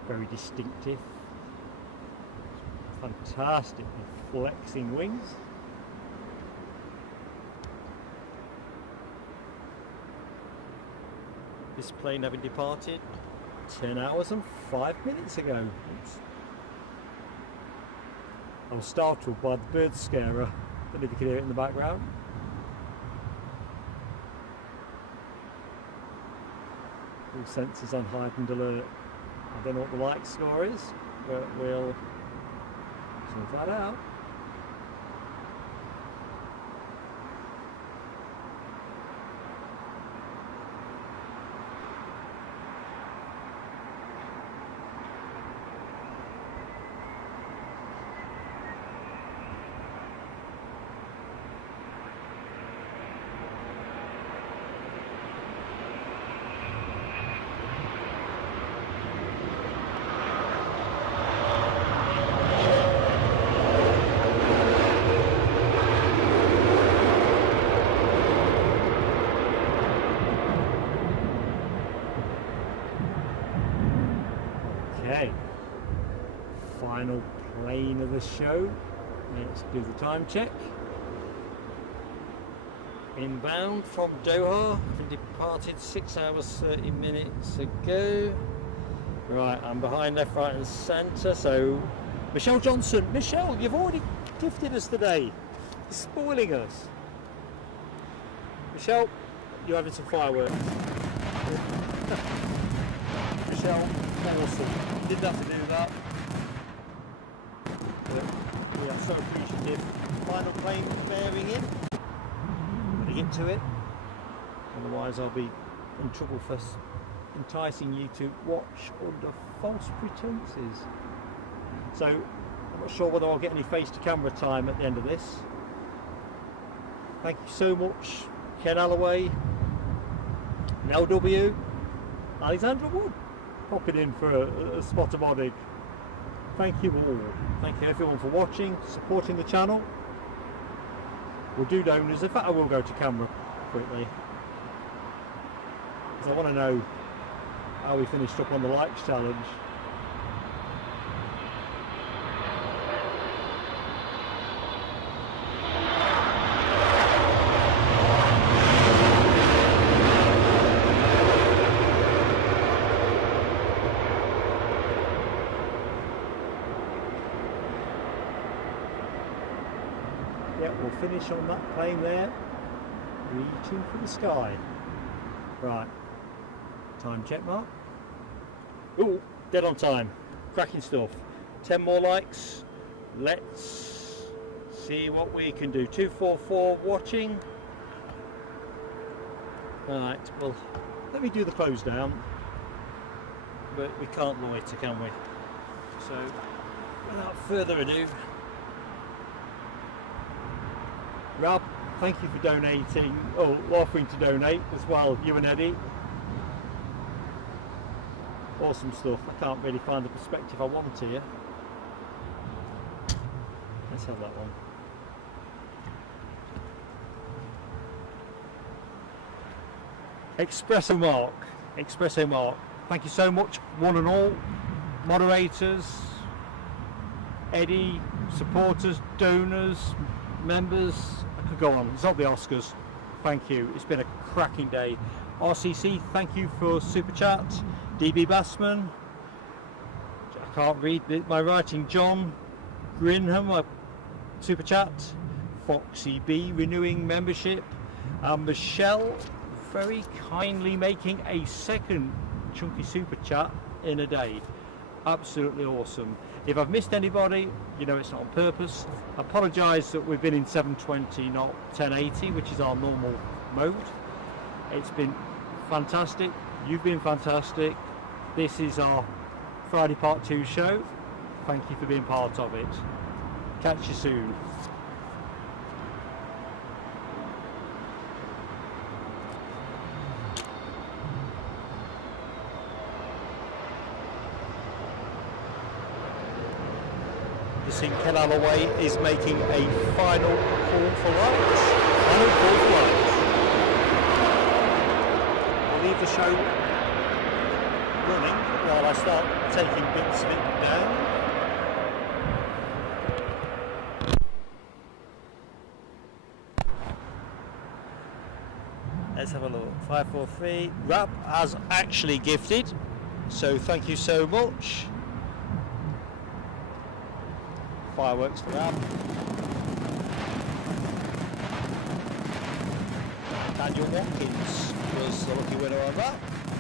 Very distinctive, fantastic flexing wings. This plane having departed 10 hours and 5 minutes ago. Oops. I was startled by the bird scarer. I don't know if you can hear it in the background. All sensors on heightened alert. I don't know what the like score is, but we'll sort that out. Okay, final plane of the show. Let's do the time check. Inbound from Doha, having departed 6 hours 30 minutes ago. Right, I'm behind left, right and centre, so Michelle Johnson. Michelle, you've already gifted us today. You're spoiling us. Michelle, you're having some fireworks. Michelle, awesome. You didn't have to do that. But we are so appreciative. Final plane bearing in. I'm going to get to it. Otherwise I'll be in trouble for enticing you to watch under false pretenses. So I'm not sure whether I'll get any face to camera time at the end of this. Thank you so much, Ken Alloway, LW, Alexandra Wood, popping in for a spot of modding. Thank you all. Thank you everyone for watching, supporting the channel. We'll do donors. In fact, I will go to camera quickly, because I want to know how we finished up on the likes challenge. Yeah, we'll finish on that plane there, reaching for the sky. Right, time check mark. Oh, dead on time. Cracking stuff. 10 more likes. Let's see what we can do. 244 watching. Right, well, let me do the close down. But we can't loiter, can we? So, without further ado, Rob, thank you for donating, or offering to donate as well, you and Eddie. Awesome stuff. I can't really find the perspective I want here. Let's have that one. Espresso Mark. Espresso Mark. Thank you so much, one and all. Moderators, Eddie, supporters, donors, members, I could go on. It's not the Oscars. Thank you. It's been a cracking day. RCC, thank you for Super Chat. DB Bassman, I can't read my writing. John Grinham, Super Chat. Foxy B, renewing membership. Michelle, very kindly making a second chunky Super Chat in a day. Absolutely awesome. If I've missed anybody, you know it's not on purpose. I apologise that we've been in 720, not 1080, which is our normal mode. It's been fantastic. You've been fantastic. This is our Friday Part 2 show. Thank you for being part of it. Catch you soon. Ken Alloway is making a final call for light. Final call for light. We'll leave the show running while I start taking bits of it down. Let's have a look. 543. Rap has actually gifted, so thank you so much. Fireworks for Rab. Daniel Watkins was the lucky winner on that.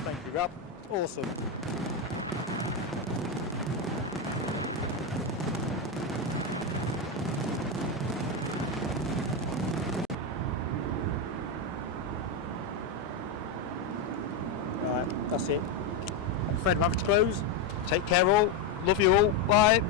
Thank you, Rab. Awesome. Right, that's it. I'm Fred, I'm having to close. Take care all. Love you all. Bye.